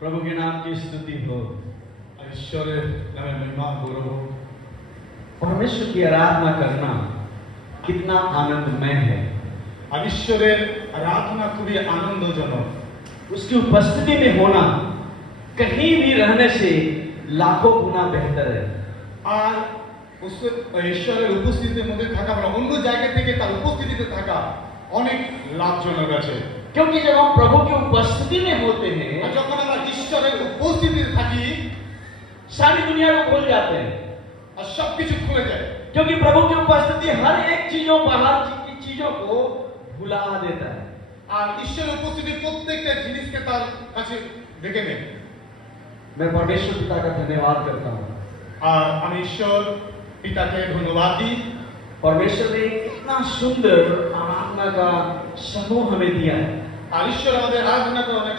प्रभु के नाम की स्तुति हो। ঈশ্বরের নামে মহিমা গৌরব হোক। परमेश्वर की आराधना करना कितना आनंदमय है। আর ঈশ্বরের আরাধনা খুবই আনন্দজনক। उसकी उपस्थिति में होना कहीं भी रहने से लाखों गुना बेहतर है। আর ঈশ্বরের উপস্থিতির মধ্যে থাকা মানে অন্য জায়গা থেকে তার উপস্থিতিতে থাকা অনেক লাভজনক আছে। क्योंकि जब हम प्रभु की उपस्थिति में होते हैं আর যখন আমরা ঈশ্বরের উপস্থিতিতে থাকি सारी दुनिया को भूल जाते हैं, আর সবকিছু খুলে যায়। क्योंकि प्रभु की उपस्थिति हर एक चीजों बाहर की चीजों को भुला देता है। আর ঈশ্বরের উপস্থিতি প্রত্যেকটা জিনিসকে তার কাছে ডেকে নেয়। मैं परमेश्वर पिता का धन्यवाद करता हूँ। আর আমি ঈশ্বর পিতাকে ধন্যবাদ দিই। परमेश्वर ने इतना सुंदर आराधना का समूह हमें दिया है। আর ঈশ্বর আমাদের আরাধনা করে অনেক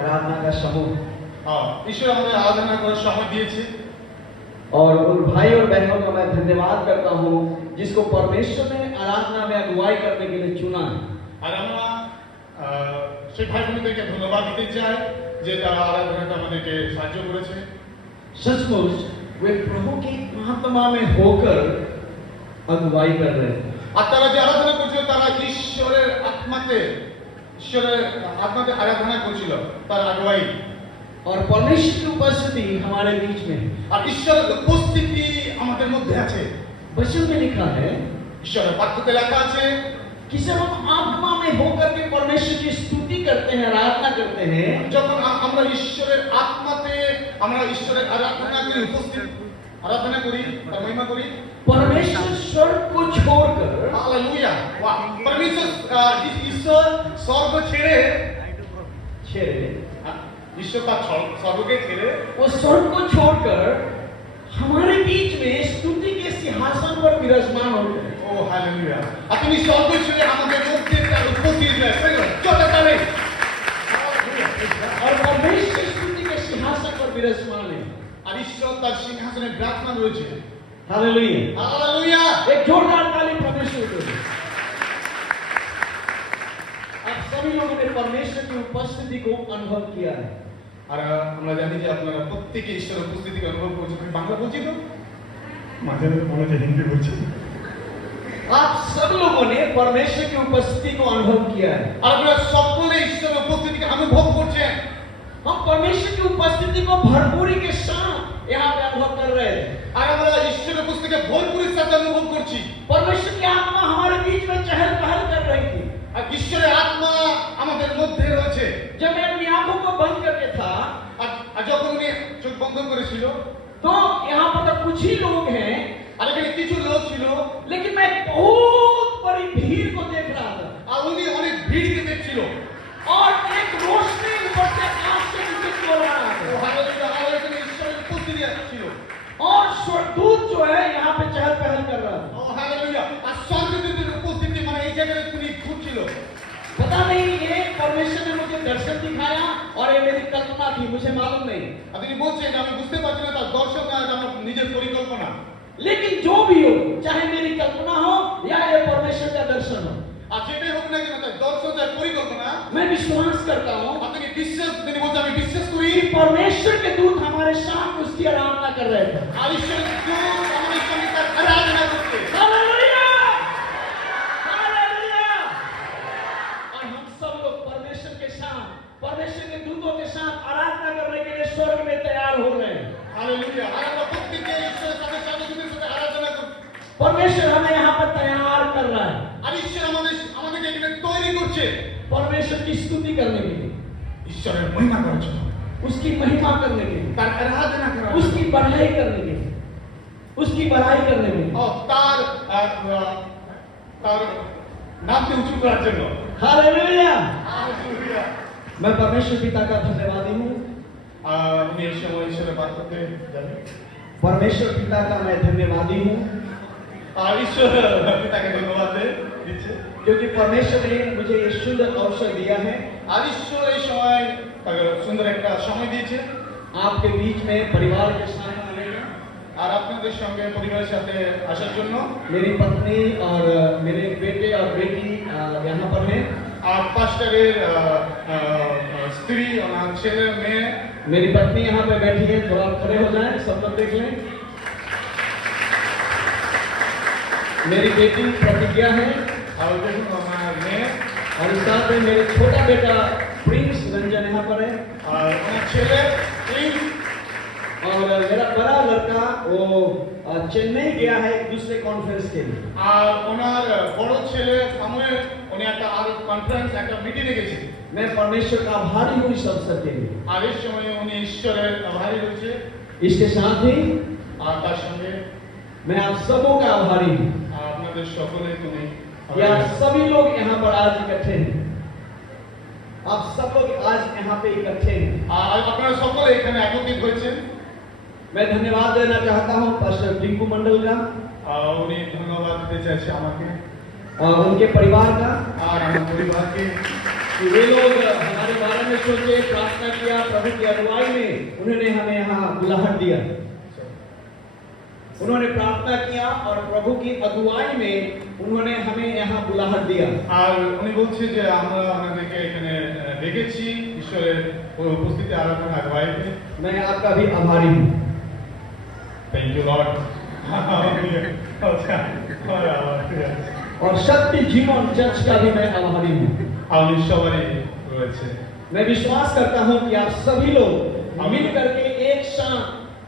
आराधना का समूह ঈশ্বর আমাদের আরাধনা করার সময় দিয়েছে। और उन भाई और बहनों का मैं धन्यवाद करता हूँ जिसको परमेश्वर ने आराधना में अगुवाई करने के लिए चुना है। আর আমরা সেই ভাই বোনদেরকে ধন্যবাদ দিতে চাই যে তারা আরাধনাতে আমাদেরকে সাহায্য করেছে। सचमुच वे प्रभु की आत्मा में होकर अगुवाई कर रहे हैं। আর তারা যে আরাধনা করছিল তারা ঈশ্বরের আত্মাতে আরাধনা করছিল তার আগুয়াই। और परमेश्वर की उपस्थिति हमारे बीच में है। আর ঈশ্বরের উপস্থিতি আমাদের মধ্যে আছে। वचन में लिखा है ঈশ্বরের বাক্যতে লেখা আছে कि जब हम आत्मा में होकर के परमेश्वर की स्तुति करते हैं, आराधना करते हैं, যখন আমরা ঈশ্বরের আত্মাতে আমরা ঈশ্বরের আরাধনা করি, আরাধনা করি, তার মহিমা করি। परमेश्वर स्वर्ग को छोड़कर हालेलुया वाह परमेश्वर ঈশ্বর স্বর্গ ছেড়ে ঈশ্বর তার স্বর্গকে ছেড়ে वो स्वर्ग को छोड़कर हमारे बीच में स्तुति के सिंहासन पर विराजमान होते हैं। ও হালেলুয়া আপনি স্বর্গ ছেড়ে আমাদের মধ্যে তার উপস্থিত হয়েছে চলে চলে और परमेश्वर स्तुति के सिंहासन पर विराजमान है। আর ঈশ্বর তার সিংহাসনে বিরাজমান রয়েছে। हालेलुया। हालेलुया एक जोरदार ताली परमेश्वर को दो। आप सभी लोगों ने परमेश्वर की उपस्थिति को अनुभव किया है। আর আমরা জানি যে আপনারা প্রত্যেককে ঈশ্বরের উপস্থিতিকে অনুভব করছেন। আমি বাংলা বলছি তো মাঝে মাঝে মনে হচ্ছে হিন্দি বলছি। आप सब लोगों ने परमेश्वर की उपस्थिति को अनुभव किया है। আর আপনারা সকলে ঈশ্বরের উপস্থিতিকে অনুভব করছেন। हम परमेश्वर की उपस्थिति को भरपूरी के साथ यहाँ पे अनुभव कर रहे हैं। আর আমরা ঈশ্বরের উপস্থিতিকে ভরপুরের সাথে অনুভব করছি। परमेश्वर की आत्मा हमारे बीच में चहल पहल कर रही थी। আর ঈশ্বরের আত্মা আমাদের মধ্যে রয়েছে। जब मैं अपनी आंखों को बंद करके था আর যখন উনি চোখ বন্ধ করেছিল तो यहाँ पर तो कुछ ही लोग हैं, আর এখানে কিছু লোক ছিল लेकिन मैं बहुत बड़ी भीड़ को देख रहा था। আর उन्हीं অনেক ভিড়কে দেখছিল। और एक रोशनी ऊपर से आकाश से नीचे की ओर आ रहा ও था। হালেলুয়া আর এখানে ঈশ্বরের উপস্থিতি ছিল। और स्वर्गदूत जो है यहाँ पे चहल पहल कर रहा था। ও হালেলুয়া আর স্বর্গদূতের উপস্থিতি মানে এই জায়গায় উনি ঘুরছিল। पता नहीं ये परमेश्वर ने मुझे दर्शन दिखाया और ये मेरी कल्पना थी, मुझे मालूम नहीं। আর তিনি বলছেন আমি বুঝতে পারছি না তার দর্শন না আমার নিজের পরিকল্পনা। लेकिन जो भी हो, चाहे मेरी कल्पना हो या ये परमेश्वर का दर्शन हो, আর যেটাই হোক না কেন তার দর্শন তার পরিকল্পনা मैं विश्वास करता हूँ আপনি বিশ্বাস তিনি বলছেন আমি বিশ্বাস করি कि परमेश्वर के दूत हमारे साथ उसकी आराधना कर रहे थे। আর ঈশ্বরের দূত আমাদের সঙ্গে তার আরাধনা করতে। हालेलुया! हालेलुया! और हम सब लोग परमेश्वर के साथ, परमेश्वर के दूतों के साथ आराधना करने के लिए स्वर्ग में तैयार हो रहे हैं। हालेलुया আর আমরা প্রত্যেককে ঈশ্বরের সাথে স্বর্গদূতের সাথে আরাধনা করি। परमेश्वर हमें यहाँ पर तैयार कर रहा है আর ঈশ্বর আমাদেরকে এখানে তৈরি করছে परमेश्वर की स्तुति करने के लिए, ঈশ্বরের মহিমা করার জন্য, उसकी महिमा करने के लिए, তার আরাধনা করার জন্য, उसकी बढ़ाई करने के लिए, उसकी बढ़ाई करने के लिए। ও তার নামকে উঁচু করার জন্য। हालेलुया! হালেলুয়া मैं परमेश्वर पिता का धन्यवादी हूँ। উনি এই সময় ঈশ্বরের বাদ করতে জানেন। परमेश्वर पिता का मैं धन्यवादी हूँ আর ঈশ্বর পিতাকে ধন্যবাদ দিচ্ছে क्योंकि परमेश्वर ने मुझे ये सुंदर अवसर दिया है আর ঈশ্বর এই সময় সুন্দর একটা সময় দিয়েছে आपके बीच में परिवार के साथ आने का। আর আপনাদের সঙ্গে পরিবারের সাথে আসার জন্য। मेरी पत्नी और मेरे बेटे और बेटी यहाँ पर हैं। আর পাস্টারের স্ত্রী, ওনার ছেলে মেয়ে। मेरी पत्नी यहाँ पे बैठी है, थोड़ा खड़े हो जाएं, सब लोग देख लें। मेरी बेटी प्रतिज्ञा है আর দেখুন ওনার মেয়ে, और इस साथ में मेरे छोटा बेटा प्रिंस रंजन यहाँ पर है। আর ওনার ছেলে প্রিন্স। और मेरा बड़ा लड़का वो चेन्नई गया है दूसरे कॉन्फ्रेंस के लिए। আর ওনার বড় ছেলে সামুয়েল, উনি একটা আর কনফারেন্স, একটা মিটিংয়ে গেছে। मैं परमेश्वर का आभारी हूँ इस अवसर के लिए। আর এই সময় উনি ঈশ্বরের আভারী রয়েছে। इसके साथ ही আর তার সঙ্গে मैं आप सबों का आभारी हूँ আপনাদের সকলে তুমি कि आप सभी लोग यहाँ पर आज इकट्ठे हैं। आप सब लोग आज यहाँ पे इकट्ठे हैं। আর আপনারা সকলে এখানে একত্রিত হয়েছেন। मैं धन्यवाद देना चाहता हूँ पास्टर टिंकू मंडल का উনি ধন্যবাদ দিতে চাইছে আমাকে और उनके परिवार का আর আমার পরিবারকে। कि वे लोग हमारे बारे में सोचे, प्रार्थना किया, प्रभु की अगुवाई में उन्होंने हमें यहाँ बुलाहट दिया। उन्होंने प्रार्थना किया और प्रभु की अगुवाई में उन्होंने हमें यहाँ बुलाहट दिया। আর উনি বলছে যে আমরা আপনাদেরকে এখানে ডেকেছি ঈশ্বরের উপস্থিতি আরাধনা আগুয়াইতে। मैं आपका भी आभारी हूँ। Thank you lord. और सत्य जीवन चर्च का भी मैं आभारी हूँ। আমি সবারই রয়েছে। मैं विश्वास करता हूँ कि आप सभी लोग मिल करके एक साथ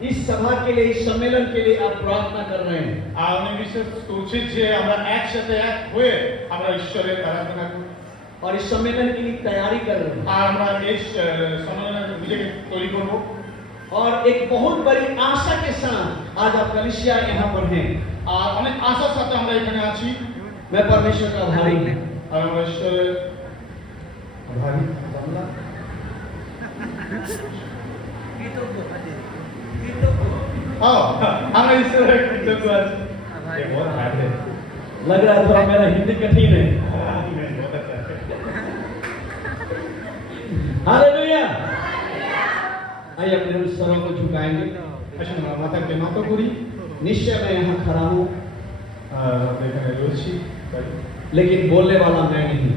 इस सभा के लिए, इस सम्मेलन के लिए आप प्रार्थना कर रहे हैं। আর আমি বিশ্বাস করছি যে আমরা একসাথে এক হয়ে আমরা ঈশ্বরের আরাধনা করি और इस सम्मेलन के लिए तैयारी कर रहे हैं। আর আমরা এই সম্মেলনে নিজেকে তৈরি করব। और एक बहुत बड़ी आशा के साथ आज आप कलीसिया यहाँ पर हैं। আর অনেক আশার সাথে আমরা এখানে আছি। मैं परमेश्वर का आभारी हूँ। আর আমরা ঈশ্বরের আভারী। আমরা ঈশ্বরের কৃতজ্ঞ আছি। ये बहुत हार्ड है। लग रहा है थोड़ा मेरा हिंदी कठिन है। बहुत अच्छा है। हालेलुया। आइए अपने उस सरों को झुकाएंगे। আসুন আমরা মাথাকে নত করি। निश्चय मैं यहाँ खड़ा हूँ, আমরা এখানে রয়েছি, लेकिन बोलने वाला मैं नहीं।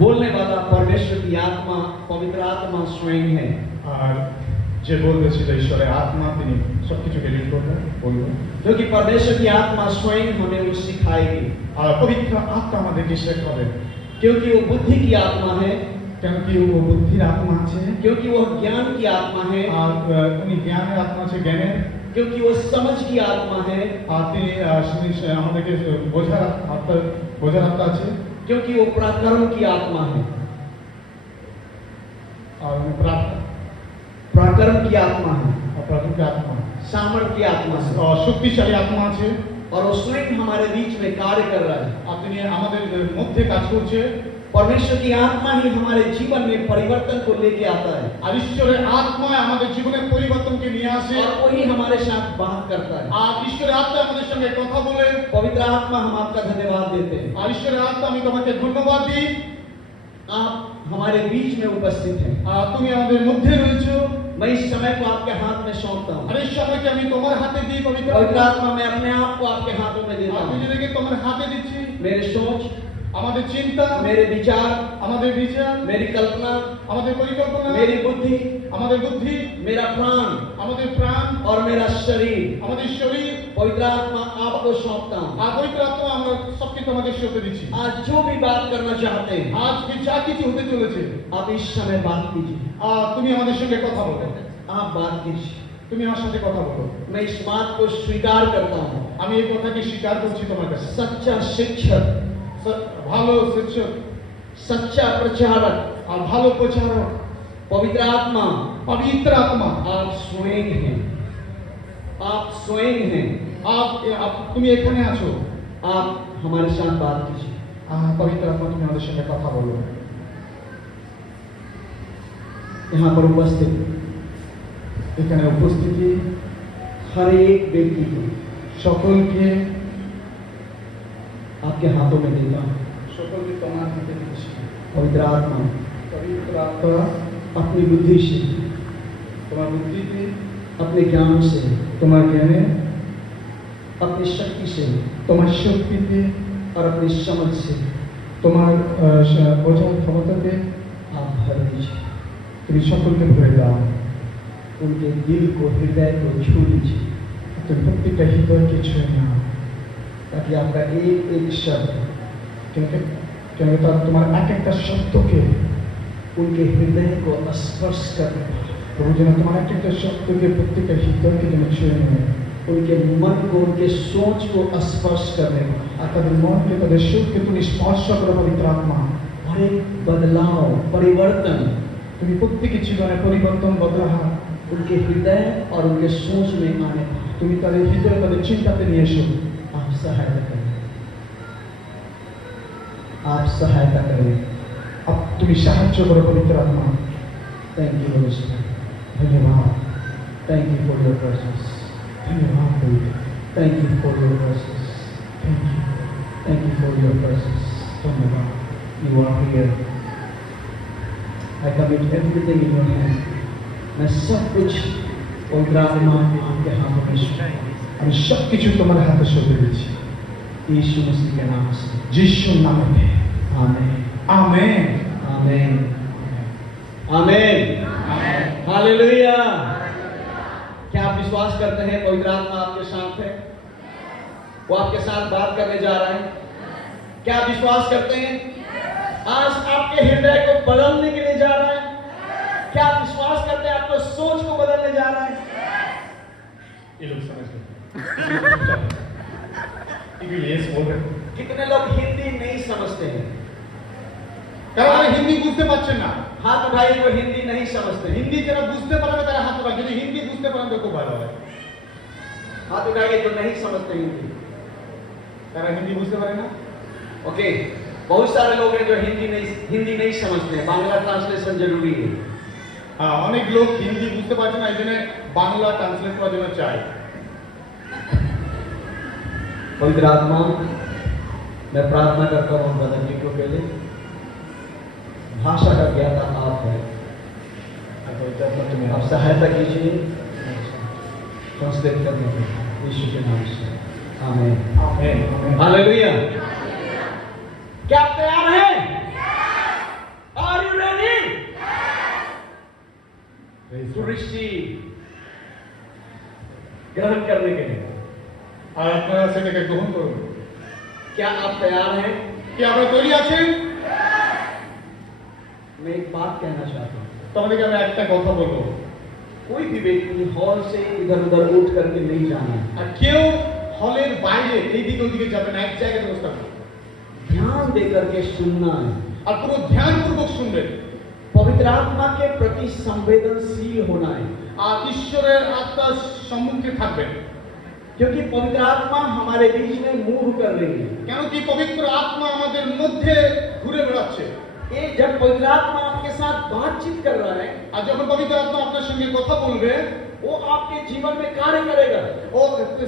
बोलने वाला परमेश्वर की आत्मा, पवित्र आत्मा स्वयं है। আর যে বলতেছিল ঈশ্বরের আত্মা, তিনি সবকিছুকে লিড করবেন, বলবেন। क्योंकि परमेश्वर की आत्मा स्वयं हमें वो सिखाएगी। আর পবিত্র আত্মা আমাদেরকে শেখাবে। क्योंकि वो बुद्धि की आत्मा है, কেন কি ও বুদ্ধির আত্মা আছে। क्योंकि वो ज्ञान की आत्मा है, আর উনি জ্ঞানের আত্মা আছে, জ্ঞানের। क्योंकि वो समझ की आत्मा है, আর তিনি আমাদেরকে বোঝার আত্মা আছে। क्योंकि वो पराक्रम की आत्मा है। আর উনি पराक्रम की आत्मा है, প্রাথমিক আত্মা, सामर्थ की आत्मा है। শক্তিশালী আত্মা আছে। और वो स्वयं हमारे बीच में कार्य कर रहा है। আর তিনি আমাদের মধ্যে কাজ করছে। परमेश्वर की आत्मा ही हमारे जीवन में परिवर्तन को लेके आता है আর ঈশ্বরের আত্মা আমাদের জীবনের পরিবর্তনকে নিয়ে আসে। और वही हमारे साथ बात करता है। আর ঈশ্বরের আত্মা আমাদের সঙ্গে কথা বলে। पवित्र आत्मा हम आपका धन्यवाद देते हैं। আর ঈশ্বরের আত্মা আমি তোমাকে ধন্যবাদ দিই। आप हमारे बीच में उपस्थित हैं। আর তুমি আমাদের মধ্যে রয়েছো। मैं इस समय को आपके हाथ में सौंपता हूँ। আর এই সময়কে আমি তোমার হাতে দিই পবিত্র पवित्र আত্মা। आत्मा मैं अपने आप को आपके हाथों में देता আমি हूँ। নিজেকে তোমার হাতে দিচ্ছি। मेरे सोच, আমাদের চিন্তা, मेरे विचार, আমাদের বিচার, मेरी कल्पना, আমাদের পরিকল্পনা, मेरी बुद्धि, আমাদের বুদ্ধি, मेरा प्राण আমাদের প্রাণ, और मेरा शरीर আমাদের শরীর, पवित्र आत्मा आपको सौंपता हूँ। আর পবিত্র আত্মা আমরা সবকে তোমাকে সঁপে দিচ্ছি। आज जो भी बात करना चाहते हैं, আজকে যা কিছু হতে চলেছে, आप इस समय बात कीजिए। তুমি আমাদের সঙ্গে কথা বলো। आप बात कीजिए। তুমি আমার সাথে কথা বলো। मैं इस बात को स्वीकार करता हूँ। আমি এই কথাকে স্বীকার করছি তোমার কাছে। सच्चा शिक्षक, ভালো শিক্ষক, सच्चा प्रचारक আর ভালো প্রচারক, पवित्र आत्मा পবিত্র আত্মা आप स्वयं हैं। आप स्वयं हैं। তুমি এখানে আছো। आप हमारे साथ बात कीजिए। পবিত্র আত্মা তুমি আমাদের সঙ্গে কথা বলো। यहाँ पर उपस्थित এখানে উপস্থিতি हर एक व्यक्ति को সকলকে आपके हाथों में देता हूँ। সকলকে তোমার হাতে দিচ্ছি। पवित्र आत्मा পবিত্র আত্মা अपनी बुद्धि से, তোমার বুদ্ধিতে, अपने ज्ञान से, তোমার জ্ঞানে, अपनी शक्ति से তোমার শক্তিতে और अपनी समझ से তোমার বোঝার ক্ষমতাতে आप भर दीजिए, তুমি সকলকে ভরে দাও। उनके दिल को, हृदय को छू लीजिए, তুমি প্রত্যেকটা হৃদয়কে ছুঁয়ে নাও। ताकि आपका एक एक शब्द কেন তোমার এক একটা শব্দকে उनके हृदय को स्पर्श करने पाए, প্রভু যেন তোমার এক একটা শব্দকে প্রত্যেকটা হৃদয়কে যেন ছুঁয়ে নেয়, उनके मन को, उनके सोच को स्पर्श करने पाए, আর তাদের মনকে তাদের সুখকে তুমি স্পর্শ করো পবিত্র আত্মা। और एक बदलाव, परिवर्तन তুমি প্রত্যেকের জীবনে পরিবর্তন বদলাহা उनके हृदय और उनके सोच में आने पाए। তুমি তাদের হৃদয় তাদের চিন্তাতে নিয়ে এসো। आप सहायता करें, आप सहायता करें। তুমি সাহায্য করো পবিত্র আত্মা। थैंक यू होली स्पिरिट, ধন্যবাদ, thank you for your presence, ধন্যবাদ প্রভু, thank you for your presence, thank you, thank you for your presence. ধন্যবাদ। You are here. I commit everything in your hand. मैं सब कुछ पवित्र आत्मा आपके हाथों में सौंपता हूं। আমি সব কিছু তোমার হাতে সঁপে দিচ্ছি यीशु मसीह के नाम से, যিশুর নামে। आमीन, আমেন। आमीन, आमीन, हालेलुया। क्या आप विश्वास करते हैं पवित्र आत्मा आपके साथ है? वो आपके साथ बात करने जा रहा है। क्या आप विश्वास करते हैं आज आपके हृदय को बदलने के लिए जा रहा है? क्या आप विश्वास करते हैं आपको सोच को बदलने जा रहा है? ये लोग समझ गए। यस बोल रहे हैं। कितने लोग हिंदी नहीं समझते हैं? কারণ তারা হিন্দি বুঝতে পারছেন না। हाथ उठाइए जो हिंदी नहीं समझते हैं। হিন্দি যারা বুঝতে পারে না তারা হাত তোলা, যদি হিন্দি বুঝতে পারেন তো খুব ভালো হয়। हाथ उठाइए जो नहीं समझते हिंदी। তারা হিন্দি বুঝতে পারে না। ओके, बहुत सारे लोग हैं जो हिंदी नहीं समझते हैं। बांग्ला ट्रांसलेशन जरूरी है। হ্যাঁ, অনেক লোক হিন্দি বুঝতে পারছে না, এই জন্য বাংলা ট্রান্সলেট করার জন্য চাই। पवित्र आत्मा, मैं प्रार्थना करता हूँ ब्रदर टिटू के लिए। भाषा का ज्ञाता आप है, आप सहायता कीजिए ट्रांसलेट करने में यीशु के नाम से, आमीन, আমেন। हालेलुया। क्या आप तैयार हैं? Are you ready to receive? ग्रहण करने के लिए আর আপনারা সেটাকে গ্রহণ করুন। क्या आप तैयार हैं? কি আপনারা তৈরি আছেন? मैं एक बात कहना चाहता हूँ। তোমাদেরকে আমি একটা কথা বলবো। कोई भी व्यक्ति हॉल से इधर उधर उठ करके नहीं जाना है। আর কেউ হলের বাইরে এইদিকে ওদিকে যাবে না, এক জায়গায় বসে থাকবে। ध्यान देकर के सुनना है। আর পুরো ধ্যানপূর্বক শুনবেন। पवित्र आत्मा के प्रति संवेदनशील होना है, আর ঈশ্বরের আত্মার সম্মুখে থাকবেন। क्योंकि पवित्र आत्मा हमारे बीच में मूव कर रही है। কেন কি পবিত্র আত্মা আমাদের মধ্যে ঘুরে বেড়াচ্ছে। ये जब पवित्र आत्मा आपके साथ बातचीत कर रहा है, আর যখন পবিত্র আত্মা আপনার সঙ্গে কথা বলবে, वो आपके जीवन में कार्य करेगा। ও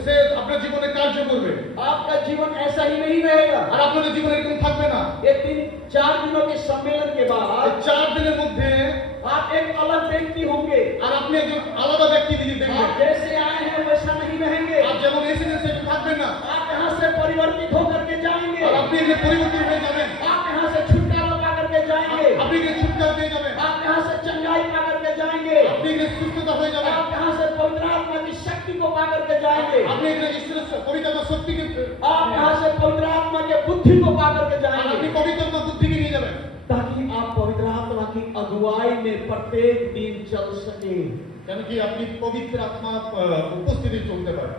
সে আপনার জীবনে কার্য করবে। आपका जीवन ऐसा ही नहीं रहेगा। আর আপনাদের জীবনে এরকম থাকবে না। ये 3-4 दिनों के सम्मेलन के এই बाद 4 দিনের মধ্যে आप एक अलग व्यक्ति होंगे। আর আপনি একজন আলাদা ব্যক্তি নিজে দেখবেন। आप जैसे आए हैं वैसा नहीं रहेंगे। আর যেমন এসেছেন সেটা থাকবেন না। आप यहाँ से परिवर्तित होकर के जाएंगे। আর আপনি এখানে পরিবর্তন হয়ে যাবেন। आप यहाँ से छुटकारा पा करके जाएंगे। আপনি এখানে ছুটকারা পেয়ে যাবেন। आप यहाँ से चंगाई पा करके जाएंगे। আপনি এখানে সুস্থতা হয়ে যাবেন। आप यहाँ से पवित्र आत्मा की शक्ति को पा करके जाएंगे। আপনি এখানে ঈশ্বরের পবিত্র আত্মার শক্তিকে आप यहाँ से पवित्र आत्मा के बुद्धि को पा करके আর আপনি जाएंगे, পবিত্র আত্মার বুদ্ধিকে নিয়ে যাবেন। ताकि आप पवित्र आत्मा की अगुवाई में प्रत्येक दिन चल सके। কেন কি আপনি পবিত্র আত্মার উপস্থিতি চলতে পারেন।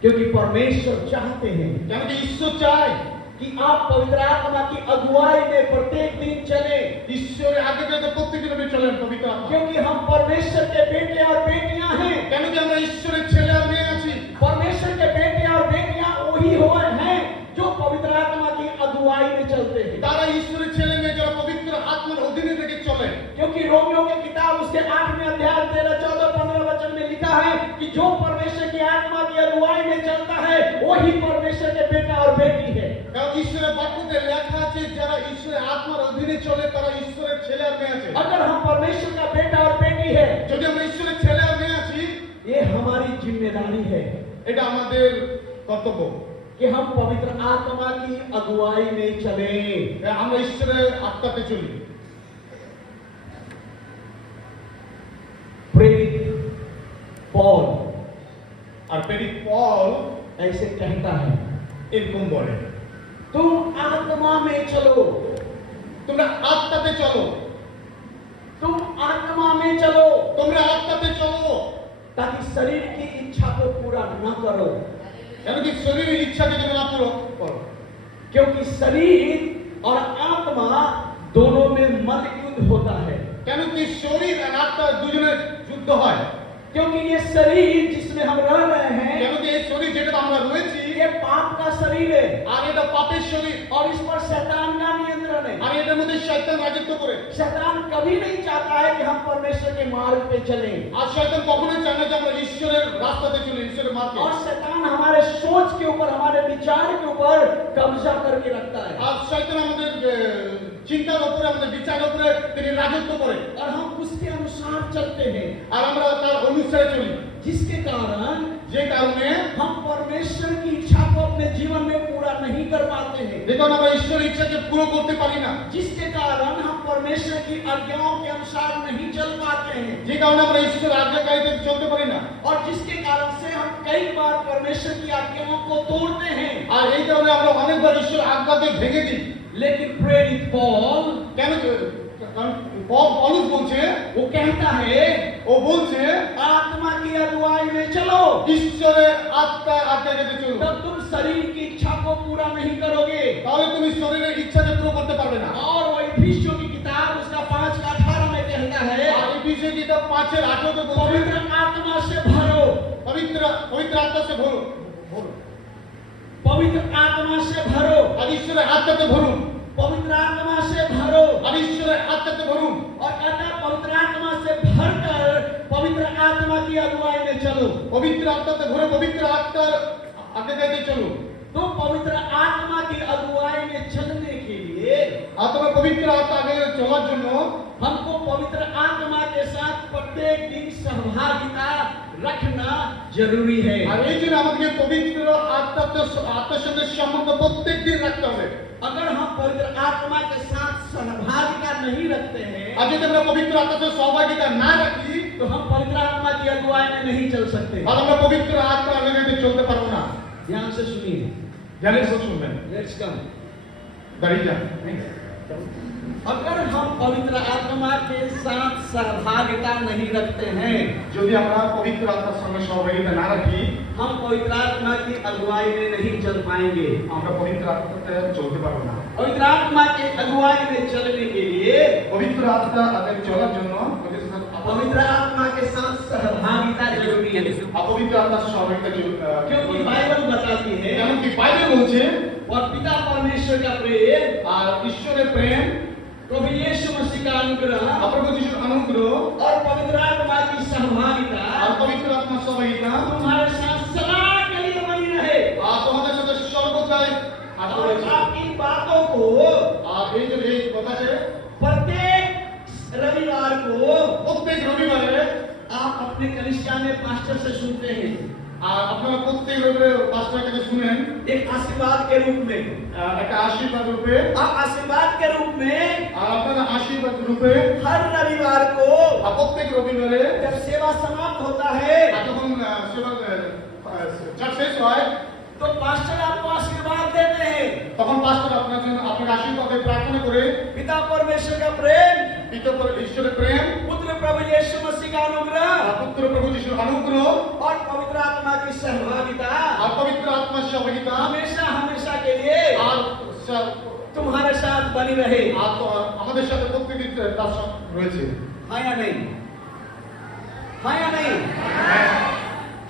क्योंकि परमेश्वर चाहते हैं কেন কি ঈশ্বর চায় कि आप पवित्र आत्मा की अगुवाई में प्रत्येक दिन चले, ঈশ্বরের আগে যাতে প্রত্যেকদিন আপনি চলেন পবিত্র আত্মা। क्योंकि हम परमेश्वर के बेटे और बेटियां हैं। কেন কি আমরা ঈশ্বরের ছেলে আর মেয়ে আছি। परमेश्वर के बेटे और बेटियां वही हुए हैं जो पवित्र आत्मा की अगुवाई में चलते हैं। তারা ঈশ্বরের ছেলে মেয়ে যারা পবিত্র আত্মার অধীনে থেকে চলে। क्योंकि रोमियो की किताब उसके 8वें अध्याय 13, 14, 15 वचन में लिखा है कि जो परमेश्वर की आत्मा की अगुवाई में चलता है वही परमेश्वर के बेटा और बेटी है। কারণ ঈশ্বরের বাক্যতে লেখা আছে যারা ঈশ্বরের আত্মার অধীনে চলে তারা ঈশ্বরের ছেলে আর মেয়ে আছে। अगर हम परमेश्वर का बेटा और बेटी है, যদি আমরা ঈশ্বরের ছেলে আর মেয়ে আছি, ये हमारी जिम्मेदारी है। এটা আমাদের কর্তব্য। कि हम पवित्र आत्मा की अगुवाई में चलें। আমরা ঈশ্বরের আত্মাতে চলি। प्रेरित पौल আর প্রেরিত পল ऐसे कहता है, এরকম বলে, तुम आत्मा में चलो, তোমরা আত্মাতে চলো, तुम आत्मा में चलो, তোমরা আত্মাতে চলো, ताकि शरीर की इच्छा को पूरा न करो। কেন কি শরীরের ইচ্ছাকে যেন না পূরণ করো। क्योंकि शरीर और आत्मा दोनों में मन युद्ध होता है। কেন কি শরীর আর আত্মা দুজনের যুদ্ধ হয়। क्योंकि ये शरीर जिसमें हम रह रहे हैं, কেন কি এই শরীর যেটা আমরা রয়েছি ये पाप का शरीर है আর এটা পাপের শরীর, और इस पर शैतान का नियंत्रण है। আর এটার মধ্যে শয়তান রাজত্ব করে। शैतान कभी नहीं चाहता है कि हम परमेश्वर के मार्ग पे चलें, আর শয়তান কখনোই চায় না যে আমরা ঈশ্বরের রাস্তাতে চলি, ঈশ্বরের মার্গে। और शैतान हमारे सोच के ऊपर, हमारे विचार के ऊपर कब्जा करके रखता है, আর শয়তান আমাদের চিন্তার উপরে, আমাদের বিচারের উপরে তিনি রাজত্ব করে। और हम उसके अनुसार चलते हैं, আর আমরা তার অনুসারে চলি, जिसके कारण যে কারণে हम परमेश्वर की इच्छा को अपने जीवन में पूरा नहीं कर पाते हैं, যে কারণে আমরা ঈশ্বরের ইচ্ছাকে পুরো করতে পারি না, जिसके कारण हम परमेश्वर की आज्ञाओं के अनुसार नहीं चल पाते हैं, যে কারণে আমরা ঈশ্বরের আজ্ঞাকারিতে চলতে পারি না। और जिसके कारण से हम कई बार परमेश्वर की आज्ञाओं को तोड़ते हैं। আর এই কারণে আমরা অনেকবার ঈশ্বরের আজ্ঞাকে ভেঙে দিই। लेकिन प्रेरित पौल কেন? কারণ পৌলুস বলছে, वो कहता है, ও বলছে आत्मा की अगुवाई में चलो, ঈশ্বরের আত্মার আজ্ঞাকারিতে চলো, तब तुम शरीर की इच्छा को पूरा नहीं करोगे। তাহলে তুমি শরীরের ইচ্ছাকে পুরো করতে পারবে না। और वो इफिसियों की किताब उसका 5:18 में कहता है, আর এফেসীয় কিতাব 5:18 বলছে पवित्र आत्मा से भरो, পবিত্র আত্মা से ভরো, पवित्र आत्मा से भरो, আর ঈশ্বরের আত্মাতে ভরুন, पवित्र आत्मा से भरो, আর ঈশ্বরের আত্মাতে ভরুন। और कहता है पवित्र आत्मा से भरकर पवित्र आत्मा की अगुवाई में चलो। পবিত্র আত্মাতে ভরে পবিত্র আত্মার আজ্ঞাকারিতে চলো। तो पवित्र आत्मा की अगुवाई में चलने के लिए আর তোমার পবিত্র আত্মা আগে চলার জন্য हमको पवित्र आत्मा के साथ प्रत्येक दिन सहभागिता रखना जरूरी है। আর এই জন্য আমাদেরকে পবিত্র আত্মার সাথে সম্বন্ধ প্রত্যেক দিন রাখতে হবে। अगर हम पवित्र आत्मा के साथ सहभागिता नहीं रखते हैं, আর যদি আমরা পবিত্র আত্মার সাথে সহভাগিতা না রাখি, तो हम पवित्र आत्मा की अगुवाई में नहीं चल सकते। আর আমরা পবিত্র আত্মার আজ্ঞাকারিতে চলতে পারবো না। ध्यान से सुनिए, ধ্যানের সাথে শুনবেন, लेट्स कम। দাঁড়িয়ে যান। अगर हम पवित्र आत्मा के साथ सहभागिता नहीं रखते हैं, যদি আমরা পবিত্র আত্মার সঙ্গে সহভাগিতা না রাখি, हम पवित्र आत्मा की अगुवाई में नहीं चल पाएंगे। আমরা পবিত্র আত্মাতে চলতে পারবো না। पवित्र आत्मा की अगुवाई में चलने के लिए পবিত্র আত্মা আগে চলার জন্য पवित्र आत्मा के साथ सहभागिता जरूरी है, পবিত্র আত্মার সহভাগিতা क्योंकि बाइबल बताती है এমনকি বাইবেল বলছে और पिता परमेश्वर का प्रेम, আর ঈশ্বরের প্রেম, प्रभु यीशु मसीह का अनुग्रह প্রভু যিশুর অনুগ্রহ और पवित्र आत्मा की सहभागिता আর পবিত্র আত্মার সহভাগিতা तुम्हारे साथ सदा के लिए बनी रहे। আর তোমাদের সাথে সর্বদাই और आप इन बातों को আর এই কথাতে प्रत्येक रविवार को প্রত্যেক রবিবারে आप अपने कलीसिया में पास्टर से सुनते हैं, আর আপনারা প্রত্যেক রবিবারে পাস্টরের কাছে শুনেন एक आशीर्वाद के रूप में। একটা আশীর্বাদ রূপে, आप आशीर्वाद के रूप में আর আপনারা आशीर्वाद রূপে हर रविवार को আর প্রত্যেক রবিবারে जब सेवा समाप्त होता है আর যখন সেবা চার্চ শেষ হয়, तो पास्टर आपको आशीर्वाद देते हैं। তখন পাস্টর আপনার জন্য আপনার আশীর্বাদে প্রার্থনা করে पिता परमेश्वर का प्रेम, পিতা ঈশ্বরের প্রেম, पुत्र प्रभु यीशु मसीह का अनुग्रह পুত্র প্রভু যিশুর অনুগ্রহ और पवित्र आत्मा की सहभागिता আর পবিত্র আত্মার সহভাগিতা हमेशा हमेशा के लिए আর तुम्हारे साथ बनी रहे। আমাদের সাথে প্রত্যেকদিন তার সাথে রয়েছে। हाँ या नहीं? हाँ या नहीं?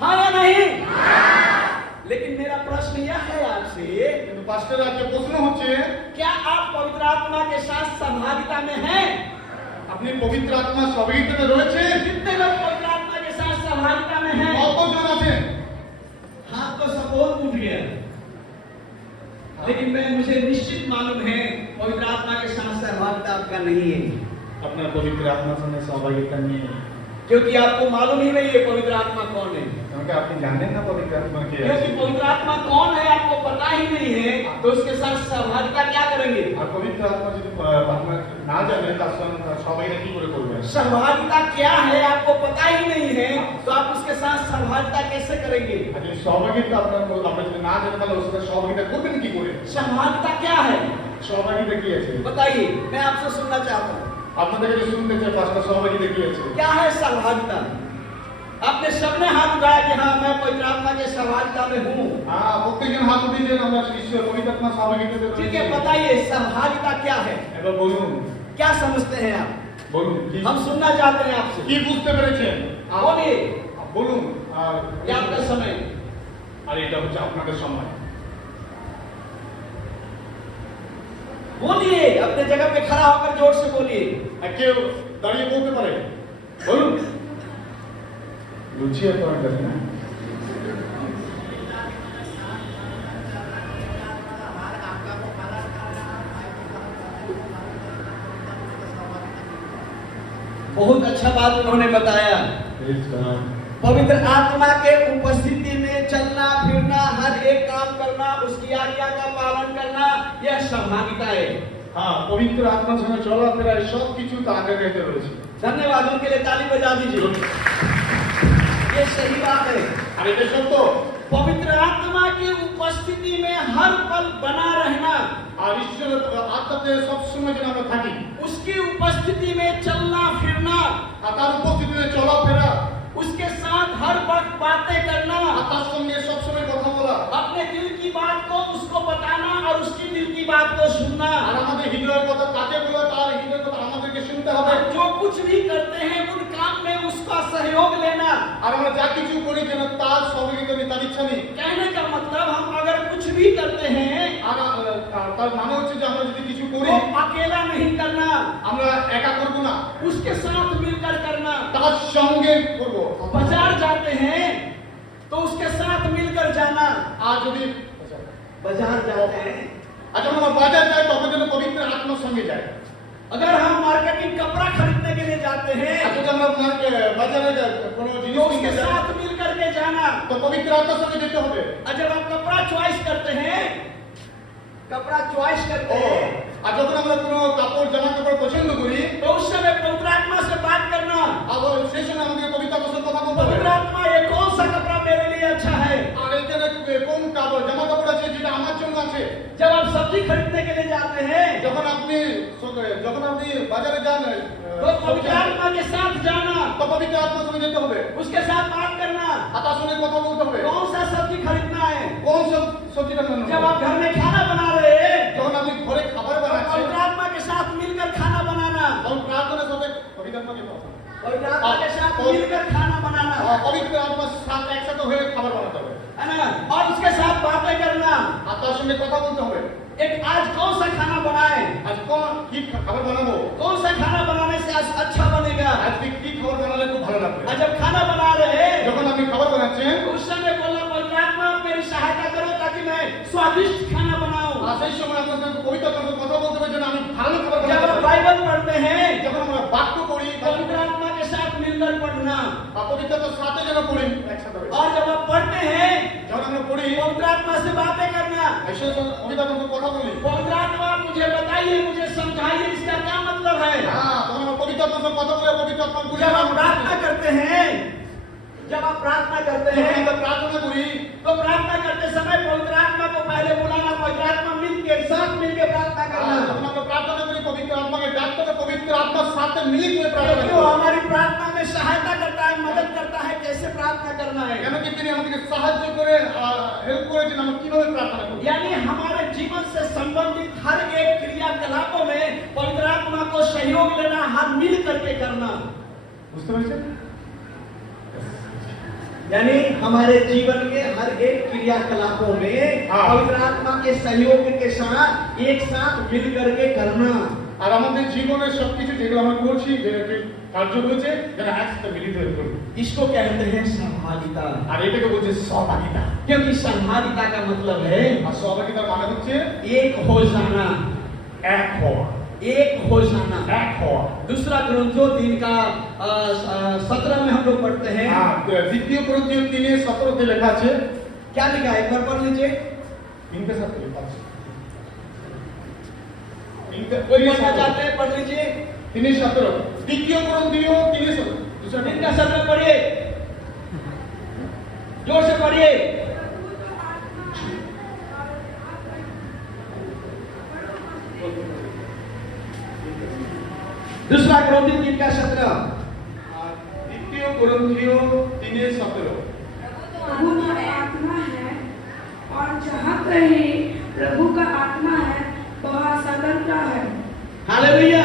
हाँ या नहीं? लेकिन मेरा प्रश्न यह है आपसे, কিন্তু পাস্টর আজকে প্রশ্ন হচ্ছে, क्या आप पवित्र आत्मा के साथ सहभागिता में हैं? আপনি পবিত্র আত্মার সহভাগিতাতে রয়েছেন? कितने लोग पवित्र आत्मा के साथ सहभागिता में हैं? কতজন আছেন? हाथ तो सबोर उठ गया, लेकिन मुझे निश्चित मालूम है पवित्र आत्मा के साथ सहभागिता आपका नहीं है। আপনার পবিত্র আত্মার সঙ্গে সহভাগিতা নিয়ে क्योंकि आपको मालूम ही नहीं है पवित्र आत्मा कौन है। क्योंकि आप जानते ना पवित्र आत्मा क्या क्योंकि है। पवित्र आत्मा कौन है आपको पता ही नहीं है, तो उसके साथ सहभागिता क्या करेंगे? আর পবিত্র আত্মা যদি আপনার না জানেন তার সঙ্গে সবাইরা কি করে করবেন? सहभागिता क्या है आपको पता ही नहीं है, तो आप उसके साथ सहभागिता कैसे करेंगे? আর যদি সহভাগিতা আপনার যদি না জানেন তাহলে ওর সাথে সহভাগিতা করবেন কি করে? सहभागिता क्या है সহভাগিতা কি আছে? बताइए, मैं आपसे सुनना चाहता हूँ। আপনাদের কাছে শুনতে চাই পাঁচটা সহভাগিতা কি আছে? क्या है सहभागिता? आपने सबने हाथ उठाया कि हाँ मैं पवित्र आत्मा के सहभागिता में हूँ। প্রত্যেকজন হাত উঠিয়েছেন আমরা ঈশ্বর পবিত্র আত্মা সহভাগিতাতে ठीक রয়েছি। है, बताइए सहभागिता क्या है, এবার বলুন क्या समझते हैं आप? বলুন কি हम सुनना चाहते हैं आपसे। কি বুঝতে পেরেছেন? बोलिए, বলুন। আর ये आपका समय। আর এটা হচ্ছে আপনাদের সময়। बोलिए, अपने जगह पे खड़ा होकर जोर से बोलिए। আর কেউ দাঁড়িয়ে বলতে পারে? বলুন। লুচিয়ে করেন না। बहुत अच्छा बात उन्होंने बताया। पवित्र आत्मा के उपस्थिति में चलना फिरना, हर एक काम करना, उसकी आज्ञा का पालन करना, यह सहभागिता है। হ্যাঁ, পবিত্র আত্মার সঙ্গে চলাফেরা সব কিছু তার আগে রয়েছে। धन्यवाद, उनके लिए ताली बजा दीजिए। ये सही बात है। আর এটা সত্য। पवित्र आत्मा की उपस्थिति में हर पल बना रहना, আর ঈশ্বরের আত্মাতে সব সময় যেন আমরা থাকি। उसकी उपस्थिति में चलना फिरना, আর তার উপস্থিতিতে চলাফেরা, उसके साथ हर वक्त बातें करना, আর তার সঙ্গে সব সময় কথা বলা, अपने दिल की बात को उसको बताना और उसकी दिल की बात को सुनना। আর আমাদের হৃদয়ের কথা তাকে বলা, তার হৃদয়ের কথা আমাদেরকে শুনতে হবে। और जो कुछ भी करते हैं उन काम में उसका सहयोग लेना। আর আমরা যা কিছু করি যেন তার সহযোগিতা নেই, তার ইচ্ছা নেই। कहने का मतलब हम अगर कुछ भी करते हैं আর তার মানে হচ্ছে যে আমরা যদি কিছু করি तो अकेला नहीं करना, আমরা একা করব না, उसके साथ मिलकर करना। তার সঙ্গে করব। बाजार जाते हैं तो उसके साथ मिलकर जाना। আর যদি बाजार जाते हैं, আর যখন আমরা বাজার যাই তখন যেন পবিত্র আত্মার সঙ্গে যাই। अगर हम मार्केटिंग कपड़ा खरीदने के लिए जाते हैं আর যদি আমরা বাজারে কোনো तो জিনিস उसके কিনতে যাই साथ मिलकर के जाना। তো পবিত্র আত্মার সঙ্গে যেতে হবে। और जब आप कपड़ा चॉइस करते हैं, कपड़ा चॉइस करते हैं, আর যখন আমরা কোনো কাপড় জামা কাপড় পছন্দ করি तो उस समय पवित्र आत्मा से बात करना। আবার সেই সময় আমাদের পবিত্র আত্মার সঙ্গে কথা বলতে হবে। पवित्र आत्मा, ये कौन सा कपड़ा मेरे लिए अच्छा है? আর এখানে কোন কাপড় জামা কাপড় আছে যেটা আমার জন্য আছে। जब आप सब्जी खरीदने के लिए जाते हैं যখন আপনি বাজারে যান तो पवित्र आत्मा के साथ जाना, তো পবিত্র আত্মার সঙ্গে যেতে হবে। उसके साथ बात करना। আর তার সঙ্গে কথা বলতে হবে। कौन सा सब्जी खरीदना है? কোন সবজিটা जब বানানো? आप घर में खाना बना रहे हैं যখন আপনি ঘরে খাবার तो বানাচ্ছেন पवित्र आत्मा के साथ मिलकर खाना बनाना, তখন প্রার্থনার সাথে পবিত্র আত্মাকে কথা। पवित्र आत्मा के साथ मिलकर खाना बनाना, পবিত্র আত্মার সাথে একসাথে হয়ে খাবার বানাতে হবে। है ना? और उसके साथ बातें करना। আর তার সঙ্গে কথা বলতে হবে। एक आज कौन सा खाना बनाए, আজ কি খাবার বানাবো? कौन सा खाना बनाने से आज अच्छा बनेगा। আজকে কি খাবার বানালে খুব ভালো লাগবে? और जब खाना बना रहे हैं যখন আপনি খাবার বানাচ্ছেন तो उस समय बोलना, पवित्र आत्मा मेरी सहायता करो ताकि मैं स्वादिष्ट खाना बनाऊं। আর সেই সময় আপনার সঙ্গে পবিত্র আত্মার সঙ্গে কথা বলতে হবে যেন আমি ভালো খাবার जब বানাতে आप পারি। बाइबल पढ़ते हैं যখন আমরা বাক্য পড়ি पवित्र आत्मा के साथ मिलकर पढ़ना। পবিত্র আত্মার সাথে যেন পড়ি একসাথে হবে। और जब आप पढ़ते हैं যখন আমরা পড়ি पवित्र आत्मा से बातें करना। ঈশ্বরের সঙ্গে পবিত্র আত্মার সঙ্গে কথা বলি। पवित्र आत्मा मुझे बताइए, मुझे समझाइए, इसका क्या मतलब है? তখন আমরা পবিত্র আত্মার সঙ্গে কথা বলে পবিত্র আত্মার বুঝে जब आप प्रार्थना करते हैं, जब आप प्रार्थना करते যখন हैं আমরা প্রার্থনা করি तो प्रार्थना करते समय पवित्र आत्मा को पहले बुलाना, पवित्र आत्मा मिलके साथ मिलके प्रार्थना करना, যখন আমরা প্রার্থনা করি পবিত্র আত্মাকে ডাকতে হবে, পবিত্র আত্মার সাথে মিলিত হয়ে প্রার্থনা क्योंकि वो করতে হবে। हमारी प्रार्थना में सहायता करता है, मदद करता है कैसे प्रार्थना करना है। কেন কি তিনি আমাদেরকে সাহায্য করে হেল্প করেছেন আমরা কিভাবে প্রার্থনা করব। यानी हमारे जीवन से संबंधित हर एक क्रियाकलापों में पवित्र आत्मा को सहयोग लेना, हाथ मिल करके करना। বুঝতে পেরেছেন? यानी हमारे जीवन के हर एक क्रियाकलापों में हाँ। पवित्र आत्मा के सहयोग के साथ एक साथ मिल करके करना। আর আমাদের জীবনের সবকিছু যেগুলো আমরা করছি যে কার্য হয়েছে যেন একসাথে মিলিত হয়ে করি। इसको कहते हैं सहभागिता। আর এটাকে বলছে সহভাগিতা। क्योंकि सहभागिता का मतलब है আর সহভাগিতার মানে হচ্ছে एक हो जाना। এক হওয়া। एक हो जाना। এক হওয়া। दूसरा कुरिन्थियों 3 का 17 में हम लोग पढ़ते हैं। দ্বিতীয় কোরিন্থীয় 3:17 লেখা আছে। क्या लिखा है? एक बार पढ़ लीजिए। 3:17 লেখা আছে। कोई पढ़ना चाहते हैं पढ़ लीजिए। 3:17 দ্বিতীয় কোরিন্থীয় 3:17 दूसरा 3 का 17 पढ़िए, जोर से पढ़िए। दूसरा कुरिन्थियों 3 का 17। দ্বিতীয় কোরিন্থীয় 3:17 प्रभु तो आत्मा है और जहाँ कहीं प्रभु का आत्मा है वहाँ स्वतंत्रता है। हालेलुया।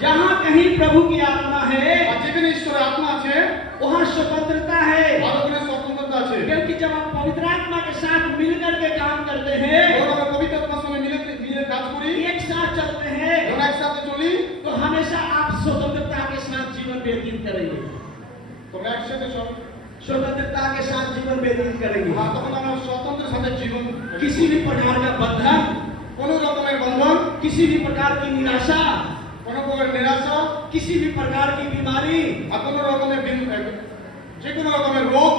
जहाँ कहीं प्रभु की आत्मा है আর যেখানে ঈশ্বরের আত্মা আছে वहाँ स्वतंत्रता है। আর ওখানে স্বতন্ত্রতা আছে। क्योंकि जब आप पवित्र आत्मा के साथ मिलकर के काम करते हैं, যখন আমরা পবিত্র আত্মার সঙ্গে মিলে কাজ করি, एक साथ चलते हैं, যখন একসাথে চলি, तो हमेशा आप स्वतंत्रता के साथ जीवन व्यतीत करेंगे। তোমরা একসাথে চলো। स्वतंत्रता के साथ जीवन व्यतीत करेंगे। হ্যাঁ, তখন আমরা স্বতন্ত্রের সাথে জীবন किसी भी प्रकार का बंधन, কোনো রকমের বন্ধন, किसी भी प्रकार की निराशा, কোনো প্রকার নিরাশা, किसी भी प्रकार की बीमारी আর কোনো রকমের যে কোনো রকমের রোগ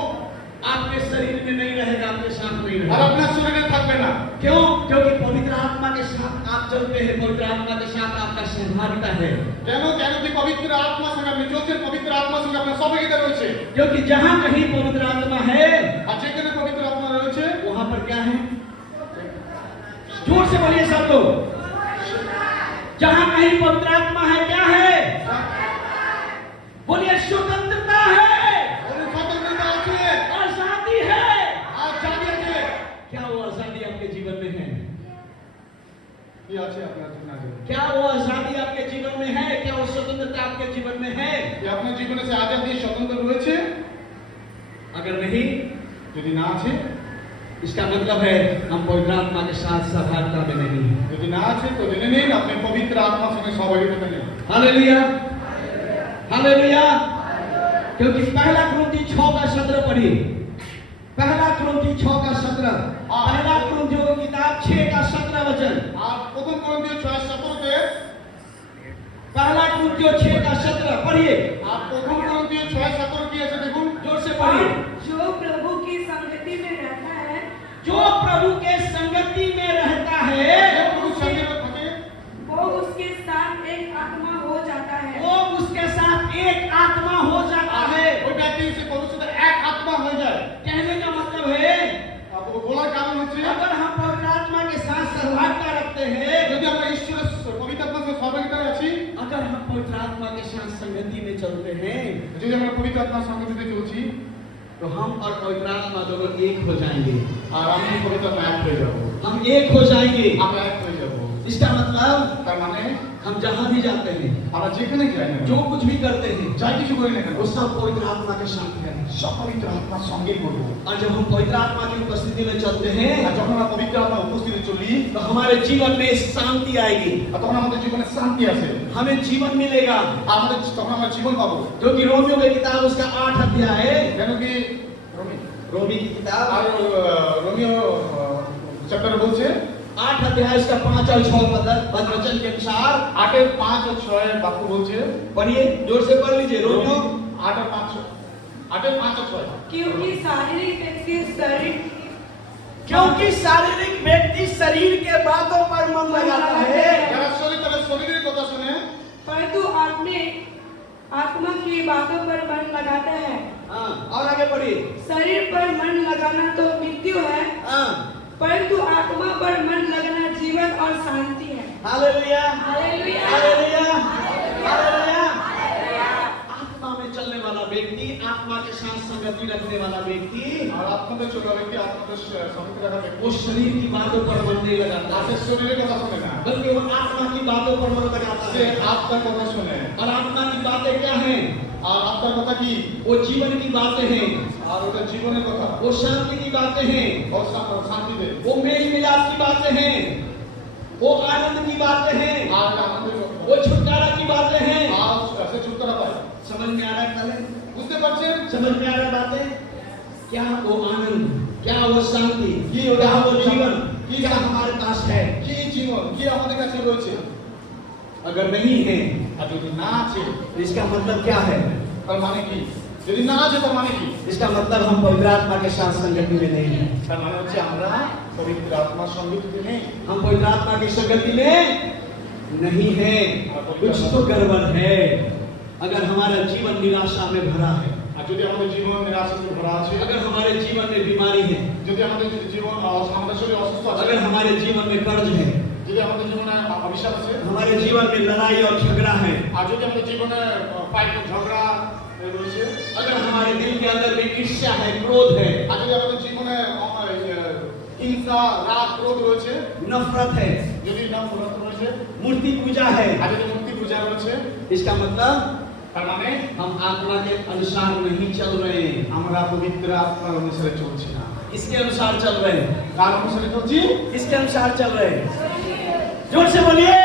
आपके शरीर में नहीं रहेगा, आपके साथ नहीं আর रहेगा। আপনার শরীরে থাকবে না। क्यों? क्योंकि पवित्र आत्मा के साथ आप चलते हैं, पवित्र आत्मा के साथ आपका सहभागिता है। কেন কেন কি পবিত্র আত্মার সঙ্গে আপনি চলছেন, পবিত্র আত্মার সঙ্গে আপনার সহযোগিতা রয়েছে। क्योंकि जहाँ कहीं पवित्र आत्मा है আর যেখানে পবিত্র আত্মা রয়েছে वहाँ पर क्या है? जोर से बोलिए सब लोग। जहाँ कहीं पवित्र आत्मा है क्या है? बोलिए स्वतंत्रता है, ওর স্বতন্ত্রতা আছে, आजादी है। আজাদি আছে। क्या वो आजादी आपके जीवन में है? কি আছে আপনার জীবনে? क्या वो आजादी आपके जीवन में है? क्या वो स्वतंत्रता आपके जीवन में है? কি আপনার জীবনে সে আজাদি স্বতন্ত্র রয়েছে? अगर नहीं, যদি না আছে, इसका मतलब है हम पवित्र आत्मा के साथ सहभागिता में नहीं हैं। যদি না আছে তো জেনে নিন আপনি পবিত্র আত্মার সঙ্গে সহযোগিতা নেই। Hallelujah, hallelujah. क्योंकि पहला कुरिन्थियों 6 का 17 पढ़िए। पहला कुरिन्थियों 6 का 17। पहला कुरिन्थियों की किताब 6 का 17 वचन। আর প্রথম কোরিন্থীয় 6:17 पहला कुरिन्थियों 6 का 17 पढ़िए, আর প্রথম কোরিন্থীয় 6:17 কি আছে দেখুন। जोर से पढ़िए। जो प्रभु की संगति में रहता है जो प्रभु के संगति में रहता যে है প্রভুর সঙ্গে থাকে वो उसके साथ एक आत्मा हो जाता है। वो उसके साथ एक आत्मा हो जाता है। ওই ব্যক্তি সে প্রভুর সাথে এক আত্মা হয়ে যায়। कहने का मतलब है আপনার বলার কারণ হচ্ছে अगर हम पवित्र आत्मा के साथ सहभागिता रखते हैं, যদি আমরা ঈশ্বরের পবিত্র আত্মার সঙ্গে সহযোগিতায় আছি, अगर हम पवित्र आत्मा के साथ संगति में चलते हैं, যদি আমরা পবিত্র আত্মার সঙ্গে চলছি तो हम और पवित्र आत्मा दोनों एक हो जाएंगे। আর আমি পবিত্র আত্মা এক হয়ে যাব। हम एक हो जाएंगे। আমরা এক হয়ে যাব। इसका मतलब তার মানে हम जहाँ भी जाते हैं, আমরা যেখানে যাই না जो कुछ भी करते हैं, যাই কিছু করি না কেন वो सब पवित्र आत्मा के साथ है। সব পবিত্র আত্মার সঙ্গেই করবো। और जब हम पवित्र आत्मा की उपस्थिति में चलते हैं, আর যখন আমরা পবিত্র আত্মার উপস্থিতি চলি तो हमारे जीवन में शांति आएगी, আর तখন আমাদের জীবনে শান্তি আসে। हमें जीवन मिलेगा। আর আমাদের তখন আমরা জীবন পাবো। जो कि रोमियो की किताब उसका 8 अध्याय है। কেন কি रोमी की किताब আর রোমিও চ্যাপ্টার বলছে 8 अध्याय उसका 5 और 6 पद वचन के अनुसार 8 5 और 6 বাক্য বলছে। पढ़िए, जोर से पढ़ लीजिए। रोमियो 8 और 5 8 5 और 6 क्योंकि शारीरिक व्यक्ति शरीर के बातों पर मन लगाता है, যারা শরীর তাদের শরীরের কথা শুনে परंतु आत्मा की बातों पर मन लगाता है। हाँ, और आगे पढ़िए। शरीर पर मन लगाना तो मृत्यु है, हाँ, परंतु आत्मा पर मन लगना जीवन और शांति है। Hallelujah, hallelujah, hallelujah, hallelujah. आत्मा में चलने वाला व्यक्ति, आत्मा के साथ संगति रखने वाला व्यक्ति, আর আপনাদের ছোট ব্যক্তি আপনাদের সঙ্গে রাখা ব্যক্তি वो शरीर की बातों पर मन नहीं लगाता, তাদের শরীরের কথা শুনে না, बल्कि वो आत्मा की बातों पर मन लगाता সে है। আত্মার কথা শুনে। और आत्मा की बातें क्या हैं? আর আত্মার কথা কি? वो जीवन की बातें हैं, আর ওটা জীবনের কথা, वो शांति की बातें हैं, ও শান্তি দেয়। वो मेल मिलाप की बातें हैं, वो आनंद की बातें हैं, আর আমাদের वो छुटकारा की बातें हैं। আর সে ছুটকারা পায়। समझ में आ रहा है? पहले বুঝতে পারছেন? समझ में आ रहा है बातें? क्या वो आनंद, क्या वो शांति, क्या वो जीवन, क्या हमारे पास है? কি জীবন, কি আমাদের কাছে রয়েছে? अगर नहीं है আর যদি না আছে तो इसका मतलब क्या है? তার মানে কি? যদি না আছে তার মানে কি? इसका मतलब हम पवित्र आत्मा के साथ संगति में नहीं है। তার মানে হচ্ছে আমরা পবিত্র আত্মার সঙ্গতিতে নেই। हम पवित्र आत्मा की संगति में नहीं है। कुछ तो गड़बड़ है अगर हमारा जीवन निराशा में भरा है, আর যদি আমাদের জীবন নিরাশাতে ভরা আছে, अगर हमारे जीवन में बीमारी है, যদি আমাদের জীবন আমাদের শরীর অসুস্থ আছে, अगर हमारे जीवन में कर्ज है, যদি আমাদের জীবনে অভিশাপ আছে, हमारे जीवन में लड़ाई और झगड़ा है, আর যদি আমাদের জীবনে ফাইট ঝগড়া রয়েছে, अगर हमारे दिल के अंदर में ईर्ष्या है, क्रोध है, আর যদি আমাদের জীবনে হিংসা রাগ ক্রোধ রয়েছে, नफरत है, যদি নফরত রয়েছে, मूर्ति पूजा है, আর যদি মূর্তি পূজা রয়েছে, इसका मतलब তার মানে हम आत्मा के अनुसार नहीं चल रहे हैं, আমরা পবিত্র আত্মার অনুসারে চলছি না। इसके अनुसार चल रहे हैं, কার অনুসারে চলছি? इसके अनुसार चल रहे हैं। जोर से बोलिए,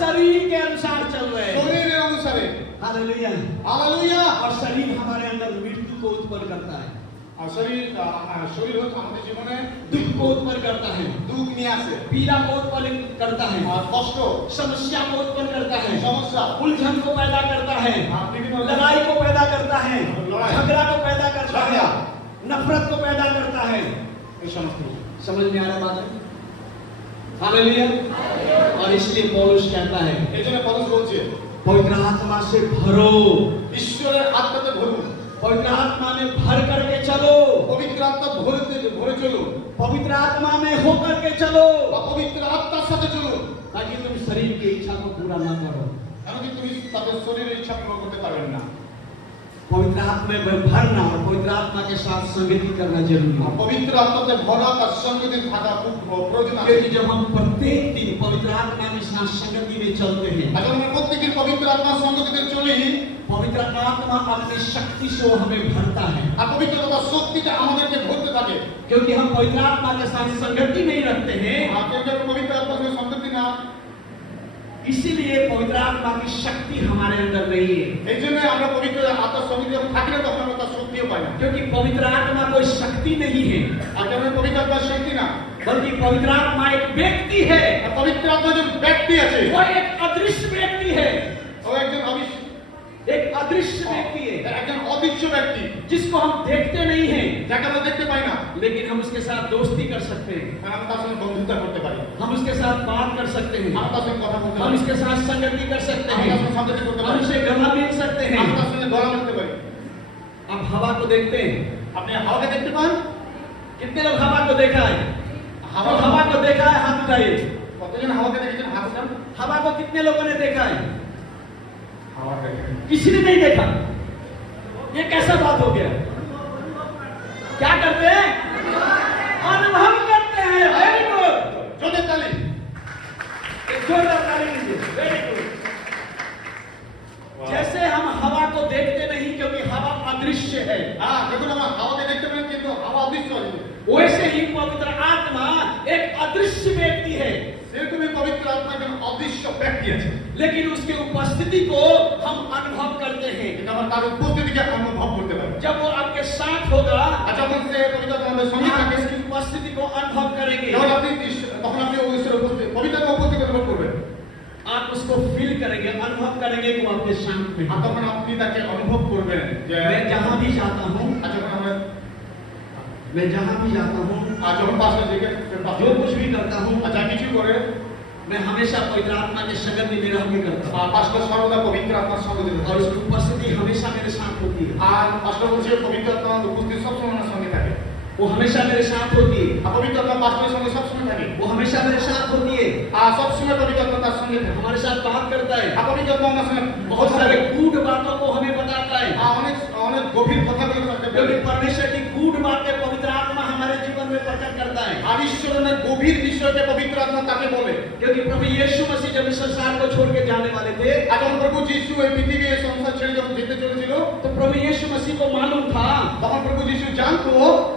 शरीर के अनुसार चल रहे हैं। শরীরের অনুসারে। हालेलुया। হালেলুয়া। और शरीर हमारे अंदर मृत्यु को उत्पन्न करता है, আর শরীর হচ্ছে আমাদের জীবনে दुख को उत्पन्न करता है, দুঃখ নিয়ে আসে, पीड़ा को उत्पन्न करता है, আর कष्ट, समस्या को उत्पन्न करता है, সমস্যা, उलझन को पैदा करता है, বিভিন্ন लड़ाई को पैदा करता है, लड़ाई। झगड़ा को पैदा करता है, झगड़ा। नफरत को पैदा करता है। এই সমস্ত কিছু। समझ में आ रहा बात है? हालेलुया। और इसलिए पौलुस कहता है, এই জন্য পৌলুস বলছে पवित्र आत्मा से भरो, ঈশ্বরের আত্মাতে ভরুন, पवित्र आत्मा में भर करके चलो, পবিত্র আত্মা ভরে চলুন, पवित्र आत्मा में होकर के चलो, বা পবিত্র আত্মার সাথে চলুন, ताकि तुम शरीर की इच्छा को पूरा ना करो। এমনকি তুমি তাদের শরীরের ইচ্ছা পূরণ করতে পারবেন না। पवित्र आत्मा में भरना और पवित्र आत्मा के साथ संगति करना जरूरी আর है, পবিত্র আত্মাতে ভরা তার সঙ্গে থাকা খুব প্রয়োজন আছে। क्योंकि जब हम प्रत्येक दिन पवित्र आत्मा के साथ संगति में चलते हैं, আর যখন আমরা প্রত্যেকের পবিত্র আত্মার সঙ্গতিতে চলি, पवित्र आत्मा अपनी शक्ति से वो हमें भरता है, আর পবিত্রতার শক্তিটা আমাদেরকে ভরতে থাকে। क्योंकि हम पवित्र आत्मा के साथ संगति नहीं रखते हैं, আর কেউ কেউ পবিত্র আত্মার সঙ্গে সংগতি না, इसीलिए पवित्र आत्मा की शक्ति हमारे अंदर नहीं है। এই জন্য আমরা পবিত্র আত্মার সঙ্গে যখন থাকি না তখন আমরা তার শক্তিও পাই না। क्योंकि पवित्र आत्मा कोई शक्ति नहीं है, আর যেমন পবিত্র আত্মার শক্তি না, बल्कि पवित्र आत्मा एक व्यक्ति है, আর পবিত্র আত্মা যে ব্যক্তি আছে, वो एक अदृश्य व्यक्ति है, ও একজন एक अदृश्य व्यक्ति है একজন অদৃশ্য ব্যক্তি, जिसको हम देखते नहीं हैं, যাকে আমরা দেখতে পাই না, लेकिन हम उसके साथ दोस्ती कर सकते हैं, আর আমরা তার সঙ্গে বন্ধুতা করতে পারি, हम उसके साथ बात कर सकते हैं, আমরা তার সঙ্গে কথা বলতে हम পারি, उसके साथ संगति कर सकते আমরা তার हैं, সঙ্গে সংগতি করতে हम পারি, उसे गला मिल सकते আমরা हैं। তার সঙ্গে গলা মিলতে পারি। आप हवा को देखते हैं, আপনি হাওয়াকে দেখতে পান? कितने लोग हवा को देखा है? हवा हवा को देखा है, हाथ उठाइए। কতজন হাওয়াকে দেখেছেন? হাত উঠান। हवा को कितने लोगों ने देखा है? হাওয়াকে দেখেন। किसी ने नहीं देखा। ये कैसा बात हो गया? क्या करते हैं? अनुभव करते हैं। Very good. জোরে তালি। एक जोरदार ताली दीजिए। Very good. जैसे हम हवा को देखते नहीं क्योंकि हवा अदृश्य है, হ্যাঁ, দেখুন আমরা হাওয়াকে দেখতে পাই কিন্তু হাওয়া অদৃশ্য আছে। वैसे ही पवित्र आत्मा एक अदृश्य व्यक्ति है, সেরকমই পবিত্র আত্মা একজন অদৃশ্য ব্যক্তি আছে। लेकिन उसके उपस्थिति को हम अनुभव करते हैं। কিন্তু আমরা তার উপস্থিতিকে অনুভব করতে পারি। जब वो आपके साथ होगा, আর যখন সে পবিত্র আত্মা আমাদের সঙ্গে आप থাকে, उसकी उपस्थिति को अनुभव करेंगे, তখন আপনি তখন আপনি ওই ঈশ্বরের উপস্থিতি পবিত্র আত্মার উপস্থিতি অনুভব করবেন। आप उसको फील करेंगे, अनुभव करेंगे कि वो आपके साथ में আর है। তখন আপনি তাকে অনুভব করবেন যে मैं जहां भी जाता हूं, আর যখন আমরা मैं जहां भी जाता हूं, আর যখন পাশে যেতে जो कुछ भी करता हूं, যা কিছু করে मैं हमेशा पवित्र आत्मा के संगति में रह के करता हूं, পাঁচটা সর্বদা পবিত্র আত্মার সঙ্গে দিতে और उसकी उपस्थिति हमेशा मेरे साथ होती है। আর পাঁচটা বলছে পবিত্র আত্মার উপস্থিতি সবসময় আমার সঙ্গে থাকে। वो हमेशा मेरे साथ होती है, আর পবিত্র আত্মা পাঁচটার সঙ্গে সবসময় থাকে। वो हमेशा मेरे साथ होती है, আর সবসময় পবিত্র আত্মা তার সঙ্গে থাকে। हमारे साथ बात करता है, আর পবিত্র আত্মা আমার সঙ্গে बहुत सारे गूढ़ बातों को हमें बताता है, অনেক অনেক গভীর কথাগুলো তাকে বলে। क्योंकि परमेश्वर की गूढ़ बातें पवित्र आत्मा हमारे जीवन में प्रकट करता है। আর ঈশ্বরের গভীর বিষয়কে পবিত্র আত্মা তাকে বলে। क्योंकि प्रभु यीशु मसीह जब इस संसार को छोड़ के जाने वाले थे, আর যখন প্রভু যিশু এই পৃথিবী এই সংসার ছেড়ে যখন যেতে চলেছিল, तो प्रभु यीशु मसीह को मालूम था তখন প্রভু যিশু জানতো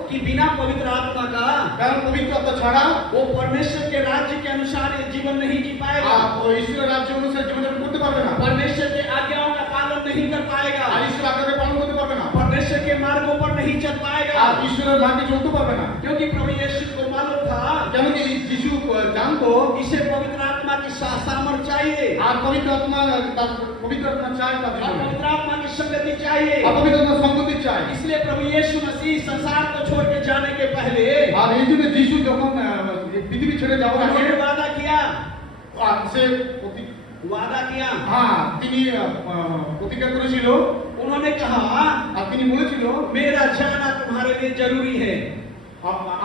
कि बिना पवित्र आत्मा का কারণ পবিত্র আত্মা ছাড়া वो परमेश्वर के राज्य के अनुसार ये जीवन नहीं जी पाएगा, ঈশ্বরের রাজ্য অনুসারে জীবনযাপন করতে পারবে না। परमेश्वर के आज्ञाओं का पालन नहीं कर पाएगा, আর ঈশ্বর আজ্ঞাকে পালন করতে পারবে না। परमेश्वर के मार्गों पर नहीं चल আর पाएगा, ঈশ্বরের মার্গে চলতে পারবে না। क्योंकि प्रभु यीशु को मालूम था কেন কি যিশু জানতো इसे पवित्र आत्मा की सामर्थ चाहिए আর পবিত্র আত্মা চাই তার और জীবনে। पवित्र आत्मा की संगति चाहिए। আর পবিত্র আত্মা সঙ্গতি চাই। इसलिए प्रभु यीशु मसीह संसार को छोड़ के जाने के पहले আর এই জন্য যিশু যখন পৃথিবী ছেড়ে যাওয়ার আগে उन्होंने वादा किया সে হ্যাঁ তিনি প্রতিজ্ঞা করেছিল। उन्होंने कहा আর তিনি বলেছিল मेरा जाना तुम्हारे लिए जरूरी है,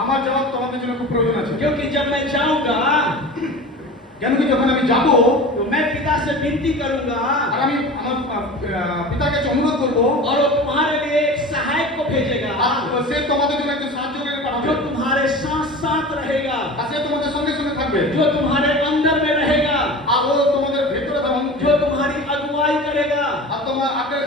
আমার যাওয়া তোমাদের জন্য খুব প্রয়োজন আছে। क्योंकि जब मैं जाऊंगा কেন কি যখন আমি যাব तो मैं पिता से विनती करूंगा আর আমি আমার পিতার কাছে অনুরোধ করব और वो तुम्हारे लिए एक सहायक को भेजेगा আর সে তোমাদের জন্য একজন সাহায্যকারী जो পাঠাবে। तुम्हारे साथ साथ रहेगा, আর সে তোমাদের সঙ্গে সঙ্গে থাকবে। जो तुम्हारे अंदर में रहेगा, আর ও তোমাদের ভেতরে থাকবে। जो तुम्हारी अगुवाई करेगा, আর তোমাকে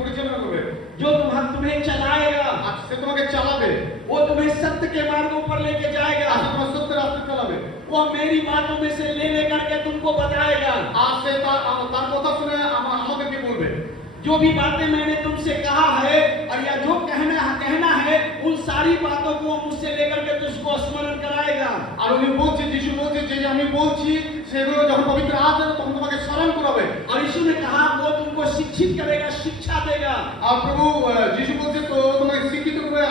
পরিচালনা করবে। जो तुम्हें चलाएगा, আর সে তোমাকে চালাবে। वो तुम्हें सत्य के मार्गों पर लेके আর जाएगा, সে তোমার সত্যের রাস্তা চালাবে। वो मेरी बातों में से ले लेकर के तुमको बताएगा। আর সে তার কথা শুনে আমাদেরকে বলবে। जो भी बातें मैंने तुमसे कहा है और या जो कहना है उन सारी बातों को वो मुझसे लेकर के तुझको स्मरण कराएगा। আর উনি বলছে, যিশু বলছে যে আমি বলছি সেগুলো যখন পবিত্র আত্মা তখন তোমাকে স্মরণ করাবে। और यीशु ने कहा वो तुमको शिक्षित करेगा, शिक्षा देगा। আর প্রভু যিশু বলছে তো তোমাকে শিক্ষিত করে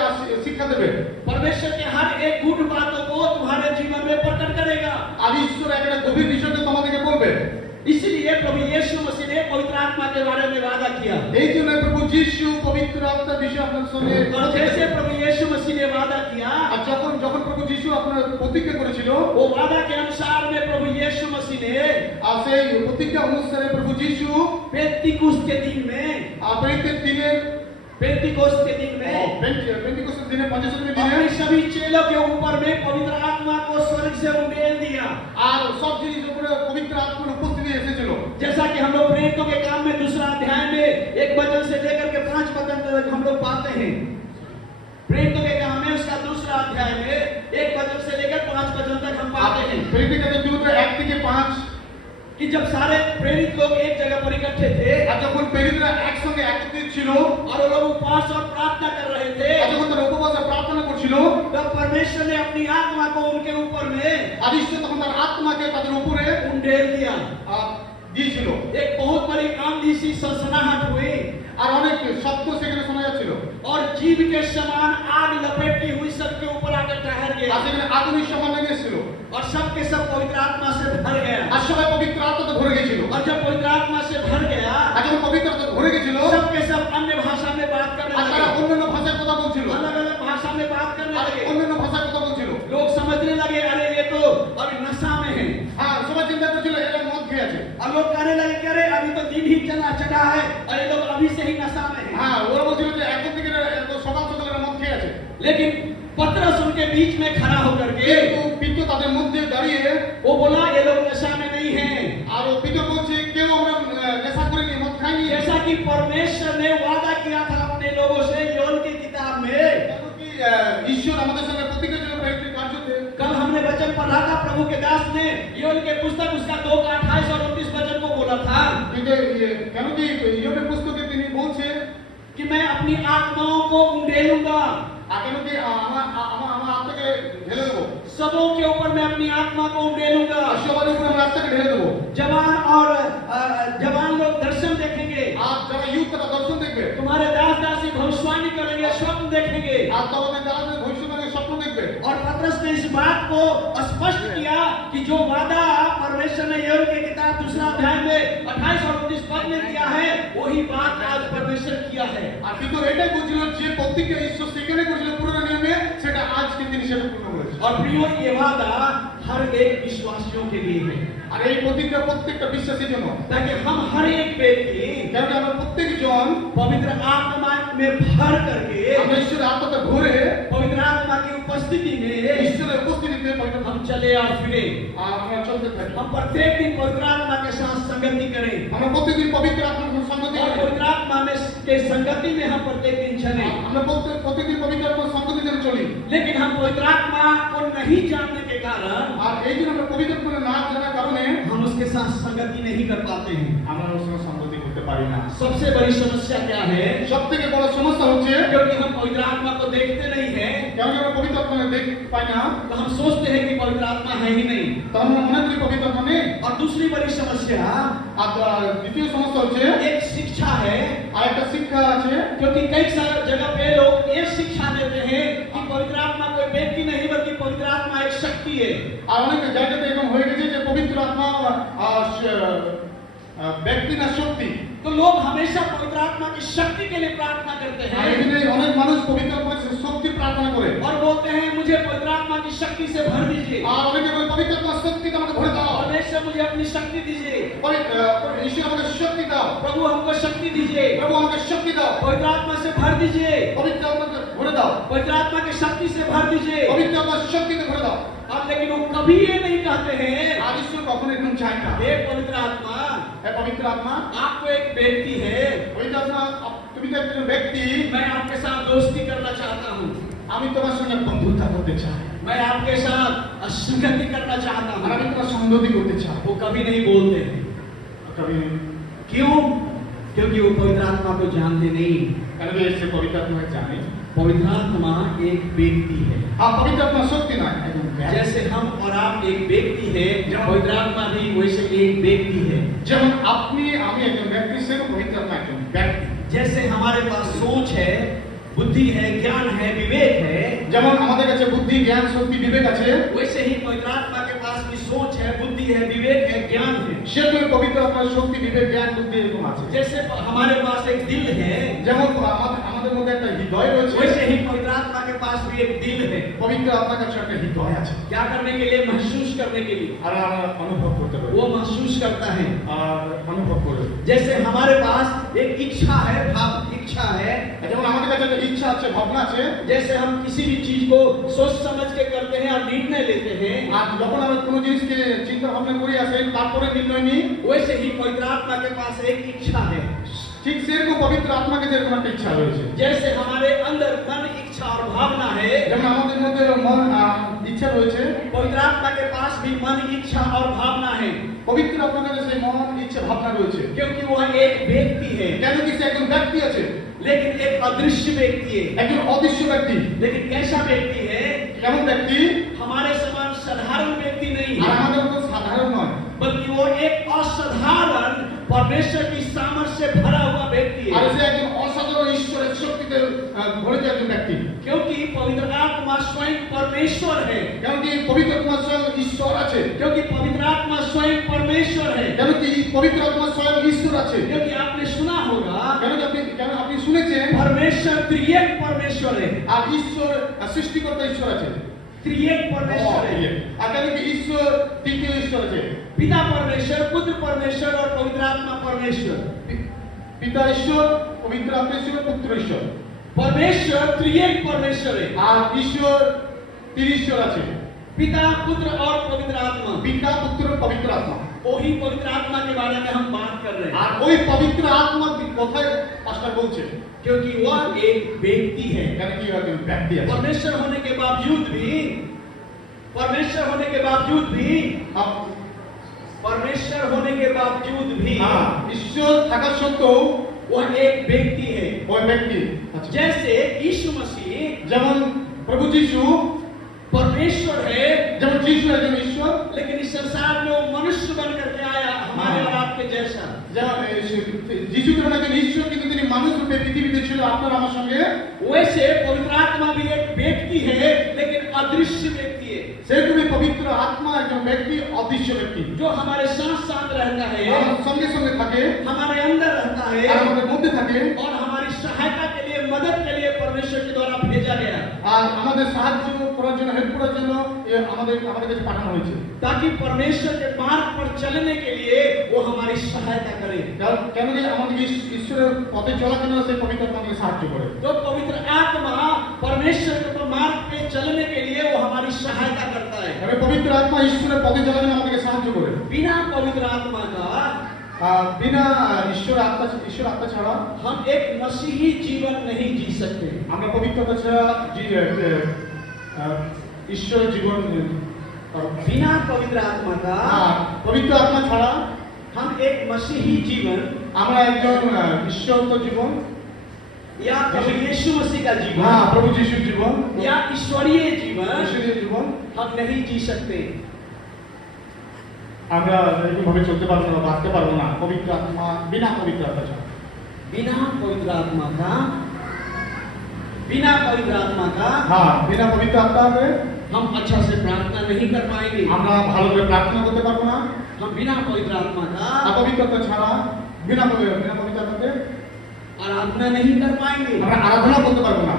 শিক্ষা দেবে। परमेश्वर के हर एक गुड बातों को तुम्हारे जीवन में प्रकट करेगा। আর ঈশ্বর একটা গভীর বিষয়কে তোমাদেরকে বলবে। इसलिए प्रभु यीशु मसीह ने पवित्र आत्मा के बारे में वादा किया। এই জন্য প্রভু যিশু পবিত্র আত্মার বিষয়ে আপনার সঙ্গে और जैसे प्रभु यीशु मसीह ने वादा किया, আর যখন প্রভু যিশু আপনার প্রতিজ্ঞা করেছিল वो वादा के अनुसार में प्रभु यीशु मसीह ने আর সেই প্রতিজ্ঞা অনুসারে প্রভু যিশু पेंतिकुस्त के दिन में पेंतिकोस्त के दिन में पेंटिकोस्टेल दिने पंचाशत्तर दिने अपने सभी चेलों के ऊपर में पवित्र आत्मा को स्वर्ग से उंडेल दिया। আর সব জিনিস উপরে পবিত্র আত্মার উপস্থিতি এসেছিল। जैसा कि हम लोग प्रेरितों के काम में दूसरा अध्याय में 1 वचन से लेकर के 5 वचन तक हम लोग पाते हैं। प्रेरितों के काम में उसका दूसरा अध्याय में 1 वचन से लेकर 5 वचन तक हम पाते हैं প্রেরিতদের দুটো 1 থেকে 5 कि जब सारे प्रेरित लोग एक जगह पर इकट्ठे थे আর যখন প্রেরিতরা একসঙ্গে একত্রিত ছিল और वो लोग उपवास और प्रार्थना कर रहे थे, আর যখন তারা উপবাস আর প্রার্থনা করছিল तब परमेश्वर ने अपनी आत्मा को उनके ऊपर में আর ঈশ্বর তখন তার আত্মাকে তাদের উপরে उंडेल दिया। দিয়েছিল। एक बहुत बड़ी आंधी सी सनसनाहट हुई আর অনেক শব্দ সেখানে শোনা যাচ্ছিল और जीव के समान आग लपेटती हुई सबके ऊपर आकर ठहर আর गया সেখানে আগুনের সমান লেগে এসেছিল और सब के सब पवित्र आत्मा से भर गया। আর সবাই পবিত্র আত্মাতে ভরে গেছিল। और जब पवित्र आत्मा से भर गया, আর যখন পবিত্র আত্মা ভরে গেছিল सब के सब अन्य भाषा में बात करने আর তারা लगे, অন্যান্য ভাষায় কথা বলছিল। अलग अलग भाषा में बात करने আর लगे। অন্যান্য ভাষায় কথা বলছিল। लोग समझने लगे अरे ये तो अभी नशा में है, হ্যাঁ সবাই চিন্তা করছিল এরা মদ খেয়ে আছে। और लोग कहने लगे कि अरे अभी तो दिन ही चढ़ा है और ये लोग अभी से ही नशा में है। হ্যাঁ ওরা বলছিল যে এখন থেকে সকাল সকাল এরা মদ খেয়ে আছে। लेकिन पतरस उनके बीच में खड़ा होकर के কিন্তু পিতর তাদের মধ্যে দাঁড়িয়ে वो बोला ये लोग नशा में नहीं हैं, আর ও পিতর বলছে কেউ আমরা নেশা করিনি মদ খাইনি। जैसा कि परमेश्वर ने वादा किया था अपने लोगों से योएल की किताब में। কেন কি ঈশ্বর আমাদের সঙ্গে প্রতিজ্ঞা ছিল প্রেরিত কার্যতে। कल हमने वचन पढ़ा था, प्रभु के दास ने योएल के पुस्तक उसका 2:28 और 29 वचन को बोला था কিন্তু কেন কি ইয়োবের পুস্তকে তিনি বলছে कि मैं अपनी आत्माओं को उंडेलूंगा, আর কেন কি আমার আত্মাকে ঢেলে দেবো। सबों के ऊपर मैं अपनी आत्मा को उंडेलूंगा। আর সবার উপরে আমার আত্মাকে ঢেলে দেবো। जवान लोग दर्शन देखेंगे, আর যারা ইউথ তারা দর্শন দেখবে। तुम्हारे दास दासी भविष्यवाणी करेंगे, स्वप्न देखेंगे। আর তোমাদের যারা ভবিষ্যৎবাণী স্বপ্ন দেখবে। और पतरस ने इस बात को स्पष्ट किया कि जो वादा परमेश्वर ने योएल की किताब दूसरा अध्याय में 28 और 29 पद में किया है, वही बात आज परमेश्वर किया है। আর কিন্তু এটাই বলছিল যে প্রতিজ্ঞা ঈশ্বর সেখানে করেছিল পুরনো নিয়মে সেটা আজকে তিনি সেটা পূর্ণ করেছেন। और प्रियो ये वादा हर एक विश्वासियों के लिए है, আর এই প্রতিজ্ঞা প্রত্যেকটা বিশ্বাসীর জন্য। ताकि हम हर एक व्यक्ति কারণ আমরা প্রত্যেকজন पवित्र आत्मा में भर करके আমরা ঈশ্বরের আত্মাতে ভরে पवित्र आत्मा की उपस्थिति में ঈশ্বরের উপস্থিতিতে हम चले और फिरे। আর আমরা চলতে থাকি। हम प्रत्येक दिन पवित्र आत्मा के साथ संगति करें আমরা প্রত্যেকদিন পবিত্র আত্মার সঙ্গতি और করি। पवित्र आत्मा में के संगति में हम प्रत्येक दिन चले। আমরা প্রত্যেকদিন পবিত্র আত্মার সঙ্গতিতে চলি। लेकिन हम पवित्र आत्मा को नहीं जानने के कारण আর এই জন্য আমরা পবিত্র আত্মা না জানার কারণে हम उसके साथ संगति नहीं कर पाते हैं। আমরা ওর সঙ্গে সঙ্গতি করতে পারি না। सबसे बड़ी समस्या क्या है? সবথেকে বড় সমস্যা হচ্ছে क्योंकि हम पवित्र आत्मा को देखते नहीं हैं, কেন আমরা পবিত্র আত্মাকে দেখতে পাই না, तो हम सोचते हैं कि पवित्र आत्मा है ही नहीं। তো আমরা মনে করি পবিত্র আত্মা নেই। और दूसरी बड़ी समस्या আর দ্বিতীয় সমস্যা হচ্ছে एक शिक्षा है, আরেকটা শিক্ষা আছে, क्योंकि कई सारे जगह पे लोग ये शिक्षा देते हैं कि पवित्र आत्मा कोई व्यक्ति नहीं बल्कि पवित्र आत्मा एक शक्ति है। আর অনেক জায়গাতে এরকম হয়ে গেছে যে পবিত্র আত্মা ব্যক্তি না শক্তি। तो लोग हमेशा पवित्र आत्मा की शक्ति के लिए प्रार्थना करते আর हैं এখানে অনেক মানুষ পবিত্র আত্মার শক্তি প্রার্থনা করে और बोलते हैं मुझे पवित्र आत्मा की शक्ति से भर दीजिए, আর অনেকে বলে পবিত্র আত্মার শক্তি আমাকে ভরে দাও, परमेश्वर मुझे अपनी शक्ति दीजिए, ঈশ্বর আমাকে শক্তি দাও, प्रभु हमको शक्ति दीजिए, প্রভু আমাকে শক্তি দাও, पवित्र आत्मा से भर दीजिए, পবিত্র আত্মাকে ভরে দাও, पवित्र आत्मा की शक्ति से भर दीजिए। পবিত্র আত্মার শক্তিতে ভরে দাও। और लेकिन वो कभी ये नहीं कहते हैं আর ঈশ্বর কখনো এরকম চায় না। हे पवित्र आत्मा, হে পবিত্র আত্মা, आप तो एक व्यक्ति है, পবিত্র আত্মা তুমি তো একজন ব্যক্তি, मैं आपके साथ दोस्ती करना चाहता हूँ, আমি তোমার সঙ্গে বন্ধুত্ব করতে চাই, मैं आपके साथ संगति करना चाहता আর আমি हूँ। তোমার সঙ্গতি করতে চাই। वो कभी नहीं बोलते हैं। কবি क्यों? क्योंकि वो पवित्र आत्मा को जानते नहीं। কেন কি সে পবিত্র আত্মাকে জানে? पवित्र आत्मा एक व्यक्ति है, আর পবিত্র আত্মা শক্তি নয়, একজন ব্যক্তি। जैसे हम और आप एक व्यक्ति है, पवित्र आत्मा भी वैसे एक व्यक्ति है। যেমন আপনি আমি একজন ব্যক্তি, সেরকম পবিত্র আত্মা একজন ব্যক্তি। जैसे हमारे पास सोच है, बुद्धि है, ज्ञान है, विवेक है, যেমন আমাদের কাছে বুদ্ধি, জ্ঞান, শক্তি, বিবেক আছে, वैसे ही पवित्र आत्मा के पास भी सोच है, बुद्धि है, विवेक है, ज्ञान है। সেরকম পবিত্র আত্মার শক্তি, বিবেক, জ্ঞান, বুদ্ধি এরকম আছে। जैसे हमारे पास एक दिल है, যেমন আমাদের মধ্যে একটা হৃদয় রয়েছে, वैसे ही पवित्र आत्मा के पास भी एक दिल है। পবিত্র আত্মার কাছে একটা হৃদয় আছে। क्या करने के लिए? महसूस करने के लिए। আর আমরা অনুভব করতে পারি, वो महसूस करता है। আর অনুভব করে। जैसे हमारे पास एक इच्छा है, भाव इच्छा है, যেমন আমাদের কাছে একটা ইচ্ছা আছে, ভাবনা আছে, जैसे हम किसी भी चीज को सोच समझ के करते हैं और निर्णय लेते हैं, আর যখন আমরা কোনো জিনিসকে চিন্তা ভাবনা করি আসে তারপরে নির্ণয় নিই, वैसे ही पवित्र आत्मा के पास एक इच्छा है। ঠিক সেরকম পবিত্র আত্মাকে যেরকম একটা ইচ্ছা রয়েছে। जैसे हमारे अंदर मन, इच्छा और भावना है, যেমন আমাদের মধ্যে মন ইচ্ছা রয়েছে, पवित्र आत्मा के पास भी मन, इच्छा और भावना है, পবিত্র আত্মার কাছে সেই মন, ইচ্ছা, ভাবনা রয়েছে। क्योंकि वह एक व्यक्ति है, কেন কি সে একজন ব্যক্তি আছে, लेकिन एक अदृश्य व्यक्ति है। একজন অদৃশ্য ব্যক্তি। लेकिन कैसा व्यक्ति है? কেমন ব্যক্তি? हमारे समान साधारण व्यक्ति नहीं আর है, আমাদের মতো সাধারণ নয়, बल्कि वो एक असाधारण परमेश्वर की सामर्थ्य से भरा हुआ व्यक्ति আর है। সে একজন অসাধারণ ঈশ্বরের শক্তিতে ভরিত একজন ব্যক্তি। क्योंकि पवित्र आत्मा स्वयं परमेश्वर है, কেন কি পবিত্র আত্মা স্বয়ং ঈশ্বর আছে, क्योंकि पवित्र आत्मा स्वयं परमेश्वर है, কেন কি পবিত্র আত্মা স্বয়ং ঈশ্বর আছে। क्योंकि आपने सुना होगा কেন কি আপনি শুনেছেন परमेश्वर त्रिएक परमेश्वर है, আর ঈশ্বর সৃষ্টিকর্তা ঈশ্বর আছে, त्रिएक परमेश्वर है, আর কেন কি ঈশ্বর তৃতীয় ঈশ্বর আছে, पिता परमेश्वर, पुत्र परमेश्वर और पवित्र आत्मा परमेश्वर। পিতা ঈশ্বর, পবিত্র আত্মা ঈশ্বর, পুত্র ঈশ্বর। परमेश्वर त्रिएक परमेश्वर है, আর ঈশ্বর তিন ঈশ্বর আছে, पिता, पुत्र और पवित्र आत्मा। পিতা, পুত্র, পবিত্র আত্মা। वही पवित्र आत्मा के बारे में हम बात कर रहे আর हैं, ওই পবিত্র আত্মার কথাই পাস্টার বলছে। क्योंकि वह एक व्यक्ति है। কেন কি একজন ব্যক্তি আছে। परमेश्वर होने के बावजूद भी, परमेश्वर होने के बावजूद भी, আপ- परमेश्वर होने के बावजूद भी হ্যাঁ, ঈশ্বর থাকা সত্ত্বেও वह एक व्यक्ति है। ওই ব্যক্তি আছে। जैसे यीशु मसीह যেমন প্রভু যিশু, परमेश्वर है, যেমন যিশু একজন ঈশ্বর, लेकिन इस संसार में वो मनुष्य बन करके आया हमारे और आपके जैसा। যেমন যিশু যেমন একজন ঈশ্বর কিন্তু তিনি মানুষ রূপে পৃথিবীতে ছিল আপনার আমার সঙ্গে, वैसे पवित्र आत्मा भी एक व्यक्ति है, लेकिन अदृश्य व्यक्ति है, সেরকমই পবিত্র আত্মা একজন ব্যক্তি, অদৃশ্য ব্যক্তি, जो हमारे साथ साथ रहता है, আমার সঙ্গে সঙ্গে থাকে, हमारे अंदर रहता আর है আমাদের মধ্যে থাকে, और हमारी सहायता के लिए, मदद के लिए परमेश्वर के द्वारा भेजा गया, আর আমাদের সাহায্য করার জন্য, হেল্প করার জন্য আমাদের কাছে পাঠানো হয়েছে। ताकि परमेश्वर के मार्ग पर चलने के लिए वो हमारी सहायता करे। কেন কি আমাদের ঈশ্বরের পথে চলার জন্য সেই পবিত্র আত্মা আমাদের সাহায্য করে। तो पवित्र आत्मा परमेश्वर के मार्ग पे चलने के लिए वो हमारी सहायता करता है। তবে পবিত্র আত্মা ঈশ্বরের পথে চলার জন্য আমাদেরকে সাহায্য করে। बिना पवित्र आत्मा का বিনা ঈশ্বর আত্মা ছাড়া हम एक मसीही जीवन नहीं जी सकते। আমরা পবিত্রতা ছাড়া ঈশ্বর জীবন बिना पवित्र आत्मा का পবিত্র আত্মা ছাড়া हम एक मसीही जीवन আমরা একজন ঈশ্বরত জীবন, या प्रभु यीशु मसीह का जीवन, হ্যাঁ প্রভু যিশুর জীবন, या ईश्वरीय जीवन ঈশ্বরীয় জীবন हम नहीं जी सकते। আমরা এরকম ভাবে চলতে পারবো না, বাঁচতে পারবো না পবিত্র আত্মা বিনা পবিত্র আত্মা ছাড়া। बिना पवित्र आत्मा का, बिना पवित्र आत्मा का হ্যাঁ বিনা পবিত্র আত্মা হবে हम अच्छा से प्रार्थना नहीं कर पाएंगे। আমরা ভালো করে প্রার্থনা করতে পারবো না। हम बिना पवित्र आत्मा का অপবিত্রতা ছাড়া বিনা পবিত্র আত্মাতে आराधना नहीं कर पाएंगे, আমরা আরাধনা করতে পারবো না।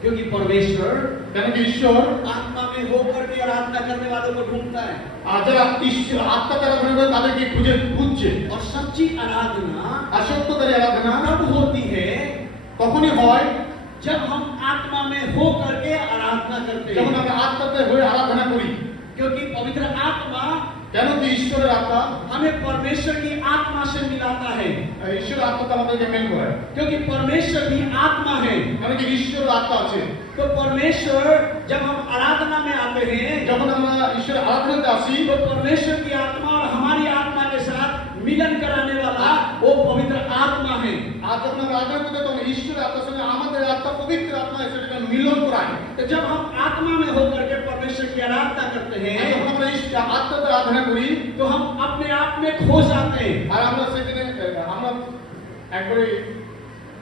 क्योंकि परमेश्वर কেন কি ঈশ্বর आत्मा में होकर के आराधना करने वालों को ढूंढता है। আর যারা ঈশ্বর আত্মাতে আরাধনা করে তাদেরকে খুঁজছে। और सच्ची आराधना আসক্তকারী আরাধনা तब होती है তখনই হয় जब हम आत्मा में हो करके आराधना करते যখন हैं, আমরা আত্মাতে হয়ে আরাধনা করি। क्योंकि पवित्र आत्मा কেন কি ঈশ্বরের আত্মা हमें परमेश्वर की आत्मा से मिलाता है, ঈশ্বরের আত্মাতে আমাদেরকে মেল করে। क्योंकि परमेश्वर भी आत्मा है। কেন কি ঈশ্বরের আত্মা আছে। तो परमेश्वर जब हम आराधना में आते हैं যখন আমরা ঈশ্বরের আরাধনাতে আসি तो परमेश्वर की आत्मा और हमारी आत्मा के साथ मिलन कराने वाला वो पवित्र आत्मा है। আর যখন আমরা আরাধনা করতে তখন ঈশ্বরের আত্মার সঙ্গে আমাদের আত্মা পবিত্র আত্মা সেটাকে মিলন করায়। तो जब हम आत्मा में होकर के परमेश्वर की आराधना करते আর हैं যখন আমরা আত্মাতে আরাধনা করি तो हम अपने आप में खो जाते हैं। আর আমরা সেখানে আমরা একবারে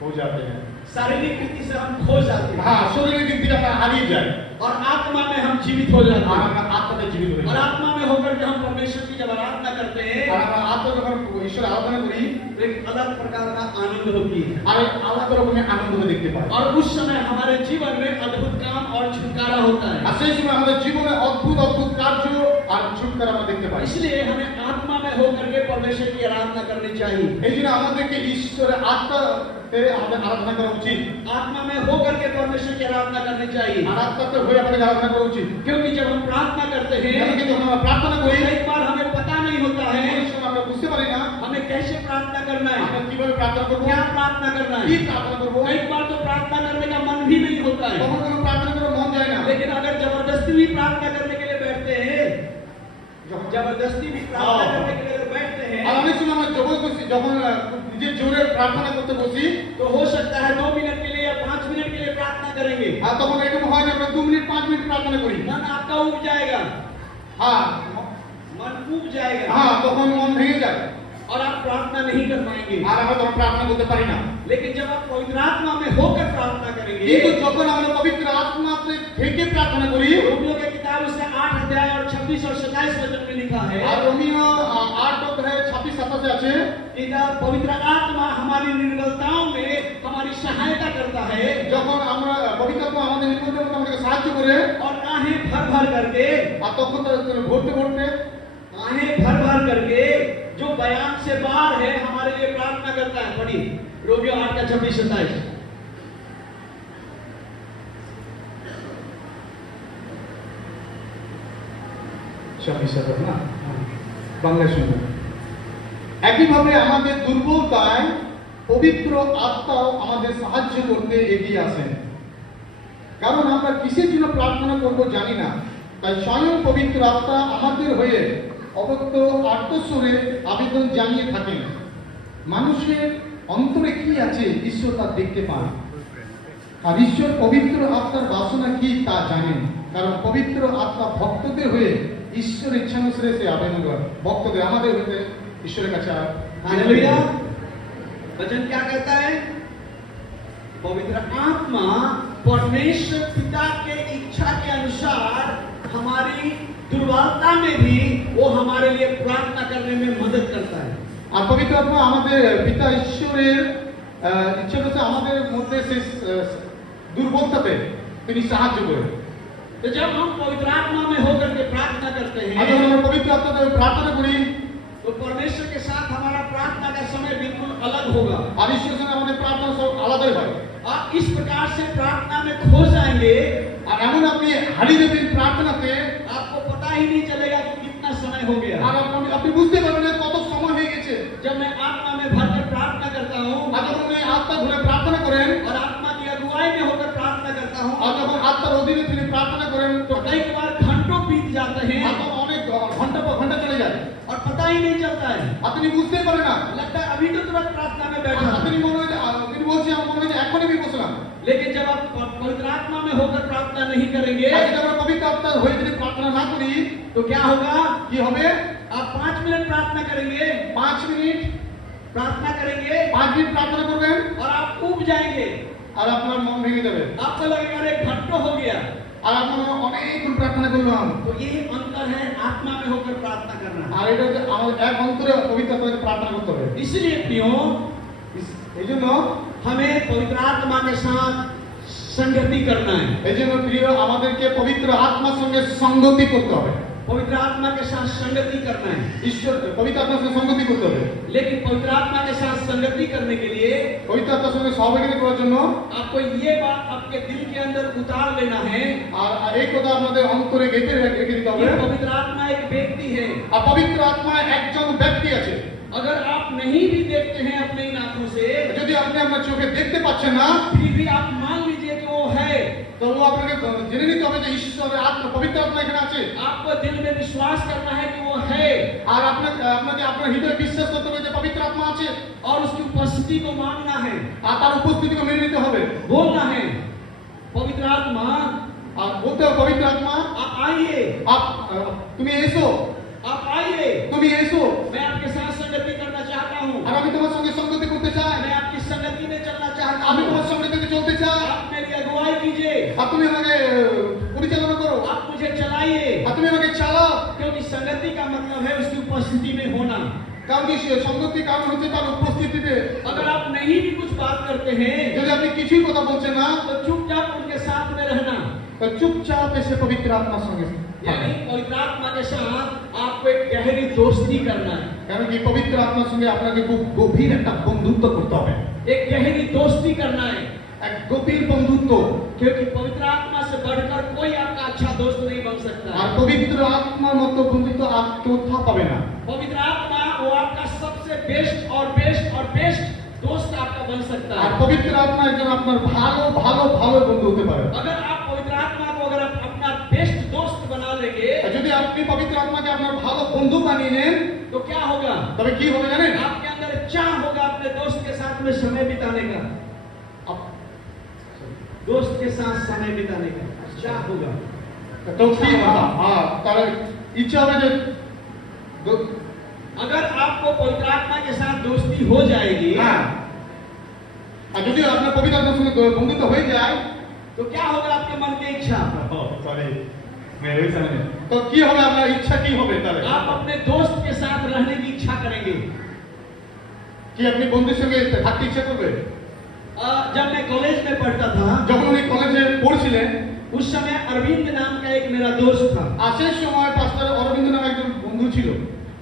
हो जाते हैं। शारीरिक रीति से हम खो जाते हैं হ্যাঁ শরীরের দিক থেকে আমরা হারিয়ে যাই और आत्मा में हम जीवित हो जाते আর हैं। আমরা আত্মাতে জীবিত হই। और आत्मा में होकर के हम परमेश्वर की जब आराधना करते हैं আর আমরা আত্মা যখন ঈশ্বরের আরাধনা করি तो एक अलग प्रकार का आनंद होती है আর আলাদা রকমের আনন্দ দেখতে পাই। और उस समय हमारे जीवन में अद्भुत काम और छुटकारा होता है। আর সেই সময় আমাদের জীবনে অদ্ভুত অদ্ভুত কার্য আর ছুটকারা আমরা দেখতে পাই। इसलिए हमें आत्मा में होकर के परमेश्वर की आराधना करनी चाहिए। এই জন্য আমাদেরকে ঈশ্বরের আত্মাতে আমাদের আরাধনা করা উচিত। आत्मा में होकर के परमेश्वर की आराधना करनी चाहिए, আর আত্মাতে হয়ে আমাদের আরাধনা করা উচিত। क्योंकि जब हम प्रार्थना करते কেন हैं কি যখন আমরা প্রার্থনা করি एक बार हमें पता नहीं होता है অনেক সময় আমরা বুঝতে পারি না हमें कैसे प्रार्थना करना আমরা है, কিভাবে প্রার্থনা করব, क्या प्रार्थना करना কি है। প্রার্থনা করব। एक बार तो प्रार्थना करने का मन भी नहीं होता है, কখনো কোনো প্রার্থনা করে মন যায় না। लेकिन अगर जबरदस्ती भी प्रार्थना करने के लिए बैठते हैं, जबरदस्ती भी प्रार्थना करने के लिए अगर बैठते আর हैं অনেক সময় আমরা জবরদস্তি যখন নিজের জোরে প্রার্থনা করতে বসি तो हो सकता है 2 मिनट के लिए या 5 मिनट के लिए प्रार्थना करेंगे, আর তখন এরকম হয় না আমরা 2 মিনিট 5 মিনিট প্রার্থনা করি। मन आपका उब जाएगा, হ্যাঁ मन उब जाएगा হ্যাঁ তখন মন ভেঙে যায় और आप प्रार्थना नहीं कर पाएंगे। আর আমরা তখন প্রার্থনা করতে পারি না। लेकिन जब आप पवित्र आत्मा में होकर प्रार्थना करेंगे, কিন্তু যখন আমরা পবিত্র आत्माতে থেকে প্রার্থনা করি रोमियो के किताब उससे 8 अध्याय और 26 और 27 वचन में लिखा है আর রোমিও 8 অধ্যায় 26 27 আছে कि पवित्र आत्मा हमारी निर्बलताओं में हमारी सहायता करता है যখন আমরা পবিত্র আত্মা আমাদের নিকটে আমাদেরকে সাহায্য করে और आहें भर भर करके আর তখন ভরতে ভরতে आहें भर भर करके जो बयान से बाहर है हमारे लिए प्रार्थना करता है। पढ़िए रोमियो 8 का 26 27। না বাংলা শুনবেন। একইভাবে আমাদের দুর্বলতায় পবিত্র আত্মাও আমাদের সাহায্য করতে এগিয়ে আসেন। কারণ আমরা কিসের জন্য প্রার্থনা করব জানি না, তাই স্বয়ং পবিত্র আত্মা আমাদের হয়ে অব্যক্ত আত্মস্বরে আবেদন জানিয়ে থাকেন। মানুষের অন্তরে কি আছে ঈশ্বর তা দেখতে পান, আর ঈশ্বর পবিত্র আত্মার বাসনা কি তা জানেন। কারণ পবিত্র আত্মা ভক্তদের হয়ে ঈশ্বরের ইচ্ছানুসারে সে আবেদন করেন। ভক্তদের আমাদের হতে ঈশ্বরের কাছে हालेलुया। वचन क्या कहता है? पवित्र आत्मा परमेश्वर पिता के इच्छा के अनुसार हमारी दुर्बलता में भी वो हमारे लिए प्रार्थना करने में मदद करता है। আর পবিত্র আত্মা আমাদের পিতা ঈশ্বরের ইচ্ছানুসারে আমাদের মধ্যে সেই দুর্বলতাতে তিনি সাহায্য করেন। तो जब हम पवित्र आत्मा में होकर के प्रार्थना करते আর যখন हैं আমরা পবিত্র আত্মাতে প্রার্থনা করি तो परमेश्वर के साथ हमारा प्रार्थना का समय बिल्कुल अलग होगा আর ঈশ্বরের সঙ্গে আমাদের প্রার্থনা সব আলাদাই হয়। और इस प्रकार से प्रार्थना में खो जाएंगे, আর এমন আপনি হারিয়ে দেবেন প্রার্থনাতে आपको पता ही नहीं चलेगा कि कितना समय हो गया। আর আপনি বুঝতে পারবেন না কত সময় হয়ে গেছে। जब मैं आत्मा में भरकर प्रार्थना करता हूँ আর যখন আপনি আত্মা ধরে প্রার্থনা করেন और आत्मा की अगुवाई में होकर प्रार्थना करता हूँ আর যখন আত্মার অধীনে তিনি প্রার্থনা করেন तो कई बार घंटों बीत जाते আর हैं তখন অনেক ঘন্টা পর ঘন্টা চলে যায় और पता ही ही नहीं चलता है, আপনি বুঝতেই পারেন না। लगता है अभी तो तुरंत प्रार्थना में बैठा আপনি हूं। মনে হয় তিনি বলছেন আমার মনে হয় যে এখনই আমি বসলাম। लेकिन जब आप पवित्र आत्मा में होकर प्रार्थना नहीं करेंगे আর যদি আমরা পবিত্র আত্মা হয়ে যদি প্রার্থনা না করি तो क्या होगा? কি হবে? आप 5 मिनट प्रार्थना करेंगे, 5 মিনিট प्रार्थना करेंगे 5 মিনিট প্রার্থনা করবেন और आप ऊब जाएंगे। আর আপনার মন ভেঙে যাবে। आपको लगेगा अरे घंटों हो गया। আর আপনার অনেকক্ষণ প্রার্থনা করলাম। तो ये अंतर है आत्मा में होकर प्रार्थना करना। আর এটা হচ্ছে আমাদের এক অন্তরে পবিত্র আত্মাকে প্রার্থনা করতে হবে। इसलिए प्रियो, এই জন্য हमें पवित्र आत्मा के साथ संगति करना है। এই জন্য প্রিয় আমাদেরকে পবিত্র আত্মার সঙ্গে সঙ্গতি করতে হবে। पवित्र आत्मा के साथ संगति करना है। ঈশ্বর পবিত্র আত্মার সঙ্গে সঙ্গতি করতে হবে। लेकिन पवित्र आत्मा के साथ संगति करने के लिए পবিত্র আত্মার সঙ্গে সহযোগিতা করার জন্য आपको ये बात आपके दिल के अंदर उतार लेना है আর এই কথা আপনাদের অন্তরে গেঁথে রেখে দিতে হবে। कि पवित्र आत्मा एक व्यक्ति है। আর পবিত্র আত্মা একজন ব্যক্তি আছে। अगर आप नहीं भी देखते हैं अपने इन आंखों से, যদি আপনি আপনার চোখে দেখতে পাচ্ছেন না फिर भी आप मान लीजिए कि वो है। তবু আপনাকে জেনে নিতে হবে যে ঈশ্বরের আত্মা পবিত্র আত্মা এখানে আছে। आपको दिल में विश्वास करना है कि वो है আর আপনাকে আপনার হৃদয়ে বিশ্বাস করতে হবে যে পবিত্র আত্মা আছে और उसकी उपस्थिति को मानना है, আর তার উপস্থিতিকে মেনে নিতে হবে। बोलना है पवित्र आत्मा আর বলতে হবে পবিত্র আত্মা आप आइए, তুমি এসো, आप आइए, তুমি এসো। मैं आपके साथ संगति करना चाहता हूँ, আর আমি তোমার সঙ্গে সঙ্গতি করতে চাই, मैं आपकी संगति में चलना चाहता আমি हूँ। তোমার সঙ্গে থেকে চলতে চাই। आप मेरी अगुवाई कीजिए, আর তুমি আমাকে পরিচালনা করো, आप मुझे चलाइए, আর তুমি আমাকে চালাও। क्योंकि संगति का मतलब है उसकी उपस्थिति में होना। কারণ কি সঙ্গতি কারণ হচ্ছে তার উপস্থিতিতে। अगर आप नहीं भी कुछ बात करते हैं যদি আপনি কিছুই কথা বলছেন না तो चुपचाप उनके साथ में रहना, তো চুপচাপ এসে পবিত্র আত্মার সঙ্গে यानी पवित्र आत्मा के साथ आपको एक गहरी दोस्ती करना है, কারণ কি পবিত্র আত্মার সঙ্গে আপনাকে খুব গভীর একটা বন্ধুত্ব করতে হবে। एक गहरी दोस्ती करना है, এক গভীর বন্ধুত্ব। क्योंकि पवित्र आत्मा से बढ़कर कोई आपका अच्छा दोस्त नहीं बन सकता আর है। পবিত্র আত্মার মতো বন্ধুত্ব আর কোথাও পাবে না। पवित्र आत्मा वो आपका सबसे बेस्ट दोस्त आपका बन सकता আর है। পবিত্র আত্মা একজন আপনার ভালো ভালো ভালো বন্ধু হতে পারে। अगर आप पवित्र आत्मा को अगर आप अपना बेस्ट दोस्त बना लेंगे আর যদি আপনি পবিত্র আত্মাকে আপনার ভালো বন্ধু বানিয়ে নেন तो क्या होगा? তবে কি হবে জানেন? आपके अंदर चाह होगा अपने दोस्त के साथ में समय बिताने का, दोस्त के साथ समय बिताने का चाह होगा। তো কি হবে? হ্যাঁ তার ইচ্ছা হবে যে अगर आपको पवित्र आत्मा के साथ दोस्ती हो जाएगी হ্যাঁ আর যদি আপনার পবিত্র আত্মার সঙ্গে বন্ধুত্ব হয়ে যায় तो क्या होगा आपके मन की इच्छा? সরি मैं वही समझ तो কি হবে আপনার ইচ্ছা কি হবে তাহলে? आप अपने दोस्त के साथ रहने की इच्छा करेंगे। কি আপনি বন্ধুর সঙ্গে থাকতে ইচ্ছা করবে? जब मैं कॉलेज में पढ़ता था যখন উনি কলেজে পড়ছিলেন उस समय अरविंद नाम का एक मेरा दोस्त था আর সেই সময় পাস্টার অরবিন্দ নামে একজন বন্ধু ছিল।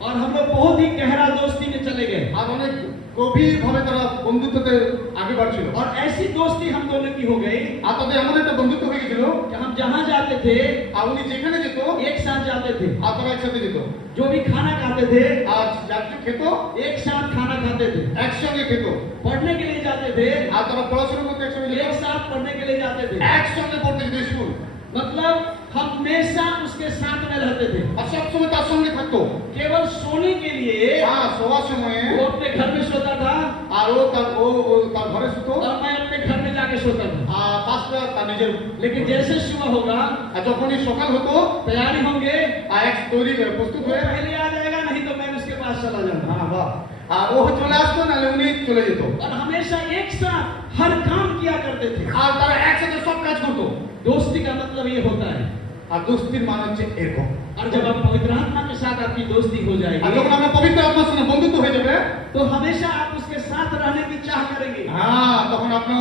और हम लोग बहुत ही गहरा दोस्ती में चले गए আর অনেক গভীর ভাবে তারা বন্ধুত্বতে আগে বাড়ছিল। और ऐसी दोस्ती हम दोनों की हो गई আর তাদের এমন একটা বন্ধুত্ব হয়ে গেছিল कि हम जहाँ जाते थे আর উনি যেখানে যেত एक साथ जाते थे, আর তারা একসাথে যেত। जो भी खाना खाते थे আর যাত্রী খেত एक साथ खाना खाते थे, একসঙ্গে খেত। पढ़ने के लिए जाते थे আর তারা পড়াশোনা করতে একসঙ্গে যেত, एक साथ पढ़ने के लिए जाते थे। একসঙ্গে পড়তে যেত স্কুল। मतलब हम हमेशा उसके साथ में रहते थे। আর সবসময় তার সঙ্গে থাকতো। केवल सोने के लिए হ্যাঁ শোয়ার সময়ে वो अपने घर में सोता था আর ও তার ঘরে শুতো और मैं अपने घर में जाके सोता था। আর পাঁচটা তার নিজের। लेकिन जैसे सुबह होगा আর যখনই সকাল হতো तैयारी होंगे আর এক তৈরি প্রস্তুত वो হয়ে पहले आ जाएगा, नहीं तो मैं उसके पास चला जाऊंगा। হ্যাঁ বাহ আর ও চলে আসতো নাহলে উনি চলে যেত। और हमेशा एक साथ हर काम किया करते थे। আর তারা একসাথে সব কাজ করতো। दोस्ती का मतलब ये होता है। আর দোস্তির মান হচ্ছে এরকম। और जब आप पवित्र आत्मा के साथ आपकी दोस्ती हो আর जाएगी যখন আমরা পবিত্র আত্মার সঙ্গে বন্ধুত্ব হয়ে যাবে तो हमेशा आप उसके साथ रहने की चाह करेंगे, হ্যাঁ তখন আপনার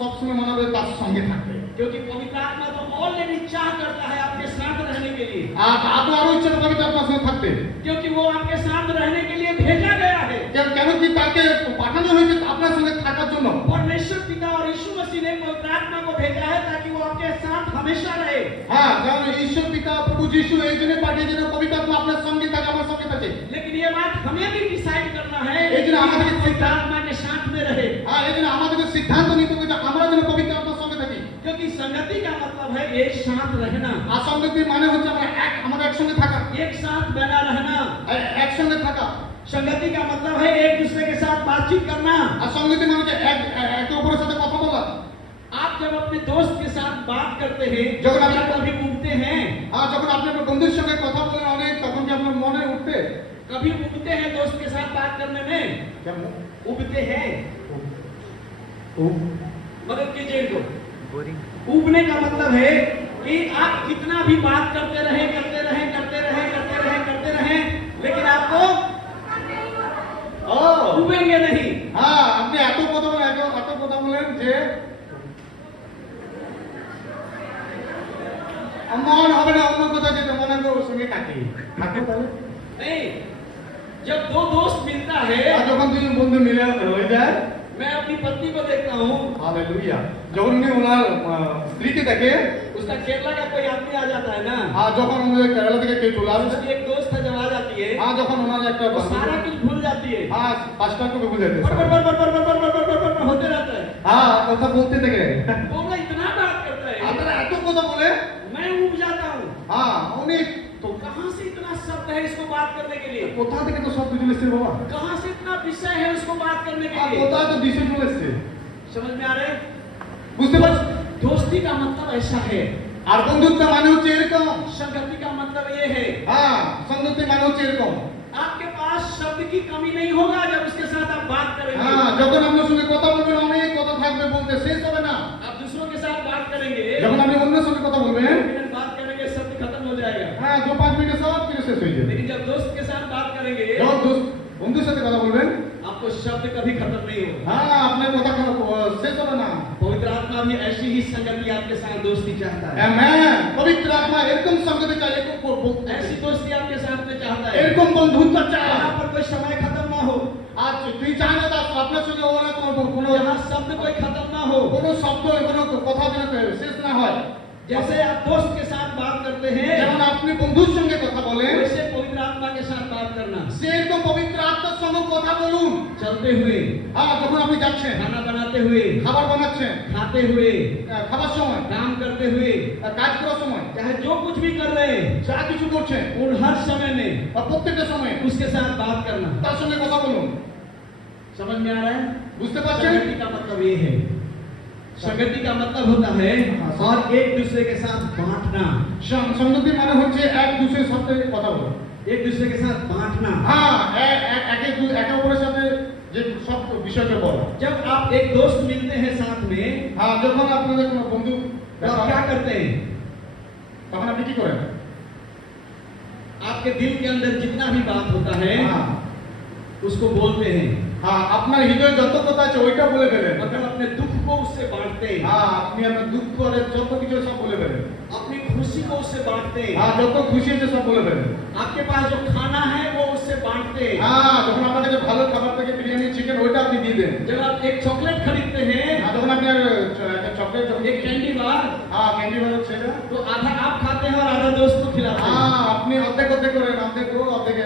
সবসময় মনে হবে তার সঙ্গে থাকবে। क्योंकि पवित्र आत्मा तो ऑलरेडी चाह करता है आपके साथ रहने के लिए, আর আপনার আরো ইচ্ছা হবে পবিত্র আত্মার সঙ্গে থাকতে। क्योंकि वो आपके साथ रहने के लिए भेजा गया है। কেন কি তাকে পাঠানো হয়েছে আপনার সঙ্গে থাকার জন্য। परमेश्वर पिता और यीशु मसीह ने पवित्र आत्मा को भेजा है ताकि वो आपके साथ हमेशा रहे। হ্যাঁ কারণ ঈশ্বর পিতা প্রভু যিশু এই জন্য পাঠিয়েছেন পবিত্র আত্মা আপনার সঙ্গে থাকে আমার সঙ্গে থাকে। लेकिन ये बात हमें भी डिसाइड करना है এই জন্য कि আমাদের हम पवित्र आत्मा के साथ में रहे, হ্যাঁ এই জন্য আমাদেরকে সিদ্ধান্ত নিতে হবে যে আমরা যেন পবিত্র আত্মার সঙ্গে থাকি। क्योंकि संगति का मतलब है एक साथ रहना, আর সঙ্গতি মানে হচ্ছে আমরা একসঙ্গে থাকা, एक साथ बना रहना। একসঙ্গে থাকা। संगति का मतलब है एक दूसरे के साथ बातचीत करना। আর সঙ্গতি মানে হচ্ছে একে অপরের সাথে কথা বলা। आप जब अपने दोस्त के साथ बात करते हैं, जब जब आप- आप कभी उगते हैं, আর যখন আপনি আপনার বন্ধুর সঙ্গে কথা বলেন অনেক, তখন কি আপনার মনে উঠবে? कभी उगते हैं दोस्त के साथ बात करने में, কেমন? उगते हैं, ও मदद कीजिए इनको। उगने का मतलब है कि आप कितना भी बात करते रहे, लेकिन आपको ও उगेंगे नहीं। হ্যাঁ, আপনি এত কথা বলেন, এত কথা বলেন যে মন হবে না অন্য কোথাও যেতে, মনে হবে ওর সঙ্গে থাকি থাকো তাহলে। नहीं, जब दो दोस्त मिलता है, আর যখন দুজন বন্ধু মিলে হয়ে যায়, मैं अपनी पत्नी को देखता हूँ, হালেলুয়া, যখন উনি ওনার স্ত্রীকে দেখে, उसका केरला का कोई आदमी आ जाता है ना, আর যখন আমাদের কেরালা থেকে কেউ চলে আসে, उसकी एक दोस्त है जब आ जाती है, আর যখন ওনার একটা वो सारा कुछ भूल जाती है, হ্যাঁ পাঁচটা করে বুঝে बर যেতে, बर बर बर बर बर बर बर बर बर बर होते रहता है। হ্যাঁ কথা বলতে থাকে, वो ना इतना बात करता है, আপনারা এত কথা বলে, मैं उब जाता हूँ। হ্যাঁ অনেক, তো कहाँ से इतना शब्द है इसको बात करने के लिए, কোথা থেকে তো সব কিছু এসছে বাবা, कहाँ से इतना विषय है उसको बात करने के আর लिए। কোথায় তো দিশে চলে এসছে, समझ में आ रहे हैं? বুঝতে পারছি। दोस्ती का मतलब ऐसा है, আর বন্ধুত্ব মানে হচ্ছে এরকম, संगति का मतलब ये है, হ্যাঁ সঙ্গতি মানে হচ্ছে এরকম। आपके पास शब्द की कमी नहीं होगा जब उसके साथ आप बात करेंगे। হ্যাঁ যখন আপনার সঙ্গে কথা বলবেন অনেক কথা থাকবে, বলতে শেষ হবে না। आप दूसरों के साथ बात करेंगे, যখন আপনি অন্যের সঙ্গে কথা বলবেন, मिनट बात करेंगे शब्द खत्म हो जाएगा, হ্যাঁ 2-5 মিনিটে সব কিছু শেষ হয়ে যাবে। लेकिन जब दोस्त के साथ बात करेंगे যখন বন্ধুর সাথে কথা বলবেন, आपको शब्द कभी खत्म नहीं होगा। হ্যাঁ আপনার কথা শেষ হবে না। पवित्र आत्मा भी ऐसी ही संगति आपके साथ दोस्ती चाहता है, আমেন। পবিত্র আত্মা এরকম সঙ্গতি চাই, এরকম ऐसी दोस्ती आपके साथ में चाहता है, এরকম বন্ধুত্ব চাই। यहाँ पर कोई समय खत्म ना हो, আর তুই চাই না তার আপনার সঙ্গে ওরা কোনো यहाँ शब्द कोई खत्म ना हो। কোনো শব্দ, কোনো কথা যেন শেষ না হয়। जैसे आप दोस्त के साथ बात करते हैं, যেমন আপনি বন্ধুর সঙ্গে কথা বলেন, वैसे पवित्र आत्मा के साथ बात करना, সেরকম পবিত্র আত্মার সঙ্গে কথা বলুন। चलते हुए, হ্যাঁ যখন আপনি যাচ্ছেন, खाना बनाते हुए, খাবার বানাচ্ছেন, खाते हुए, খাবার সময়, काम करते हुए, কাজ করার সময়, चाहे जो कुछ भी कर रहे हैं, যা কিছু করছেন, उन हर समय में আর প্রত্যেকটা সময় उसके साथ बात करना। তার সঙ্গে কথা বলুন। समझ में आ रहा है? বুঝতে পারছেন? संगति का मतलब ये है, संगति का मतलब होता है और एक दूसरे के साथ बांटना, সঙ্গতি মানে হচ্ছে এক দুসরের সাথে কথা বলা। एक दूसरे के साथ बांटना। হ্যাঁ একে অপরের সাথে যে সব বিষয়টা বলা। जब आप एक दोस्त मिलते हैं साथ में, হ্যাঁ যখন আপনাদের কোনো বন্ধু तो आप क्या करते हैं? তখন আপনি কি করেন? आपके दिल के अंदर जितना भी बात होता है হ্যাঁ उसको बोलते हैं, হ্যাঁ আপনার হৃদয়ে যত কথা আছে ওইটা বলে ফেলেন। मतलब अपने दुख को उससे बांटते हैं, হ্যাঁ আপনি আপনার দুঃখ আর যত কিছু সব বলে ফেলেন। अपनी खुशी को उससे बांटते हैं, হ্যাঁ যত খুশি আছে সব বলে ফেলেন। आपके पास जो खाना है वो उससे बांटते हैं। হ্যাঁ যখন আপনার কাছে ভালো খাবার থাকে, বিরিয়ানি, চিকেন, ওইটা আপনি দিয়ে দেন। जब आप एक चॉकलेट खरीदते हैं, হ্যাঁ যখন আপনি একটা চকলেট, एक कैंडी बार, হ্যাঁ ক্যান্ডি বানার ছেলে, तो आधा आप खाते हैं और आधा दोस्त को खिलाते हैं। হ্যাঁ আপনি অর্ধেক অর্ধেক করেন, অর্ধেক ও অর্ধেক।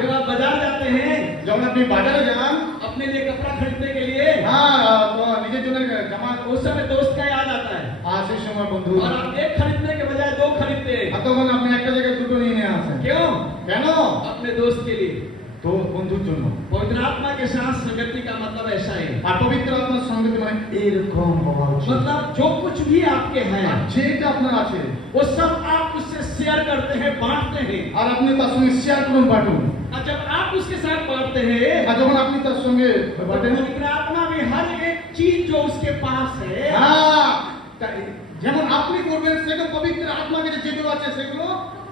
जब आप बाजार जाते हैं যখন আপনি বাজারে যান, अपने लिए कपड़ा खरीदने के लिए, হ্যাঁ তো নিজের জন্য জামা, उस समय दोस्त का याद आता है, আর সেই সময় বন্ধু, और आप एक खरीदने के बजाय दो खरीदते हैं। আর তখন আপনি একটা জায়গায় দুটো নিয়ে আসেন। क्यों? কেন? अपने दोस्त के लिए। তো বন্ধুর জন্য। पवित्र आत्मा के साथ संगति का मतलब ऐसा है, আর পবিত্র আত্মার সঙ্গে মানে এরকম হওয়া উচিত। मतलब जो कुछ भी आपके আর हैं যেটা আপনার আছে, वो सब आप उससे शेयर करते हैं, बांटते हैं। আর আপনি তার সঙ্গে শেয়ার করুন, বাটুন। और जब आप उसके साथ बांटते हैं, আর যখন আপনি তার সঙ্গে तो বাটেন, पवित्र आत्मा में हर एक चीज जो उसके पास है, হ্যাঁ যেমন আপনি করবেন, সেটা পবিত্র আত্মার কাছে যেগুলো আছে সেগুলো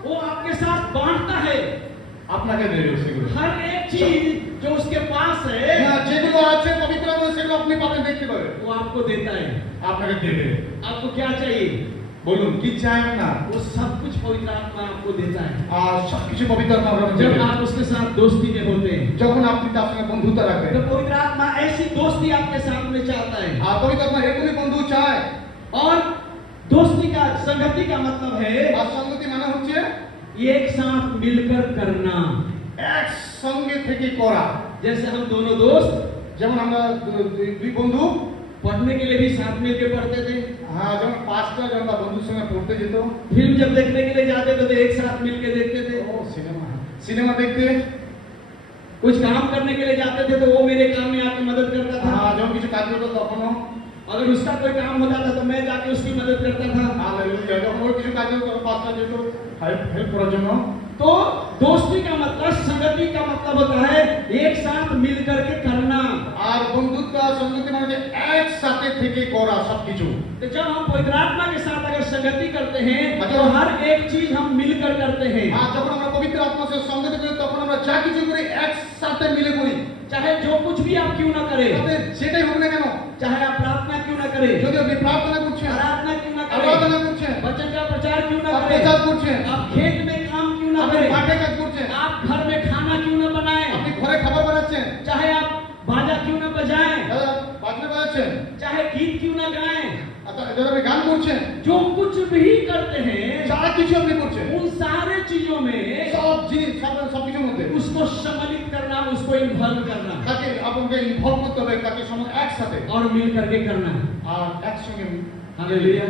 वो आपके साथ बांटता है। আপনাকে দেবে সেগুলো। हर एक चीज जो उसके पास है হ্যাঁ যেগুলো আছে পবিত্র আত্মা, সেগুলো আপনি পাবেন, দেখতে পাবেন, वो आपको देता है। আপনাকে দেবে। आपको क्या चाहिए? বলুন কি চাই না? वो सब कुछ पवित्र आत्मा आपको देता है। আর সবকিছু পবিত্র আত্মা আপনাকে जब দেবে। आप उसके साथ दोस्ती में होते हैं, যখন আপনি তার সঙ্গে বন্ধুতা রাখবেন, तो पवित्र आत्मा ऐसी दोस्ती आपके साथ में चाहता है। আর পবিত্র আত্মা এরকমই বন্ধু চায়। और दोस्ती का, संगति का मतलब है আর সঙ্গতি মানে হচ্ছে एक साथ मिलकर करना। একসঙ্গে থেকে করা। जैसे हम दोनों दोस्त যেমন আমরা দুই বন্ধু, पढ़ने के लिए भी साथ मिल के पढ़ते थे। हाँ, जब पास्टर जब बंधु संगे पढ़ते जेतो, फिल्म जब देखने के लिए जाते थे तो एक साथ मिल के देखते थे। ओ सिनेमा देखते। कुछ काम करने के लिए जाते थे तो वो मेरे काम में आके मदद करता था। हाँ, जब किसी कार्य होता तखनो अगर उसका कोई काम होता था तो मैं जाके उसकी मदद करता था। हालेलुया, जब और किसी कार्य होता पास्टर जेतो हेल्प करो जनो। तो दोस्ती का मतलब, संगति का मतलब होता है एक साथ मिल करके करना। और बंधुत्व संगति माने एक साथे থেকে করা সবকিছু। तो जब हम पवित्र आत्मा के साथ अगर संगति करते हैं तो हर एक चीज हम मिलकर करते हैं। हाँ, जब আমরা পবিত্র আত্মার সাথে সংগতি করি তখন আমরা যা কিছু করি একসাথে মিলে করি। चाहे जो कुछ भी आप क्यों ना करें, তবে সেটাই হোক না কেন, चाहे आप प्रार्थना क्यों ना करें, যদি আপনি প্রার্থনা করছেন, आराधना क्यों ना আরাধনা करें, করছেন, वचन का प्रचार क्यों ना আপনি करें, প্রচার করছেন, आप खेत में काम क्यों ना আপনি करें, মাঠে কাজ করছেন, आप घर में खाना क्यों ना बनाएं, আপনি ঘরে খাবার বানাচ্ছেন, चाहे आप बाजा क्यों ना बजाएं, বাজনা বাজাচ্ছেন, चाहे गीत क्यों ना गाएं, যারা আপনি গান করছেন, जो कुछ भी करते हैं যা কিছু আপনি করছেন, उन सारे चीजों में সব জিনিস সব কিছুর মধ্যে उसको सम्मिलित करना, उसको इन्वॉल्व करना তাকে আপনাকে ইনভলভ করতে হবে, তাকে সঙ্গে একসাথে और मिल करके करना। আর একসঙ্গে। हालेलुया।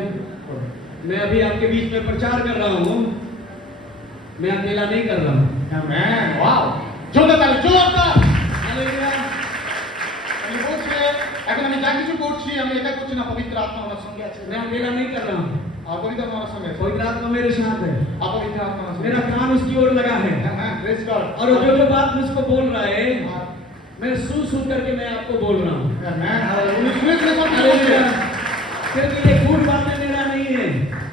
मैं अभी आपके बीच में प्रचार कर रहा हूँ, मैं अकेला नहीं कर रहा हूँ। আমেন। ওয়াও, জোরদার জোরদার। हालेलुया। আমি বলছি এখন আমি যা কিছু করছি আমি এটা করছি না, পবিত্র আত্মা আমার সঙ্গে আছে। मैं अकेला नहीं कर रहा हूँ, আর পবিত্র আত্মা আমার সঙ্গে আছে। पवित्र आत्मा मेरे साथ है, আর পবিত্র আত্মা আমার সঙ্গে मेरा कान उसकी ओर लगा है হ্যাঁ, প্রেজ গড। और जो जो बात मुझको बोल रहा है मैं सुन करके मैं आपको बोल रहा हूँ। আমেন। আর উনি শুনেছেন সব কিছু हालेलुया। বলছেন। क्योंकि ये गूढ़ बातें मेरा नहीं है,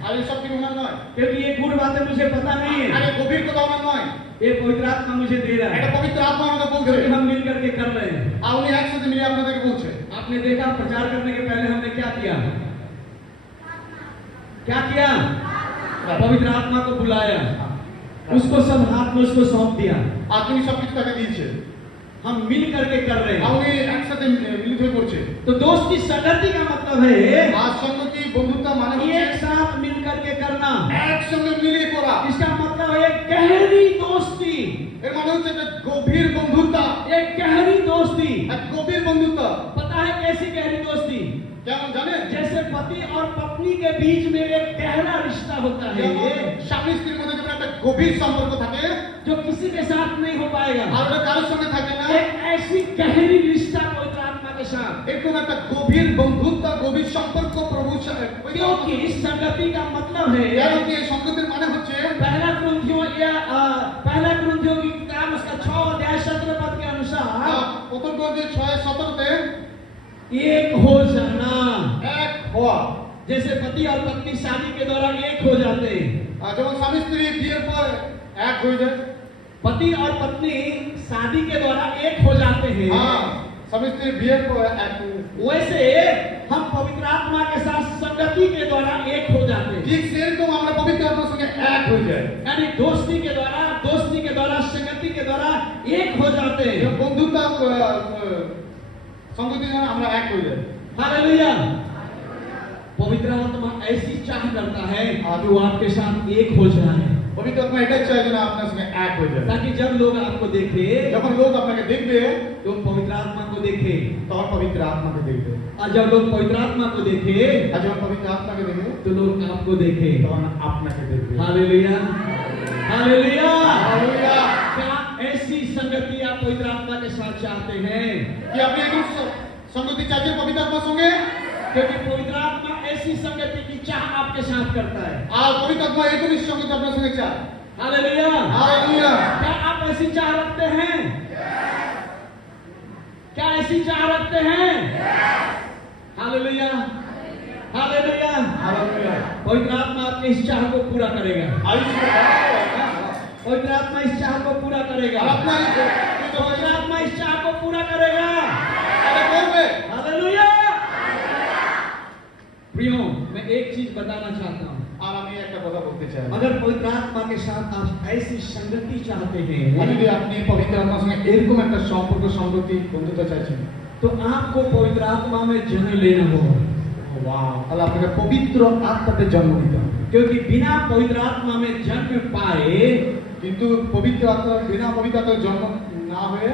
আর এই সব কিছু ওনার নয়, क्योंकि ये गूढ़ बातें मुझे पता नहीं আর है, এই গভীর কথা ওনার নয়, ये पवित्र आत्मा मुझे दे रहा এটা है, পবিত্র আত্মা আমাকে বলছে। क्योंकि हम मिल करके कर रहे हैं। আর উনি একসাথে মিলে আপনাদেরকে বলছে। आपने देखा प्रचार करने के पहले हमने क्या किया, क्या किया, पवित्र आत्मा को बुलाया, उसको सब हाथ में उसको सौंप दिया, আর তুমি সব কিছু তাকে দিয়েছে। हम मिल करके कर रहे আর हैं। উনি একসাথে মিলিত হয়ে করছে। तो दोस्ती संगति का मतलब है আর সঙ্গতি বন্ধুত্ব মানে एक হচ্ছে साथ मिल करके करना। একসঙ্গে মিলিয়ে করা। इसका मतलब है एक गहरी दोस्ती, এর মানে হচ্ছে একটা গভীর বন্ধুত্ব, एक गहरी दोस्ती। এক গভীর বন্ধুত্ব। पता है कैसी गहरी दोस्ती, কেমন জানেন? जैसे पति और पत्नी के बीच में एक गहरा रिश्ता होता है স্বামী স্ত্রীর মধ্যে যেমন একটা গভীর সম্পর্ক থাকে, जो किसी के साथ नहीं हो पाएगा, আর ওটা কারোর সঙ্গে থাকে না, एक ऐसी गहरी रिश्ता पवित्र आत्मा के साथ। এরকম একটা গভীর বন্ধুত্ব, গভীর সম্পর্ক প্রভুর সাথে। क्योंकि इस संगति का मतलब है কারণ কি এই সংগতির মানে হচ্ছে पहला कुरिन्थियों की किताब उसका 6 अध्याय 17 पद के अनुसार প্রথম কোরিন্থীয় 6:17 एक हो जाना। এক হওয়া। जैसे पति और पत्नी शादी के दौरान एक हो जाते हैं, যেমন স্বামী স্ত্রী বিয়ের পর এক হয়ে যায়। पति और पत्नी शादी के द्वारा एक हो जाते हैं, হ্যাঁ, স্বামী স্ত্রী বিয়ের পর এক। वैसे हम पवित्र आत्मा के साथ संगति के द्वारा एक हो जाते हैं, ঠিক সেরকম আমরা পবিত্র আত্মার সঙ্গে এক হয়ে যাই। यानी दोस्ती के द्वारा संगति के द्वारा एक हो जाते हैं। বন্ধুত্ব সংগতি দ্বারা আমরা এক হয়ে যাই। हालेलुया। पवित्र आत्मा ऐसी चाह करता है कि वो आपके साथ एक हो जाए, পবিত্র আত্মা এটাই চায় যেন আপনার সঙ্গে এক হয়ে যায়। ताकि जब लोग आपको देखे যখন লোক আপনাকে দেখবে तो पवित्र आत्मा को देखे, তখন পবিত্র আত্মাকে দেখবে। और जब लोग पवित्र आत्मा को देखे আর যখন পবিত্র আত্মাকে দেখবে तो लोग आपको देखे। তখন আপনাকে দেখবে। हालेलुया। हालेलुया। हालेलुया। क्या ऐसी संगति आप पवित्र आत्मा के साथ चाहते हैं? কি আপনি এখন সংগতি চাইছেন পবিত্র আত্মার সঙ্গে? क्योंकि पवित्र आत्मा ऐसी संगति की चाह आपके साथ करता है। আর পবিত্র আত্মা এরকমই সংগতি আপনার সঙ্গে চায়। हालेलुया। हालेलुया। क्या आप ऐसी चाह रखते हैं? क्या ऐसी चाह रखते हैं? हालेलुया। हालेलुया। हालेलुया। पवित्र आत्मा आपके इस चाह को पूरा करेगा, पवित्र आत्मा इस चाह को पूरा करेगा, আর আপনার पवित्र आत्मा इस चाह को पूरा करेगा। এটা করবে। हालेलुया। प्रियो, मैं एक चीज बताना चाहता हूँ, আর আমি একটা কথা বলতে চাই। अगर पवित्र आत्मा के साथ आप ऐसी संगति चाहते আর हैं যদি আপনি পবিত্র আত্মার সঙ্গে এরকম একটা সম্পর্ক সংগতি বন্ধুত্ব চাইছেন, तो आपको पवित्र आत्मा में जन्म लेना होगा, ওয়াও, তাহলে আপনাকে পবিত্র আত্মাতে জন্ম নিতে হবে। क्योंकि बिना पवित्र आत्मा में जन्म पाए কিন্তু পবিত্র আত্মার বিনা পবিত্র আত্মার জন্ম না হয়ে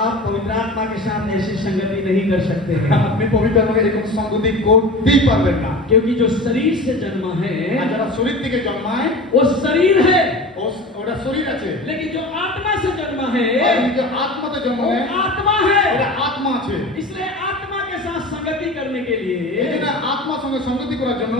आप पवित्र आत्मा के साथ ऐसी संगति नहीं कर सकते हैं, আপনি পবিত্র আত্মাকে এরকম সঙ্গতি করতেই পারবেন না। क्योंकि जो शरीर से जन्मा আর है যারা শরীর থেকে জন্মায় वो शरीर है, ওটা শরীর আছে, लेकिन जो आत्मा से जन्मा আর है যে আত্মাতে জন্ম वो নেয় आत्मा है। এটা আত্মা আছে। इसलिए आत्मा के साथ संगति करने के এই लिए জন্য আত্মার সঙ্গে সঙ্গতি করার জন্য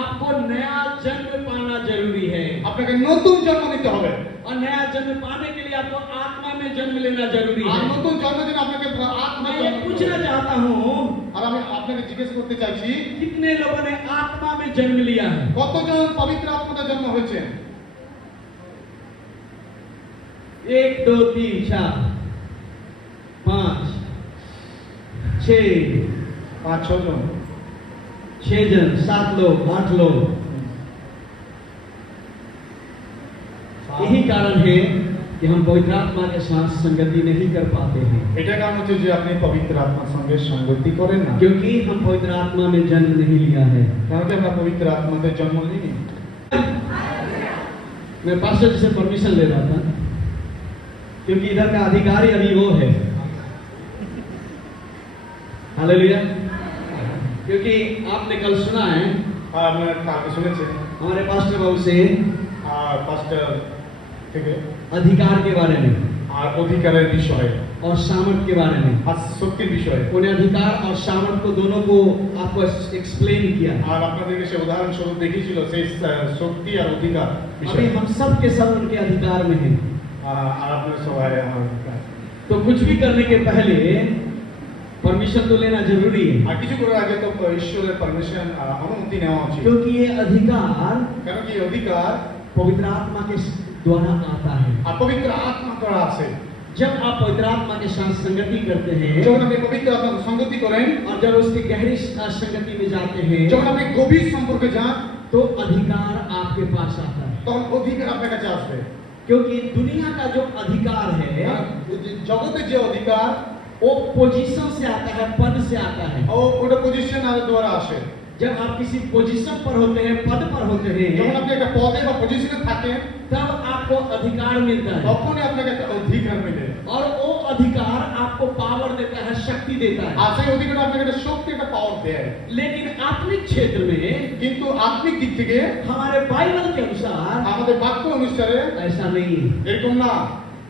आपको नया जन्म पाना जरूरी है, আপনাকে নতুন জন্ম নিতে হবে। और नया जन्म पाने के लिए आपको आत्मा में जन्म लेना जरूरी আর है। নতুন জন্মের জন্য আপনাকে আত্মা मैं ये पूछना चाहता हूँ, আর আমি আপনাকে জিজ্ঞেস করতে চাইছি, कितने लोगों ने आत्मा में जन्म लिया है? কতজন পবিত্র আত্মাতে জন্ম হয়েছে? 1 2 3 4 5 6 5-6 জন। 6 जन 7 लोग 8 लोग। यही कारण है कि हम पवित्र आत्मा के साथ संगति नहीं कर पाते हैं, এটা কারণ হচ্ছে যে আপনি পবিত্র আত্মার সঙ্গে সঙ্গতি করেন না, क्योंकि हम पवित्र आत्मा में जन्म नहीं लिया है। কারণ কি আমরা পবিত্র আত্মাতে জন্ম নিইনি। मैं पास्टर जी से परमिशन ले रहा था, क्योंकि इधर का अधिकारी अभी वो है। हालेलुया। क्योंकि आपने कल सुना है আর আপনারা কালকে শুনেছেন हमारे पास्टर बाबू से আর পাস্টার থেকে अधिकार के बारे में আর অধিকারের বিষয়ে और सामर्थ के बारे में। আর শক্তির বিষয়ে उन्हें अधिकार और सामर्थ को दोनों को आपको एक्सप्लेन किया। আর আপনাদেরকে সে উদাহরণস্বরূপ দেখিয়েছিল সেই শক্তি আর অধিকার अभी বিষয়ে। हम सब के सब उनके अधिकार में हैं। আর আপনার সবাই আমার तो कुछ भी करने के पहले परमिशन तो लेना जरूरी है, আর কিছু করার আগে তো ঈশ্বরের পারমিশন অনুমতি নেওয়া উচিত। क्योंकि ये अधिकार কেন কি এই অধিকার पवित्र आत्मा के द्वारा आता है। আর পবিত্র আত্মা দ্বারা আসে। जब आप पवित्र आत्मा के साथ संगति करते हैं যখন আপনি পবিত্র আত্মার সঙ্গতি করেন, और जब उसकी गहरी संगति में जाते हैं যখন আপনি গভীর সম্পর্কে যান, तो अधिकार आपके पास आता है। তখন অধিকার আপনার কাছে আসবে। क्योंकि दुनिया का जो अधिकार है জগতের যে অধিকার वो पोजीशन से आता है, पद से आता है। ওটা পজিশন আর দ্বারা আসে। जब आप किसी पोजीशन पर होते हैं, पद पर होते যখন हैं, আপনি একটা পদে বা পজিশনে থাকেন, तब आपको अधिकार मिलता है, তখনই আপনাকে একটা অধিকার মিলে। और वो अधिकार आपको पावर देता है, शक्ति देता है। আর সেই অধিকারটা আপনাকে একটা শক্তি, একটা পাওয়ার দেয়। लेकिन आत्मिक क्षेत्र में কিন্তু আত্মিক দিক থেকে हमारे बाइबल के अनुसार আমাদের বাক্য অনুসারে ऐसा नहीं है। এরকম না।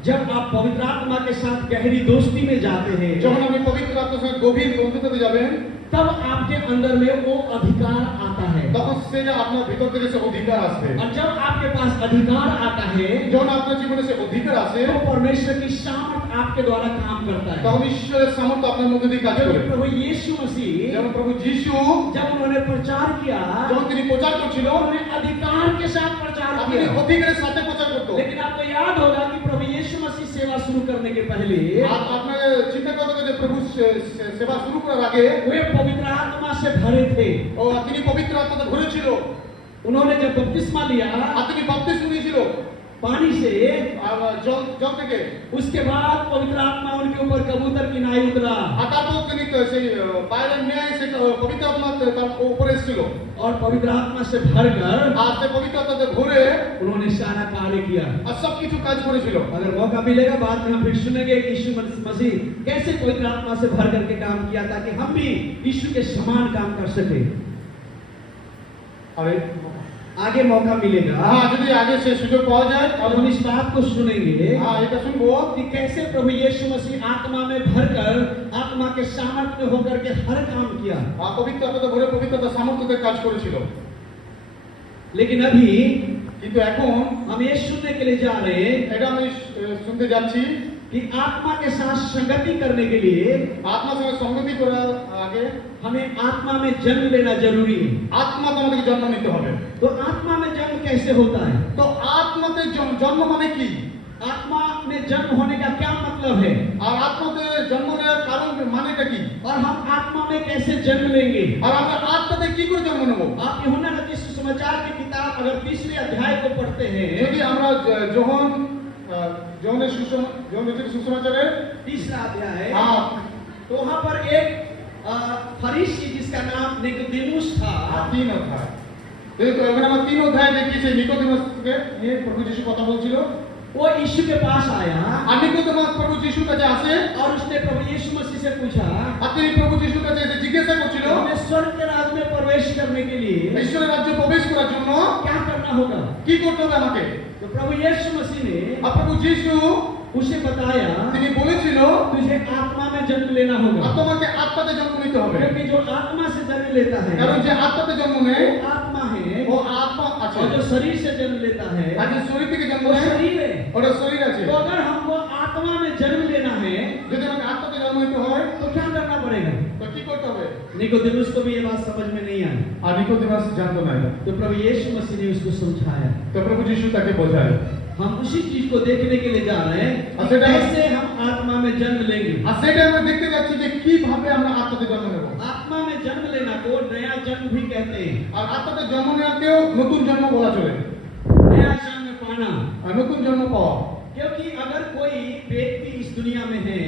जब आप पवित्र आत्मा के साथ गहरी दोस्ती में जाते हैं, যখন আপনি পবিত্র আত্মার সঙ্গে গভীর বন্ধুত্বে যাবেন, तब आपके अंदर में वो अधिकार आता है। তখন সেটা আপনার ভিতর থেকে সে অধিকার আসবে। और जब आपके पास अधिकार आता है, যখন আপনার জীবনে সে অধিকার আসে, तो परमेश्वर की सामर्थ आपके द्वारा काम करता है। তখন ঈশ্বরের সামর্থ্য আপনার মধ্যে দিয়ে কাজ जब করে। प्रभु यीशु मसीह যেমন প্রভু যিশু जब उन्होंने प्रचार किया, যখন তিনি প্রচার করছিল, उन्होंने अधिकार के साथ प्रचार তিনি किया। অধিকারের সাথে প্রচার করতো। लेकिन आपको याद होगा कि प्रभु यीशु मसीह सेवा शुरू करने के पहले আপনাকে চিন্তা করতে হবে যে প্রভু সেবা শুরু করার আগে वे पवित्र आत्मा से भरे थे। তিনি পবিত্র আত্মাতে ভরেছিল। उन्होंने जब बपतिस्मा लिया আর তিনি বাপ্তিস্ম নিয়েছিল पानी से, জল থেকে। उसके बाद पवित्र आत्मा उनके ऊपर कबूतर की नाई उतरा, আর তারপর তিনি সেই বাইরের ন্যায় সে পবিত্র আত্মা তার উপরে এসেছিল। और पवित्र आत्मा से भरकर আর সে পবিত্র আত্মাতে ভরে उन्होंने सारा कार्य किया। আর সব কিছু কাজ করেছিল। अगर मौका मिलेगा बाद में हम फिर सुनेंगे कि यीशु मसीह कैसे पवित्र आत्मा से भर करके काम किया, ताकि हम भी यीशु के समान काम कर सके। আরে आगे मौका मिलेगा হ্যাঁ, যদি আগে সে সুযোগ পাওয়া যায় और তাহলে हम इस बात को सुनेंगे হ্যাঁ এটা শুনবো कि कैसे प्रभु यीशु मसीह आत्मा में भरकर आत्मा के सामर्थ्य में होकर के हर काम किया। পবিত্র আত্মাতে ভরে পবিত্র আত্মার সামর্থ্যতে কাজ করেছিল। लेकिन अभी কিন্তু এখন हम ये सुनने के लिए जा रहे हैं এটা আমি শুনতে যাচ্ছি कि आत्मा के साथ संगति करने के लिए আত্মার সঙ্গে সঙ্গতি করার আগে हमें आत्मा में जन्म लेना जरूरी है। আত্মাতে আমাদেরকে জন্ম নিতে হবে। तो आत्मा में जन्म कैसे होता है? তো আত্মাতে জন্ম মানে কি? आत्मा में जन्म होने का क्या मतलब है? আর আত্মাতে জন্ম নেওয়ার কারণ মানেটা কি? और हम आत्मा में कैसे जन्म लेंगे? আর আমরা আত্মাতে কি করে জন্ম নেব? आप यूहन्ना रचित सुसमाचार की किताब अगर 3रे अध्याय को पढ़ते हैं, যদি আমরা যোহনের সুসমাচারের 3रा अध्याय, हाँ तो वहां पर एक फरीसी जिसका नाम निकोदेमुस था, 3 অধ্যায়। দেখো এখানে আমরা 3 অধ্যায় দেখি সেই নিকোদেমাসকে নিয়ে প্রভু যিশু কথা বলছিল। वो यीशु के पास आया আর নিকোদেমাস প্রভু যিশুর কাছে আসে और उसने प्रभु यीशु मसीह से पूछा আর তিনি প্রভু যিশুর কাছে এসে জিজ্ঞাসা করছিল हमें स्वर्ग के राज में प्रवेश करने के लिए ঈশ্বরের রাজ্যে প্রবেশ করার জন্য क्या करना होगा? কি করতে হবে আমাকে तो प्रभु यीशु मसीह ने আর প্রভু যিশু उसे बताया তিনি বলেছিল तुझे आत्मा में जन्म लेना होगा, আর তোমাকে আত্মাতে জন্ম নিতে হবে क्योंकि जो आत्मा से जन्म लेता है কারণ যে আত্মাতে জন্ম নেয় वो आत्मा है ও আত্মা আছে और जो शरीर से जन्म लेता है আর যে শরীর থেকে জন্ম वो নেয় शरीर है। ওটা শরীর আছে तो अगर हमको आत्मा में जन्म लेना है যদি আমাকে আত্মাতে জন্ম নিতে হয় तो क्या करना पड़ेगा? তো কি করতে হবে निकोदेमुस को भी ये बात समझ में नहीं आई, আর নিকোদেমাস জানতো না এটা। तो प्रभु यीशु मसीह ने उसको समझाया। তো প্রভু যিশু তাকে বোঝায় हम उसी चीज को देखने के लिए जा रहे हैं कि अच्छा, कैसे हम आत्मा में जन्म लेंगे। আর সেটা আমরা দেখতে যাচ্ছি যে কিভাবে আমরা আত্মাতে জন্ম নেব आत्मा में जन्म लेना को नया जन्म भी कहते हैं। আর আত্মাতে জন্ম নেওয়াকেও নতুন জন্ম বলা চলে नया जन्म पाना, আর নতুন জন্ম পাওয়া क्योंकि अगर कोई व्यक्ति इस दुनिया में है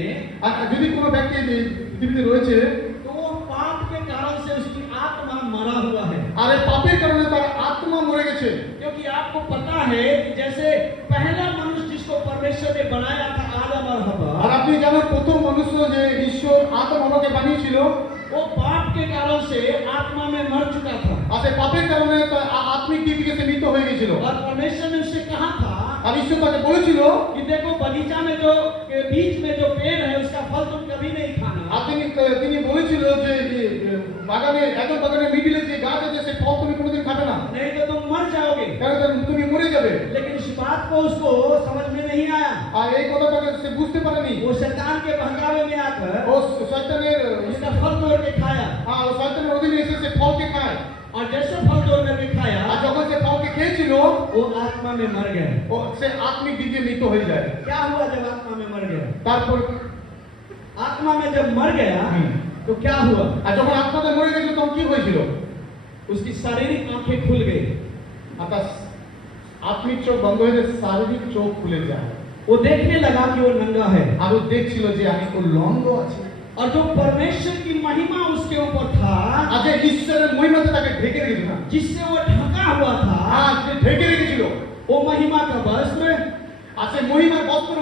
আর যদি কোনো ব্যক্তি এই পৃথিবীতে রয়েছে तो वो पाप के कारण से उसकी आत्मा मरा हुआ है। আর এই পাপের কারণে তার আত্মা মরে গেছে क्योंकि आपको पता है कि जैसे पहला मनुष्य जिसको परमेश्वर ने बनाया था आदम और আর हवा, আপনি জানেন প্রথম মনুষ্য যে ঈশ্বর আদম হওয়াকে বানিয়েছিল वो पाप के कारण से आत्मा में मर चुका था আর সেই পাপের কারণে তার আত্মিক দিক থেকে সে মৃত হয়ে গিয়েছিল और परमेश्वर ने उससे कहा था আর ঈশ্বর তাকে বলেছিল कि देखो बगीचा में जो के बीच में जो पेड़ है उसका फल तुम कभी नहीं खाना, আর তিনি বলেছিল যে বাগানে একদম বাগানে মিডিলে যে গাছ আছে সেই ফল তুমি কোনোদিন খাবে না नहीं तो तुम मर जाओगे। কারণ তুমি মরে যাবে लेकिन इस बात को उसको समझ में नहीं आया। আর এই কথাটাকে সে বুঝতে পারেনি वो शैतान के बहकावे में आकर ও শয়তানের उसका फल तोड़ के खाया আর শয়তানের অধীনে এসে সে ফলকে খায় और जैसे फल तोड़ करके खाया আর যখন সে ফলকে খেয়েছিল वो आत्मा में मर गया। ও সে আত্মিক দিকে মৃত হয়ে যায় क्या हुआ जब आत्मा में मर गया? তারপর आत्मा में जब मर गया तो क्या हुआ? আর যখন আত্মাতে মরে গেছিল তখন কি হয়েছিল उसकी शारीरिक आंखें खुल गई, আর তার আত্মিক চোখ বন্ধ হয়ে যায় শারীরিক চোখ খুলে যায় वो देखने लगा कि वो नंगा है আর ও দেখছিল যে আমি উলঙ্গ আছি और जो परमेश्वर की महिमा उसके ऊपर था, আর যে ঈশ্বরের মহিমাতে তাকে ঢেকে রেখেছিল না जिससे वो ढका हुआ था, আর যে ঢেকে রেখেছিল वो महिमा का वस्त्र, আর সেই মহিমার বস্ত্র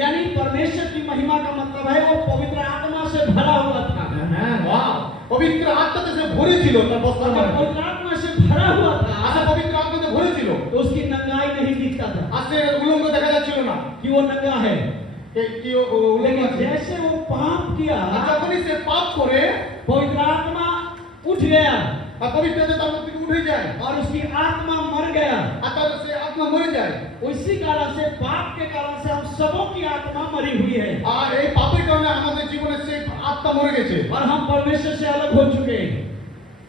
यानी परमेश्वर की महिमा का मतलब है वो पवित्र आत्मा से भरा हुआ था। হ্যাঁ ওয়াও পবিত্র আত্মাতে সে ভরে ছিল তার বস্ত্র अगर पवित्र आत्मा से भरा हुआ আচ্ছা था পবিত্র আত্মাতে ভরে ছিল तो उसकी नंगाई नहीं दिखता था আর সে উলঙ্গ দেখা যাচ্ছিল না कि वो नंगा है। কি ও উলঙ্গ लेकिन আছে जैसे वो पाप किया আর যখনই সে পাপ করে पवित्र आत्मा उठ गया আর পবিত্র আত্মা তার মধ্যে থেকে উঠে যায় और उसकी आत्मा मर गया। আর তার সে আত্মা মরে যায় उसी कारण से पाप के कारण से हम सबों की आत्मा मरी हुई है আর এই পাপের কারণে আমাদের জীবনে সেই আত্মা মরে গেছে और हम परमेश्वर से अलग हो चुके हैं,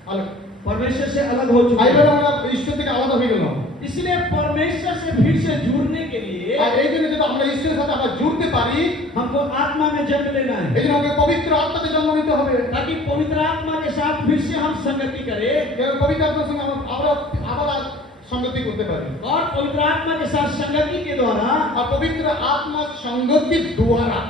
আর परमेश्वर से अलग हो चुके এইবার हैं। আমরা ঈশ্বর থেকে আলাদা হয়ে গেলাম इसलिए परमेश्वर से फिर से जुड़ने के लिए আর এই জন্য যদি আমরা ঈশ্বরের সাথে আবার জুড়তে পারি हमको आत्मा में जन्म लेना है, এই জন্য আমাকে পবিত্র আত্মাতে জন্ম নিতে হবে ताकि पवित्र आत्मा के साथ फिर से हम संगति करें যেন পবিত্র আত্মার সঙ্গে আমরা আবার সংগতি করতে পারি और पवित्र आत्मा के साथ संगति के द्वारा আর পবিত্র আত্মার সংগতির দ্বারা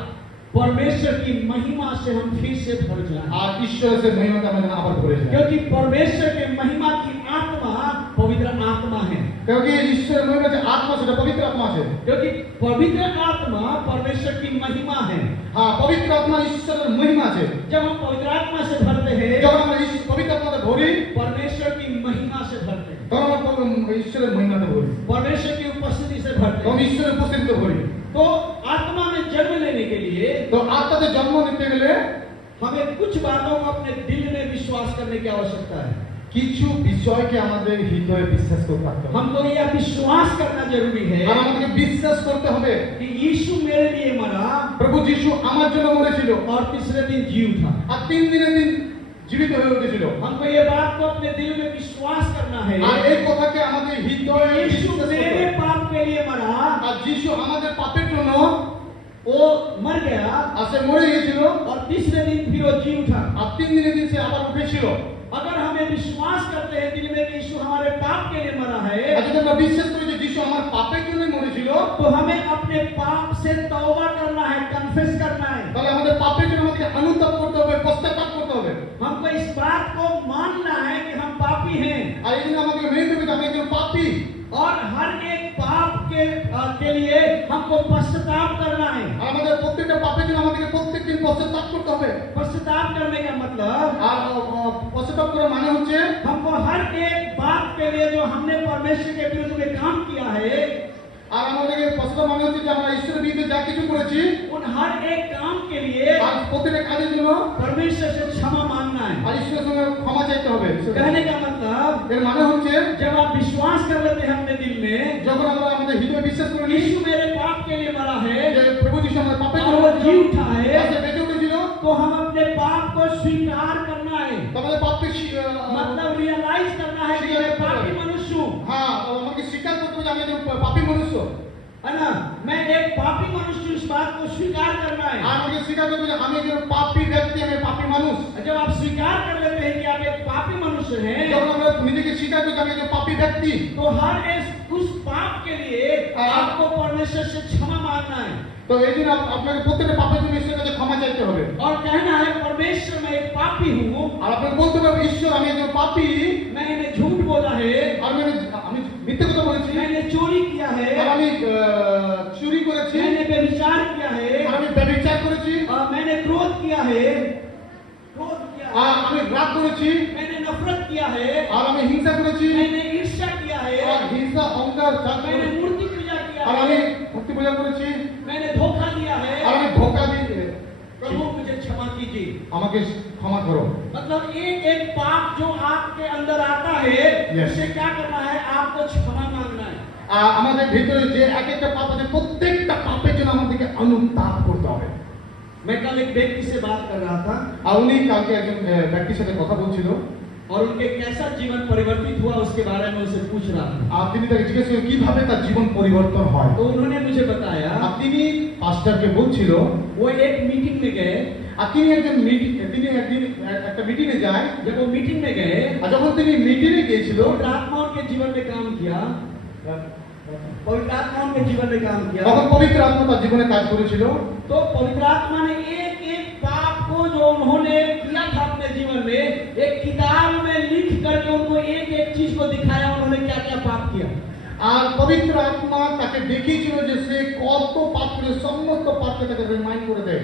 परमेश्वर की महिमा से हम फिर से भर जाएं, আর ঈশ্বরের সেই মহিমাতে আমরা যেন আবার ভরে যাই क्योंकि परमेश्वर के महिमा की आत्मा पवित्र आत्मा है। क्योंकि ঈশ্বরের মহিমা যে আত্মা সেটা পবিত্র আত্মা আছে क्योंकि पवित्र आत्मा परमेश्वर की महिमा है। হ্যাঁ পবিত্র আত্মা ঈশ্বরের মহিমা আছে जब हम पवित्र आत्मा से भरते हैं যখন আমরা পবিত্র আত্মাতে ভরি परमेश्वर की महिमा से भरते हैं, তখন আমরা ঈশ্বরের মহিমাতে ভরি परमेश्वर की उपस्थिति से भरते তখন हैं। ঈশ্বরের উপস্থিতিতে ভরি तो आत्मा में जन्म लेने के लिए তো আত্মাতে জন্ম নিতে গেলে हमें कुछ बातों को अपने दिल में विश्वास करने की आवश्यकता है। কিছু বিষয়কে আমাদের হৃদয়ে বিশ্বাস করতে হবে हमको यह विश्वास करना जरूरी है আর আমাদেরকে বিশ্বাস করতে হবে कि यीशु मेरे लिए मरा প্রভু যিশু আমার জন্য মরেছিল और तीसरे दिन जी उठा। আর 3 দিনের দিন জীবিত হয়ে উঠেছিল हमको ये बात को अपने दिल में विश्वास करना है আর এই কথাকে আমাদের হৃদয়ে यीशु বিশ্বাস করতে मेरे হবে पाप के लिए मरा, আর যিশু আমাদের পাপের জন্য वो मर गया আর সে মরে গিয়েছিল और तीसरे दिन फिर वो जी उठा। আর 3 দিনের দিন সে আবার উঠেছিল अगर हमें विश्वास करते हैं दिल में कि यीशु हमारे पाप के लिए मरा আর है যদি আমরা বিশ্বাস করি যে যিশু আমার পাপের জন্য মরেছিল तो हमें अपने पाप से तौबा करना है, कन्फेस करना है। তাহলে আমাদের পাপের জন্য আমাদেরকে অনুতাপ করতে হবে পশ্চাত্তাপ করতে হবে हमको इस बात को मानना है कि हम पापी हैं আর এই জন্য আমাকে মেনে নিতে হবে যে আমি একজন পাপী और हर एक पाप के लिए পাপের জন্য আমাদেরকে প্রত্যেকদিন পশ্চাত্তাপ করতে হবে। पश्चाताप करने का मतलब আর পশ্চাত্তাপ করার মানে হচ্ছে हमको हर एक बात के लिए जो हमने परमेश्वर के विरुद्ध में काम किया है, আর আমাদেরকে পশ্চাত্তাপ মানে হচ্ছে যে আমরা ঈশ্বরের বিরুদ্ধে যা কিছু করেছি उन हर एक काम के लिए আর প্রত্যেকটা কাজের জন্য परमेश्वर से क्षमा मांगना है। আর ঈশ্বরের সঙ্গে ক্ষমা চাইতে হবে। कहने का मतलब এর মানে হচ্ছে जब आप विश्वास कर लेते हैं अपने दिल में যখন আমরা আমাদের হৃদয়ে বিশ্বাস করে নিই यीशु मेरे पाप के लिए मरा है যে প্রভু যিশু আমাদের পাপের और জন্য वो जी उठा है, সে বেঁচে উঠেছিল, तो हम अपने पाप को स्वीकार करना है। আমাদের পাপকে मतलब रियलाइज करना है कि मैं पापी मनुष्य हूँ, হ্যাঁ আমাকে স্বীকার করতে হবে যে আমি একজন পাপী মনুষ্য। है ना। मैं एक पापी मनुष्य हूँ, इस बात को स्वीकार करना है। আর আমাকে স্বীকার করতে হবে যে আমি একজন পাপী ব্যক্তি, আমি পাপী মানুষ। जब आप स्वीकार कर लेते हैं कि आप एक पापी मनुष्य हैं, যখন আমরা নিজেকে স্বীকার করি যে আমি একজন পাপী ব্যক্তি, तो हर उस पाप के लिए आपको परमेश्वर से क्षमा मांगना है তো এই জন্য আপনাকে প্রত্যেকটা পাপের জন্য ঈশ্বরের কাছে ক্ষমা চাইতে হবে। और कहना है परमेश्वर मैं एक पापी हूँ, আর আপনাকে বলতে হবে ঈশ্বর আমি একজন পাপী, मैंने झूठ बोला है, আর আমি মিথ্যে কথা বলেছি, मैंने चोरी किया है, আর আমি চুরি করেছি, मैंने व्यभिचार किया है, আর আমি ব্যভিচার করেছি, और मैंने क्रोध किया है, আর আমি রাগ করেছি, मैंने नफरत किया है, আর আমি হিংসা করেছি, मैंने ईर्ष्या किया আর है, হিংসা অহংকার मैंने मूर्ति पूजा किया আর আমি है, ভক্তি পূজা করেছি, मैंने धोखा दिया আর है। আমি ধোঁকা দিয়ে प्रभु मुझे क्षमा कीजिए। আমাকে ক্ষমা করো। मतलब एक एक पाप जो आपके अंदर आता है, Yes. उसे क्या करना है, आपको क्षमा मांगना है। আর আমাদের ভিতরে যে এক একটা পাপ আছে প্রত্যেকটা পাপের জন্য আমাদেরকে অনুতাপ করতে হবে। मैं कल एक व्यक्ति से बात कर रहा था আর উনি কালকে একজন ব্যক্তির সাথে কথা বলছিল, और उनके कैसा जीवन परिवर्तित हुआ उसके बारे में उनसे पूछ रहा था। আর তিনি তাকে জিজ্ঞেস করলেন কিভাবে তার জীবন পরিবর্তন হয়। तो उन्होंने मुझे बताया আর তিনি পাস্টারকে বলছিল, वो एक मीटिंग में गए, আর তিনি একজন তিনি একদিন একটা মিটিংয়ে যায়, जब वो मीटिंग में गए আর যখন তিনি মিটিংয়ে গিয়েছিল पवित्र आत्मा उनके जीवन में काम किया, पवित्र आत्मा उनके जीवन में काम किया, তখন পবিত্র আত্মা তার জীবনে কাজ করেছিল। तो पवित्र आत्मा ने एक एक पाप को जो उन्होंने किया था अपने जीवन में एक किताब में लिख करके उनको एक एक चीज को दिखाया, उन्होंने क्या क्या पाप किया। আর পবিত্র আত্মা তাকে দেখিয়েছিল যে সে কত পাপ করে, সমস্ত পাপকে তাকে রিমাইন্ড করে দেয়।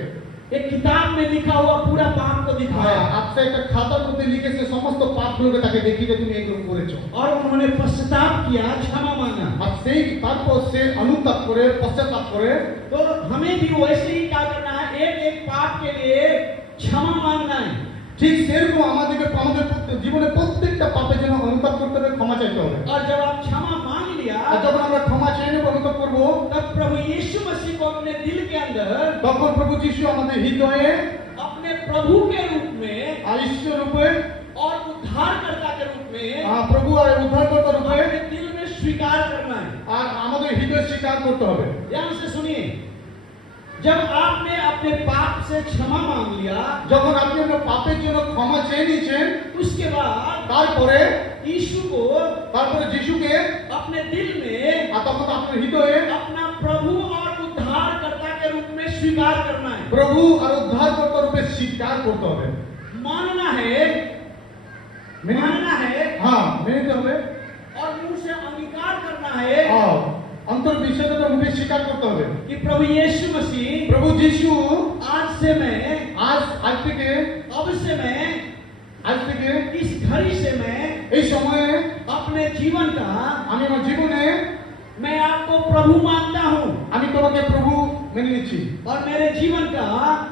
एक किताब में लिखा हुआ पूरा पाप को दिखाया আপনি একটা খাতার মধ্যে লিখে সে সমস্ত পাপগুলোকে তাকে দেখিয়ে তুমি এগুলো করেছো। और उन्होंने पश्चाताप किया, क्षमा मांगा। আর সেই তারপর সে অনুতাপ করে পশ্চাতাপ করে। तो हमें भी वैसे ही क्या करना है, एक एक पाप के लिए क्षमा मांगना है। ঠিক সেরকম আমাদেরকে আমাদের জীবনে প্রত্যেকটা পাপের জন্য অনুতাপ করতে হবে, ক্ষমা চাইতে হবে। और जब आप क्षमा मांग लिया, আর যখন আমরা ক্ষমা চেয়ে নেব, অনুতাপ করবো, तब प्रभु यीशु मसीह को अपने दिल के अंदर তখন প্রভু যিশু আমাদের হৃদয়ে अपने प्रभु के रूप में আর ঈশ্বর রূপে और उद्धारकर्ता के रूप में প্রভু আর উদ্ধারকর্তা রূপে अपने दिल में स्वीकार करना है। আর আমাদের হৃদয়ে স্বীকার করতে হবে। ध्यान से सुनिए, जब आपने अपने पाप से क्षमा मांग लिया, যখন আপনি আপনার পাপের জন্য ক্ষমা চেয়ে নিয়েছেন, उसके बाद তারপরে यीशु को যিশুকে अपने दिल में আর তখন আপনার হৃদয়ে अपना प्रभु और उद्धारकर्ता के रूप में स्वीकार करना है, প্রভু আর উদ্ধারকর্তা রূপে স্বীকার করতে হবে। मानना है, मानना है হ্যাঁ মেনে নিতে হবে। और मुंह से अंगीकार करना है অন্তর বিশ্বাসের মুখে স্বীকার করতে হবে कि प्रभु यीशु मसीह, প্রভু যিশু आज से मैं, আজ থেকে अब से मैं, इस घड़ी से मैं এই সময়ে अपने जीवन का আমি আমার জীবনে मैं आपको प्रभु मानता हूँ আমি তোমাকে প্রভু মেনে নিচ্ছি, और मेरे जीवन का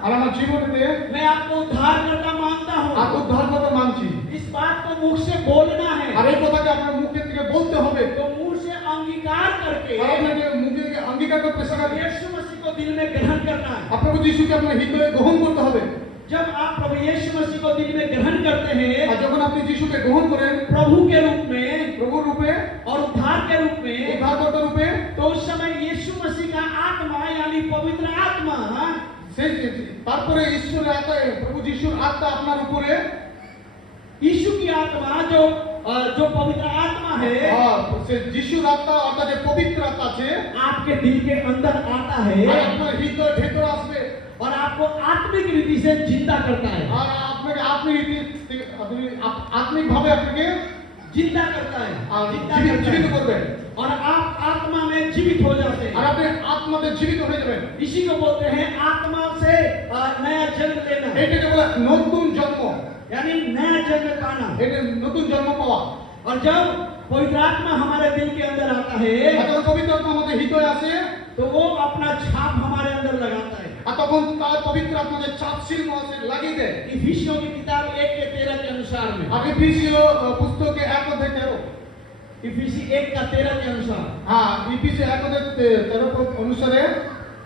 আর আমার জীবনে मैं आपको उद्धारकर्ता मानता আর हूँ। উদ্ধারকর্তা মানছি। इस बात को मुख से बोलना আর है, এই কথাকে আপনার মুখে থেকে বলতে হবে, तो मुंह से अंगीकार करके আর আপনাকে মুখে থেকে অঙ্গীকার করতে শেখাবে। यीशु मसीह को दिल में ग्रहण करना है। আর প্রভু যিশুকে আপনার হৃদয়ে গ্রহণ করতে হবে। जब आप प्रभु यीशु मसीह को दिल में ग्रहण करते हैं আর যখন আপনি যিশুকে গ্রহণ করেন प्रभु के रूप में প্রভু রূপে, और उद्धार के रूप में, উদ্ধারকর্তা রূপে, तो उस समय यीशु मसीह का आत्मा यानी पवित्र आत्मा, সেই তারপরে ঈশ্বরের আত্মা, প্রভু যিশুর আত্মা আপনার উপরে, यीशु की आत्मा जो पवित्र आत्मा है সে যিশুর আত্মা অর্থাৎ যে পবিত্র আত্মা আছে आपके दिल के अंदर आता আর है আপনার হৃদয়ের ভেতরে আসবে और आपको आत्मिक रीति से जिंदा करता है, আর আপনাকে আত্মিক ভাবে আপনাকে जिंदा करता है, আর जिंदा জীবিত करता জীবিত है। করবে। और आप आत्मा में जीवित हो जाते আর हैं। আপনি আত্মাতে জীবিত হয়ে যাবেন। इसी को बोलते हैं आत्मा से नया जन्म लेना, এটাকে বলে নতুন জন্ম, यानी नया जन्म पाना। এটা নতুন জন্ম পাওয়া। और जब पवित्र आत्मा हमारे दिल के अंदर आता है আর যখন পবিত্র আত্মা আমাদের হৃদয়ে আসে, तो वो अपना छाप हमारे अंदर लगाता है। আর তখন তার পবিত্র আত্মা যে চাপশীল মহাশে লাগিয়ে দেয়। इफिसियों की किताब 1:13 के अनुसार में, আর এফেসীয় পুস্তকে 1:13, इफिसी 1:13 के अनुसार হ্যাঁ এফেসীয় 1:13 অনুসারে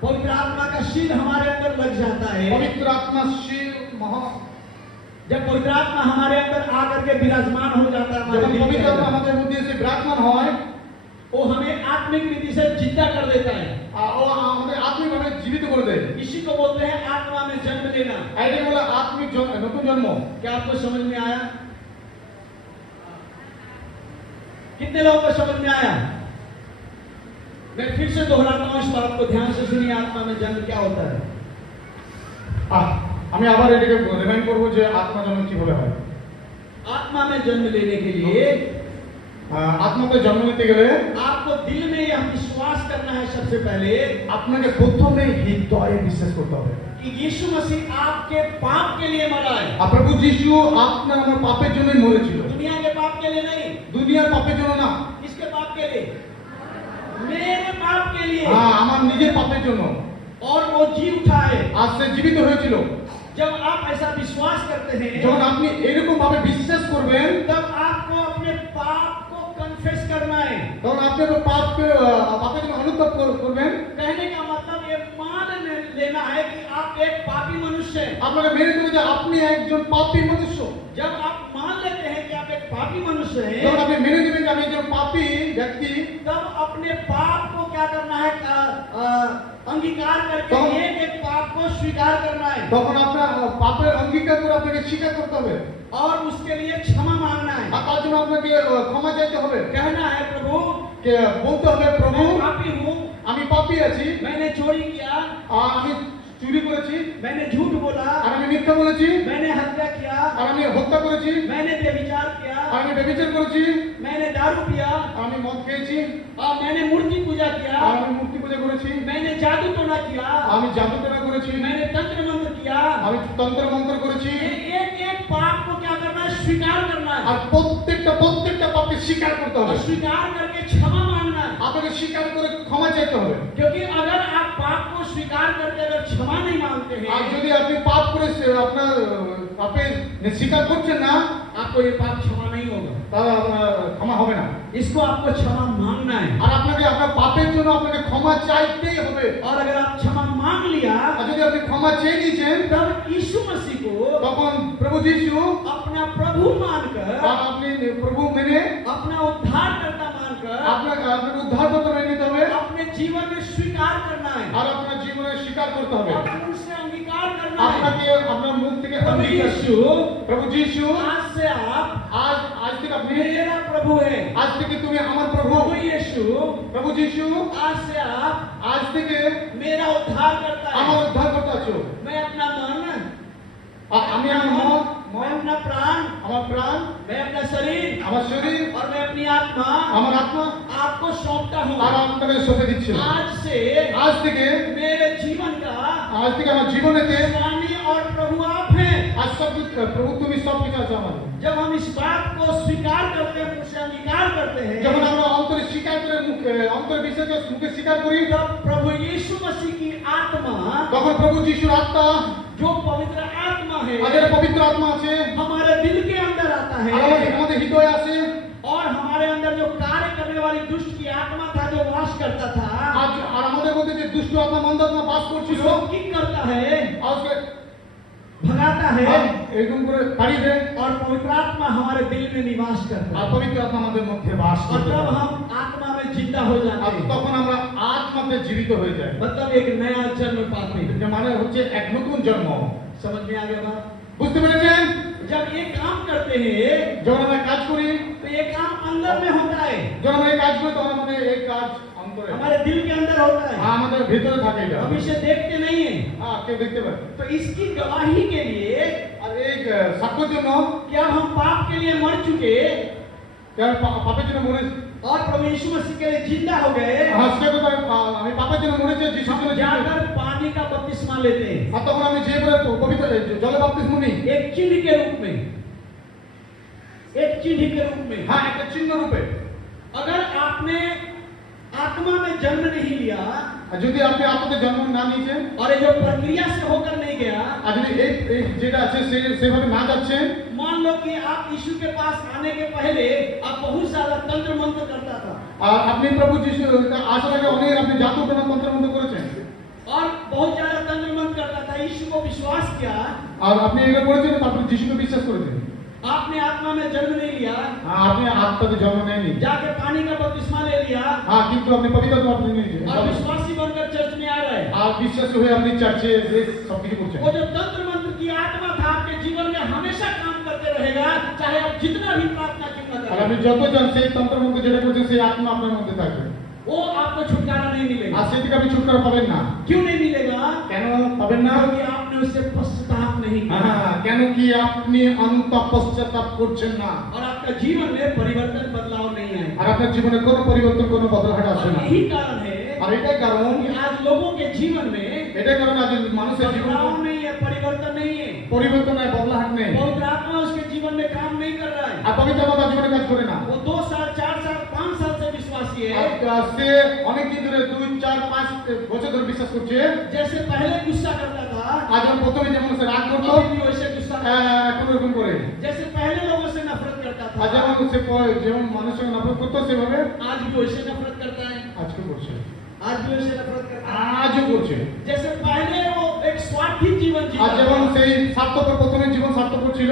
पवित्र आत्मा का शील हमारे अंदर लग जाता है। পবিত্র আত্মা শীল মহা, जब पवित्र आत्मा हमारे अंदर आकर के विराजमान हो जाता है हमारे যখন दिल के পবিত্র আত্মা अंदर, আমাদের মধ্যে এসে বিরাজমান হয়, वो हमें आत्मिक रीति से जिंदा कर देता है। ও আমাদের আত্মিকভাবে জীবিত করে দেয়। इसी को बोलते हैं आत्मा में जन्म लेना। এটাকে বলে আত্মিক নতুন জন্ম। क्या आपको समझ में आया? कितने लोगों को समझ में आया? मैं फिर से दोहराता हूं इस बात को, ध्यान से सुनिए। आत्मा में जन्म क्या होता है? আমি আবার এটাকে রিমাইন্ড করব যে আত্মা জন্ম কিভাবে হয়। आत्मा में जन्म लेने के लिए আত্মাতে জন্ম নিতে গেলে आपको दिल में यह विश्वास करना है सबसे पहले আপনাকে প্রথমে হৃদয়ে বিশ্বাস করতে হবে कि यीशु मसीह आपके पाप के लिए मरा है। আর প্রভু যিশু আপনার আমার পাপের জন্যই মরেছিল। दुनिया के पाप के लिए नहीं। দুনিয়ার পাপের জন্য না, किसके पाप के लिए? मेरे पाप के लिए। হ্যাঁ আমার নিজের পাপের জন্য। और वो जी उठा है। আর সে জীবিত হয়েছিল। जब आप ऐसा विश्वास करते हैं যখন আপনি এরকম ভাবে বিশ্বাস করবেন, तब आपको अपने पाप को कन्फेस करना है। তখন আপনি আপনার পাপের জন্য অনুতাপ করবেন। कहने का मतलब ये मान लेना है कि आप एक पापी मनुष्य हैं। আপনাকে মেনে নিতে হবে যে আপনি একজন পাপী মনুষ্য। जब आप मान लेते हैं कि आप एक पापी मनुष्य যখন हैं, আপনি মেনে নেবেন যে আমি একজন পাপী ব্যক্তি, तब अपने पाप को क्या करना है? अंगीकार करके तो- एक एक पाप को स्वीकार करना है তখন আপনার পাপের অঙ্গীকার করে আপনাকে স্বীকার করতে হবে। और उसके लिए क्षमा मांगना है। আর তার জন্য আপনাকে ক্ষমা চাইতে হবে। कहना है प्रभु কে বলতে হবে প্রভু मैं पापी हूँ, আমি পাপী আছি, मैंने चोरी किया, আর আমি চুরি করেছি, मैंने झूठ बोला, আর আমি মিথ্যা বলেছি, मैंने हत्या किया, আর আমি হত্যা করেছি, मैंने व्यभिचार किया, আর আমি ব্যভিচার করেছি, मैंने दारू पिया, আর আমি মদ খেয়েছি, और मैंने मूर्ति पूजा किया, আর আমি মূর্তি পূজা করেছি, मैंने जादू टोना किया, আমি জাদু টোনা করেছি, मैंने तंत्र मंत्र किया। আমি তন্ত্র মন্ত্র করেছি। ये एक एक पाप को क्या करना है? स्वीकार करना আর है প্রত্যেকটা পাপকে স্বীকার করতে হবে। और स्वीकार करके क्षमा मांगना है। আপনাকে স্বীকার করে ক্ষমা চাইতে হবে। क्योंकि अगर आप पाप को स्वीकार करके अगर क्षमा नहीं मांगते আর हैं, যদি আপনি পাপ করে আপনার পাপের স্বীকার করছেন না, आपको ये पाप क्षमा नहीं होगा। তাহলে আপনার ক্ষমা হবে না। इसको आपको क्षमा मांगना है। আর আপনাকে আপনার পাপের জন্য আপনাকে ক্ষমা চাইতেই হবে। और अगर आप क्षमा मांग लिया, আর যদি আপনি ক্ষমা চেয়ে নিয়েছেন, तब यीशु मसीह को তখন প্রভু যিশু अपना प्रभु मानकर, আপনি प्रभु मेने अपना उद्धारकर्ता मानकर আপনাকে উদ্ধারকর্তা মেনে নিতে হবে। अपने जीवन में स्वीकार करना है আর আপনার জীবনে স্বীকার করতে হবে। और उनसे अंगीकार करना है। আপনাকে আপনার মুখ থেকে प्रभु অঙ্গীকার। यीशु, প্রভু যিশু आज से आप আজ থেকে আপনি मेरा प्रभु है। আজ থেকে তুমি আমার প্রভু। प्रभु यीशु, প্রভু যিশু आज से आप আজ থেকে मेरा उद्धार करता আমার है। উদ্ধারকর্তা আছো। मैं अपना मन, আমি আমার মন, मैं अपना प्राण, আমার প্রাণ, मैं अपना शरीर আমার শরীর, और मैं अपनी आत्मा আমার আত্মা आपको सौंपता আর हूँ। আপনাকে সঁপে দিচ্ছি। आज से আজ থেকে मेरे जीवन का আমার জীবনেতে स्वामी और प्रभु आप हैं। আজ সব প্রভু তুমি সব কিছু আছো আমার। जब हम इस बात को स्वीकार करते हैं, मुझसे अंगीकार करते যখন हैं, আমরা অন্তরে স্বীকার করে অন্তরে বিশ্বাস করে মুখে স্বীকার করি, तब प्रभु यीशु मसीह की आत्मा, তখন প্রভু যিশুর আত্মা जो पवित्र आत्मा है, আর যারা পবিত্র আত্মা আছে हमारे दिल के अंदर आता আর है আমাদের হৃদয়ে আসে। और हमारे अंदर जो कार्य करने वाली दुष्ट की आत्मा था, जो वास करता था, আর আমাদের মধ্যে যে দুষ্ট আত্মা মন্দ আত্মা বাস করছিল, उसको किक करता है, আর उसके भगाता है এরকম করে তাড়িয়ে দেয়। और पवित्र आत्मा हमारे दिल में निवास करता আর है। পবিত্র আত্মা আমাদের মধ্যে বাস और করে। तब हम आत्मा में जिंदा हो আর जाते हैं, তখন আমরা আত্মাতে জীবিত হয়ে যাই। मतलब एक नया जन्म पाते हैं। যে মানে হচ্ছে এক নতুন জন্ম। समझ में आ गया बात? বুঝতে পেরেছেন? जब ये काम करते हैं যখন আমরা কাজ করি, तो ये काम अंदर में होता है, যখন আমরা এই কাজ করি তখন আমাদের এই কাজ অন্তরে हमारे दिल के अंदर होता है। আমাদের ভিতরে থাকে এটা। हम इसे देखते नहीं है। কেউ দেখতে পায়। तो इसकी गवाही के लिए আর এই সাক্ষ্যের জন্য कि अब हम पाप के लिए मर चुके, কারণ পাপের জন্য মরে और प्रभु यीशु मसीह के लिए जिंदा हो गए হাসতে কথা আমি পাপের জন্য মরেছি যিশুর জন্য জিন্দা जाकर पानी का बपतिस्मा लेते हैं আর তখন আমি যে করে পবিত্র জলে বাপ্তিস্ম নিই एक चिन्ह के रूप में, एक चिन्ह के रूप में। হ্যাঁ একটা চিহ্ন রূপে अगर आपने आत्मा में जन्म नहीं लिया আর যদি আপনি আত্মাতে জন্ম না নিয়েছেন और ये जो प्रक्रिया से होकर नहीं गया, আর যদি এই যেটা আছে সেভাবে না যাচ্ছেন मान लो कि आप यीशु के पास आने के पहले आप बहुत ज्यादा तंत्र मंत्र करता था আর আপনি প্রভু যিশু আসার আগে অনেক আপনি জাদু প্রমাণ মন্ত্র করেছেন और बहुत ज्यादा तंत्र मंत्र करता था, यीशु को विश्वास किया, আর আপনি এগুলো করেছেন তারপর যিশুকে বিশ্বাস করেছেন आपने आत्मा में जन्म नहीं लिया, আপনি আত্মাতে জন্ম নেননি जाके पानी का बपतिस्मा ले लिया হ্যাঁ কিন্তু আপনি পবিত্র আত্মা আপনি নিয়েছেন और विश्वासी बनकर चर्च में आ रहे। আর বিশ্বাসী হয়ে আপনি চার্চে সবকিছু করছেন वो जो तंत्र मंत्र की आत्मा था आपके जीवन में हमेशा काम करते रहेगा, चाहे आप जितना भी प्रार्थना क्यों न আর আপনি करें, যত যান সেই তন্ত্রের মধ্যে যেটা করছেন সেই আত্মা আপনার মধ্যে থাকবে वो आपको छुटकारा नहीं আর मिलेगा। সেই থেকে আপনি ছুটকারা পাবেন না क्यों नहीं मिलेगा? কেন পাবেন না क्योंकि आपने उससे पश्चाताप नहीं किया হ্যাঁ কেন কি আপনি অনুতাপ পশ্চাতাপ করছেন না और आपका जीवन में परिवर्तन बदलाव नहीं आएगा। আর আপনার জীবনে কোনো পরিবর্তন কোনো বদলাহাট আসবে और না यही कारण है আর এটাই কারণ कि आज लोगों के जीवन में এটাই কারণ আজ মানুষের জীবনে बदलाव नहीं है, परिवर्तन नहीं है। পরিবর্তন নাই বদলাহাট নেই पवित्र आत्मा उसके जीवन में काम नहीं कर रहा है। আর পবিত্র আত্মা জীবনে কাজ করে না वो 2 साल 4 साल 5 साल से विश्वासी है, আর সে অনেক দিন ধরে 2 4 5 বছর ধরে বিশ্বাস করছে जैसे पहले गुस्सा करता था আজ যখন প্রথমে যেমন সে রাগ করতো अभी भी वैसे गुस्सा करता है। এখন এরকম করে जैसे पहले लोगों से नफरत करता আর था যেমন সে যেমন মানুষের সঙ্গে নফরত করতো সেভাবে आज भी वैसे नफरत करता है, আজকে করছে आज भी वैसे नफरत करता है। আজও করছে जैसे पहले वो एक स्वार्थी जीवन আর जीता যেমন था, সেই স্বার্থপর প্রথমে জীবন স্বার্থপর ছিল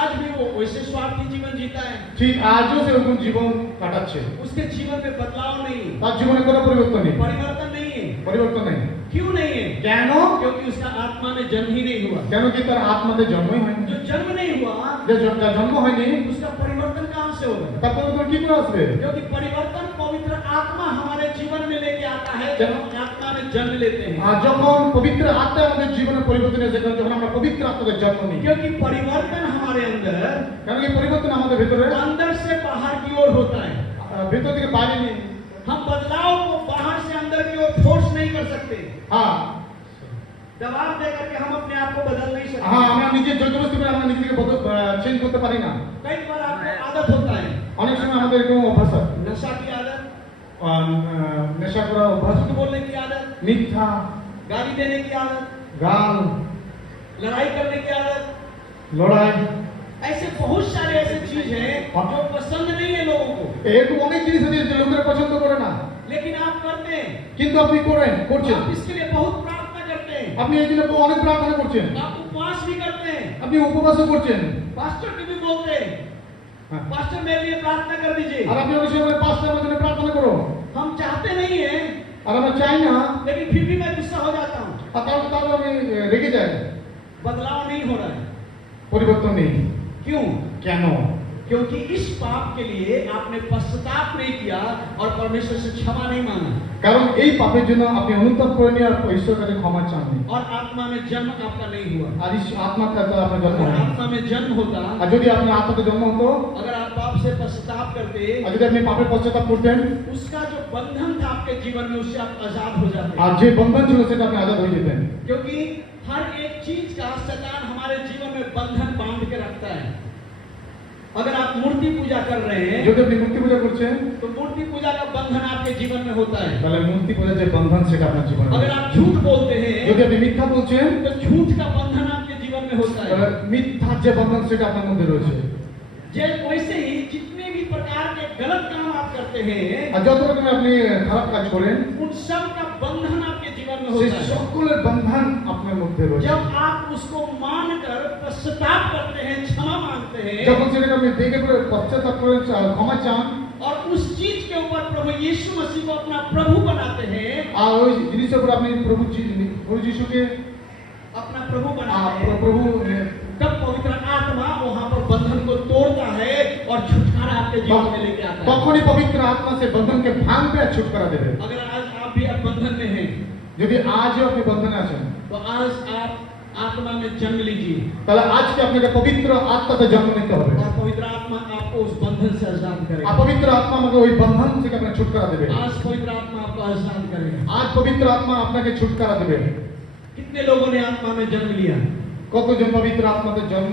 आज भी वो वैसे स्वार्थी जीवन जीता है। ঠিক আজও সেরকম জীবন কাটাচ্ছে उसके जीवन में बदलाव नहीं है, তার জীবনে কোনো পরিবর্তন নেই परिवर्तन नहीं है। পরিবর্তন নেই क्यों नहीं है? কেন क्योंकि उसका आत्मा में जन्म ही नहीं हुआ। কেন কি তার আত্মাতে জন্মই হয়নি जो जन्म नहीं हुआ যে জন্ম হয়নি उसका परिवर्तन कहाँ से होगा? তার পরিবর্তন কি করে আসবে क्योंकि परिवर्तन पवित्र आत्मा हमारे जीवन में लेके आता है जब जब- हम आत्मा में जन्म लेते हैं। আর যখন পবিত্র আত্মা আমাদের জীবনে পরিবর্তন এসে যখন আমরা পবিত্র আত্মাতে জন্ম নিই क्योंकि परिवर्तन हमारे अंदर কারণ এই পরিবর্তন আমাদের ভেতরে अंदर से बाहर की ओर होता है। ভেতর থেকে বাইরে নেই हम बदलाव को बाहर से अंदर की ओर फोर्स नहीं कर सकते, হ্যাঁ दबाव दे करके हम अपने आप को बदल नहीं सकते। হ্যাঁ আমরা নিজের জোরজবরদস্তি করে আমরা নিজেকে চেঞ্জ করতে পারি না कई बार आपको आदत होता है, অনেক সময় আমাদের এরকম অভ্যাস হয় नशा की आदत, নেশা করা অভ্যাস झूठ बोलने की आदत, মিথ্যা गाली देने की आदत, গাল लड़ाई करने की आदत, লড়াই ऐसे बहुत सारे ऐसे चीज हैं जो पसंद नहीं है लोगों को, এরকম অনেক জিনিস আছে যে লোকেরা পছন্দ করে না लेकिन आप करते हैं। কিন্তু আপনি করছেন आप इसके लिए बहुत प्रार्थना करते हैं, আপনি এই জন্য অনেক প্রার্থনা করছেন आप उपवास भी करते हैं, আপনি উপবাসও করছেন पास्टर को भी बोलते हैं हाँ। पास्टर मेरे लिए प्रार्थना कर दीजिए। আর আপনি অনেক সময় পাঁচটা আমার জন্য প্রার্থনা করো हम चाहते नहीं है, আর আমরা চাই না लेकिन फिर भी मैं गुस्सा हो जाता हूँ। আর তাহলে আমি রেগে যাই बदलाव नहीं हो रहा है। পরিবর্তন নেই क्यों? কেন क्योंकि इस पाप के लिए आपने पश्चाताप नहीं किया और परमेश्वर से क्षमा नहीं मांगा কারণ এই পাপের জন্য আপনি অনুতাপ করেনি আর ঈশ্বরের কাছে ক্ষমা চাননি और आत्मा में जन्म आपका नहीं हुआ। আর আত্মার কাছে আপনার জন্ম अगर হয়নি आत्मा में जन्म होता, আর যদি আপনার আত্মাতে জন্ম হতো अगर आप पाप से पश्चाताप करते, আর যদি আপনি পাপের পশ্চাতাপ করতেন उसका जो बंधन था आपके जीवन में उससे आप आजाद हो जाते। আর যে বন্ধন ছিল সেটা আপনি আজাদ হয়ে যেতেন क्योंकि हर एक चीज का शैतान हमारे जीवन में बंधन बांध के रखता है। अगर आप मूर्ति पूजा कर रहे हैं যদি আপনি মূর্তি পূজা করছেন तो मूर्ति पूजा का बंधन आपके जीवन में होता है। তাহলে মূর্তি পূজার যে বন্ধন সেটা আপনার জীবনে अगर आप झूठ बोलते যদি हैं আপনি মিথ্যা বলছেন तो झूठ का बंधन आपके जीवन में होता তাহলে है। মিথ্যার যে বন্ধন সেটা আপনার মধ্যে রয়েছে वैसे ही जितने भी प्रकार के गलत काम आप करते हैं আর যত রকমের আপনি খারাপ কাজ করেন उन सब का बंधन आपके जीवन में সেই होता है। সকলের বন্ধন আপনার মধ্যে রয়েছে जब आप उसको मानकर पश्चाताप करते हैं, क्षमा मांगते हैं যখন সেটাকে আপনি দেখে করে পশ্চাতাপ করেন ক্ষমা চান और उस चीज के ऊपर प्रभु यीशु मसीह को अपना प्रभु बनाते हैं, আর ওই জিনিসের উপর আপনি প্রভু যিশুকে अपना प्रभु बनाते हैं, প্রভু तब पवित्र आत्मा वहां पर बंधन को तोड़ता है और छुटकारा आपके जीवन में लेके आता है। তখনই পবিত্র আত্মা সে বন্ধনকে ভাঙবে আর ছুটকারা দেবে अगर आज आप भी अब बंधन में हैं যদি আজও আপনি বন্ধনে আছেন तो आज आप आत्मा में जन्म लीजिए তাহলে আজকে আপনাকে পবিত্র আত্মাতে জন্ম নিতে হবে। और पवित्र आत्मा आपको उस बंधन से आजाद আর करेगा। পবিত্র আত্মা আমাকে ওই বন্ধন থেকে আপনাকে ছুটকারা দেবে। आज पवित्र आत्मा आपको आजाद करेगा। আজ পবিত্র আত্মা আপনাকে ছুটকারা দেবে। कितने लोगों ने आत्मा में जन्म लिया? কতজন পবিত্র আত্মাতে জন্ম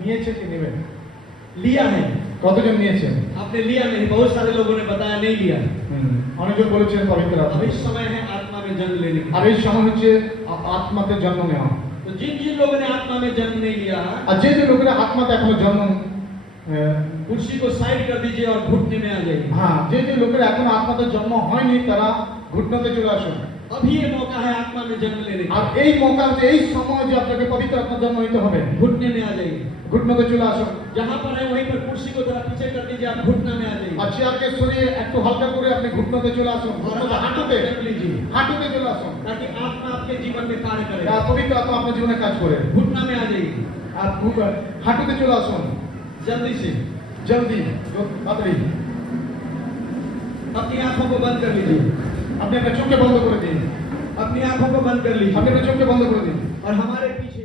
নিয়েছে কি নেবেন? लिया है। কতজন নিয়েছেন? आपने लिया नहीं, बहुत सारे लोगों ने बताया नहीं लिया। অনেকজন বলেছেন পবিত্র আত্মা। अभी समय है आत्मा में जन्म लेने আর का। এই সময় হচ্ছে আত্মাতে জন্ম নেওয়া। तो जिन जिन लोगों ने आत्मा में जन्म नहीं लिया, আর যে যে লোকেরা আত্মাতে এখনো জন্ম कुर्सी को साइड कर दीजिए और घुटने में आ जाइए। হ্যাঁ, যে যে লোকেরা এখনো আত্মাতে জন্ম হয়নি তারা ঘুটনাতে চলে আসুন। अभी ये मौका है आत्मा में जन्म लेने আর का। এই মৌকা যে এই সময় যে আপনাকে পবিত্র আত্মা জন্ম নিতে হবে, घुटने में आ जाइए। ঘুটনাতে চলে আসুন। जहाँ पर है वहीं पर कुर्सी को जरा पीछे कर दीजिए, आप घुटना में आ जाइए। আর চেয়ারকে সরিয়ে একটু হালকা করে আপনি ঘুটনাতে চলে আসুন। और ঘুটনাতে आत्मा হাঁটুতে में जन्म लीजिए হাঁটুতে চলে আসুন। ताकि आत्मा आपके जीवन में कार्य करे। আর পবিত্র আত্মা আপনার জীবনে কাজ করে। घुटना में आ जाइए আর হাঁটুতে চলে আসুন जल्दी से। জলদি তাড়াতাড়ি। अपनी आंखों को बंद कर लीजिए। আপনি আপনার চোখকে বন্ধ করে দিন। अपनी आंखों को बंद कर लीजिए আপনি আপনার চোখকে বন্ধ করে দিন। और हमारे पीछे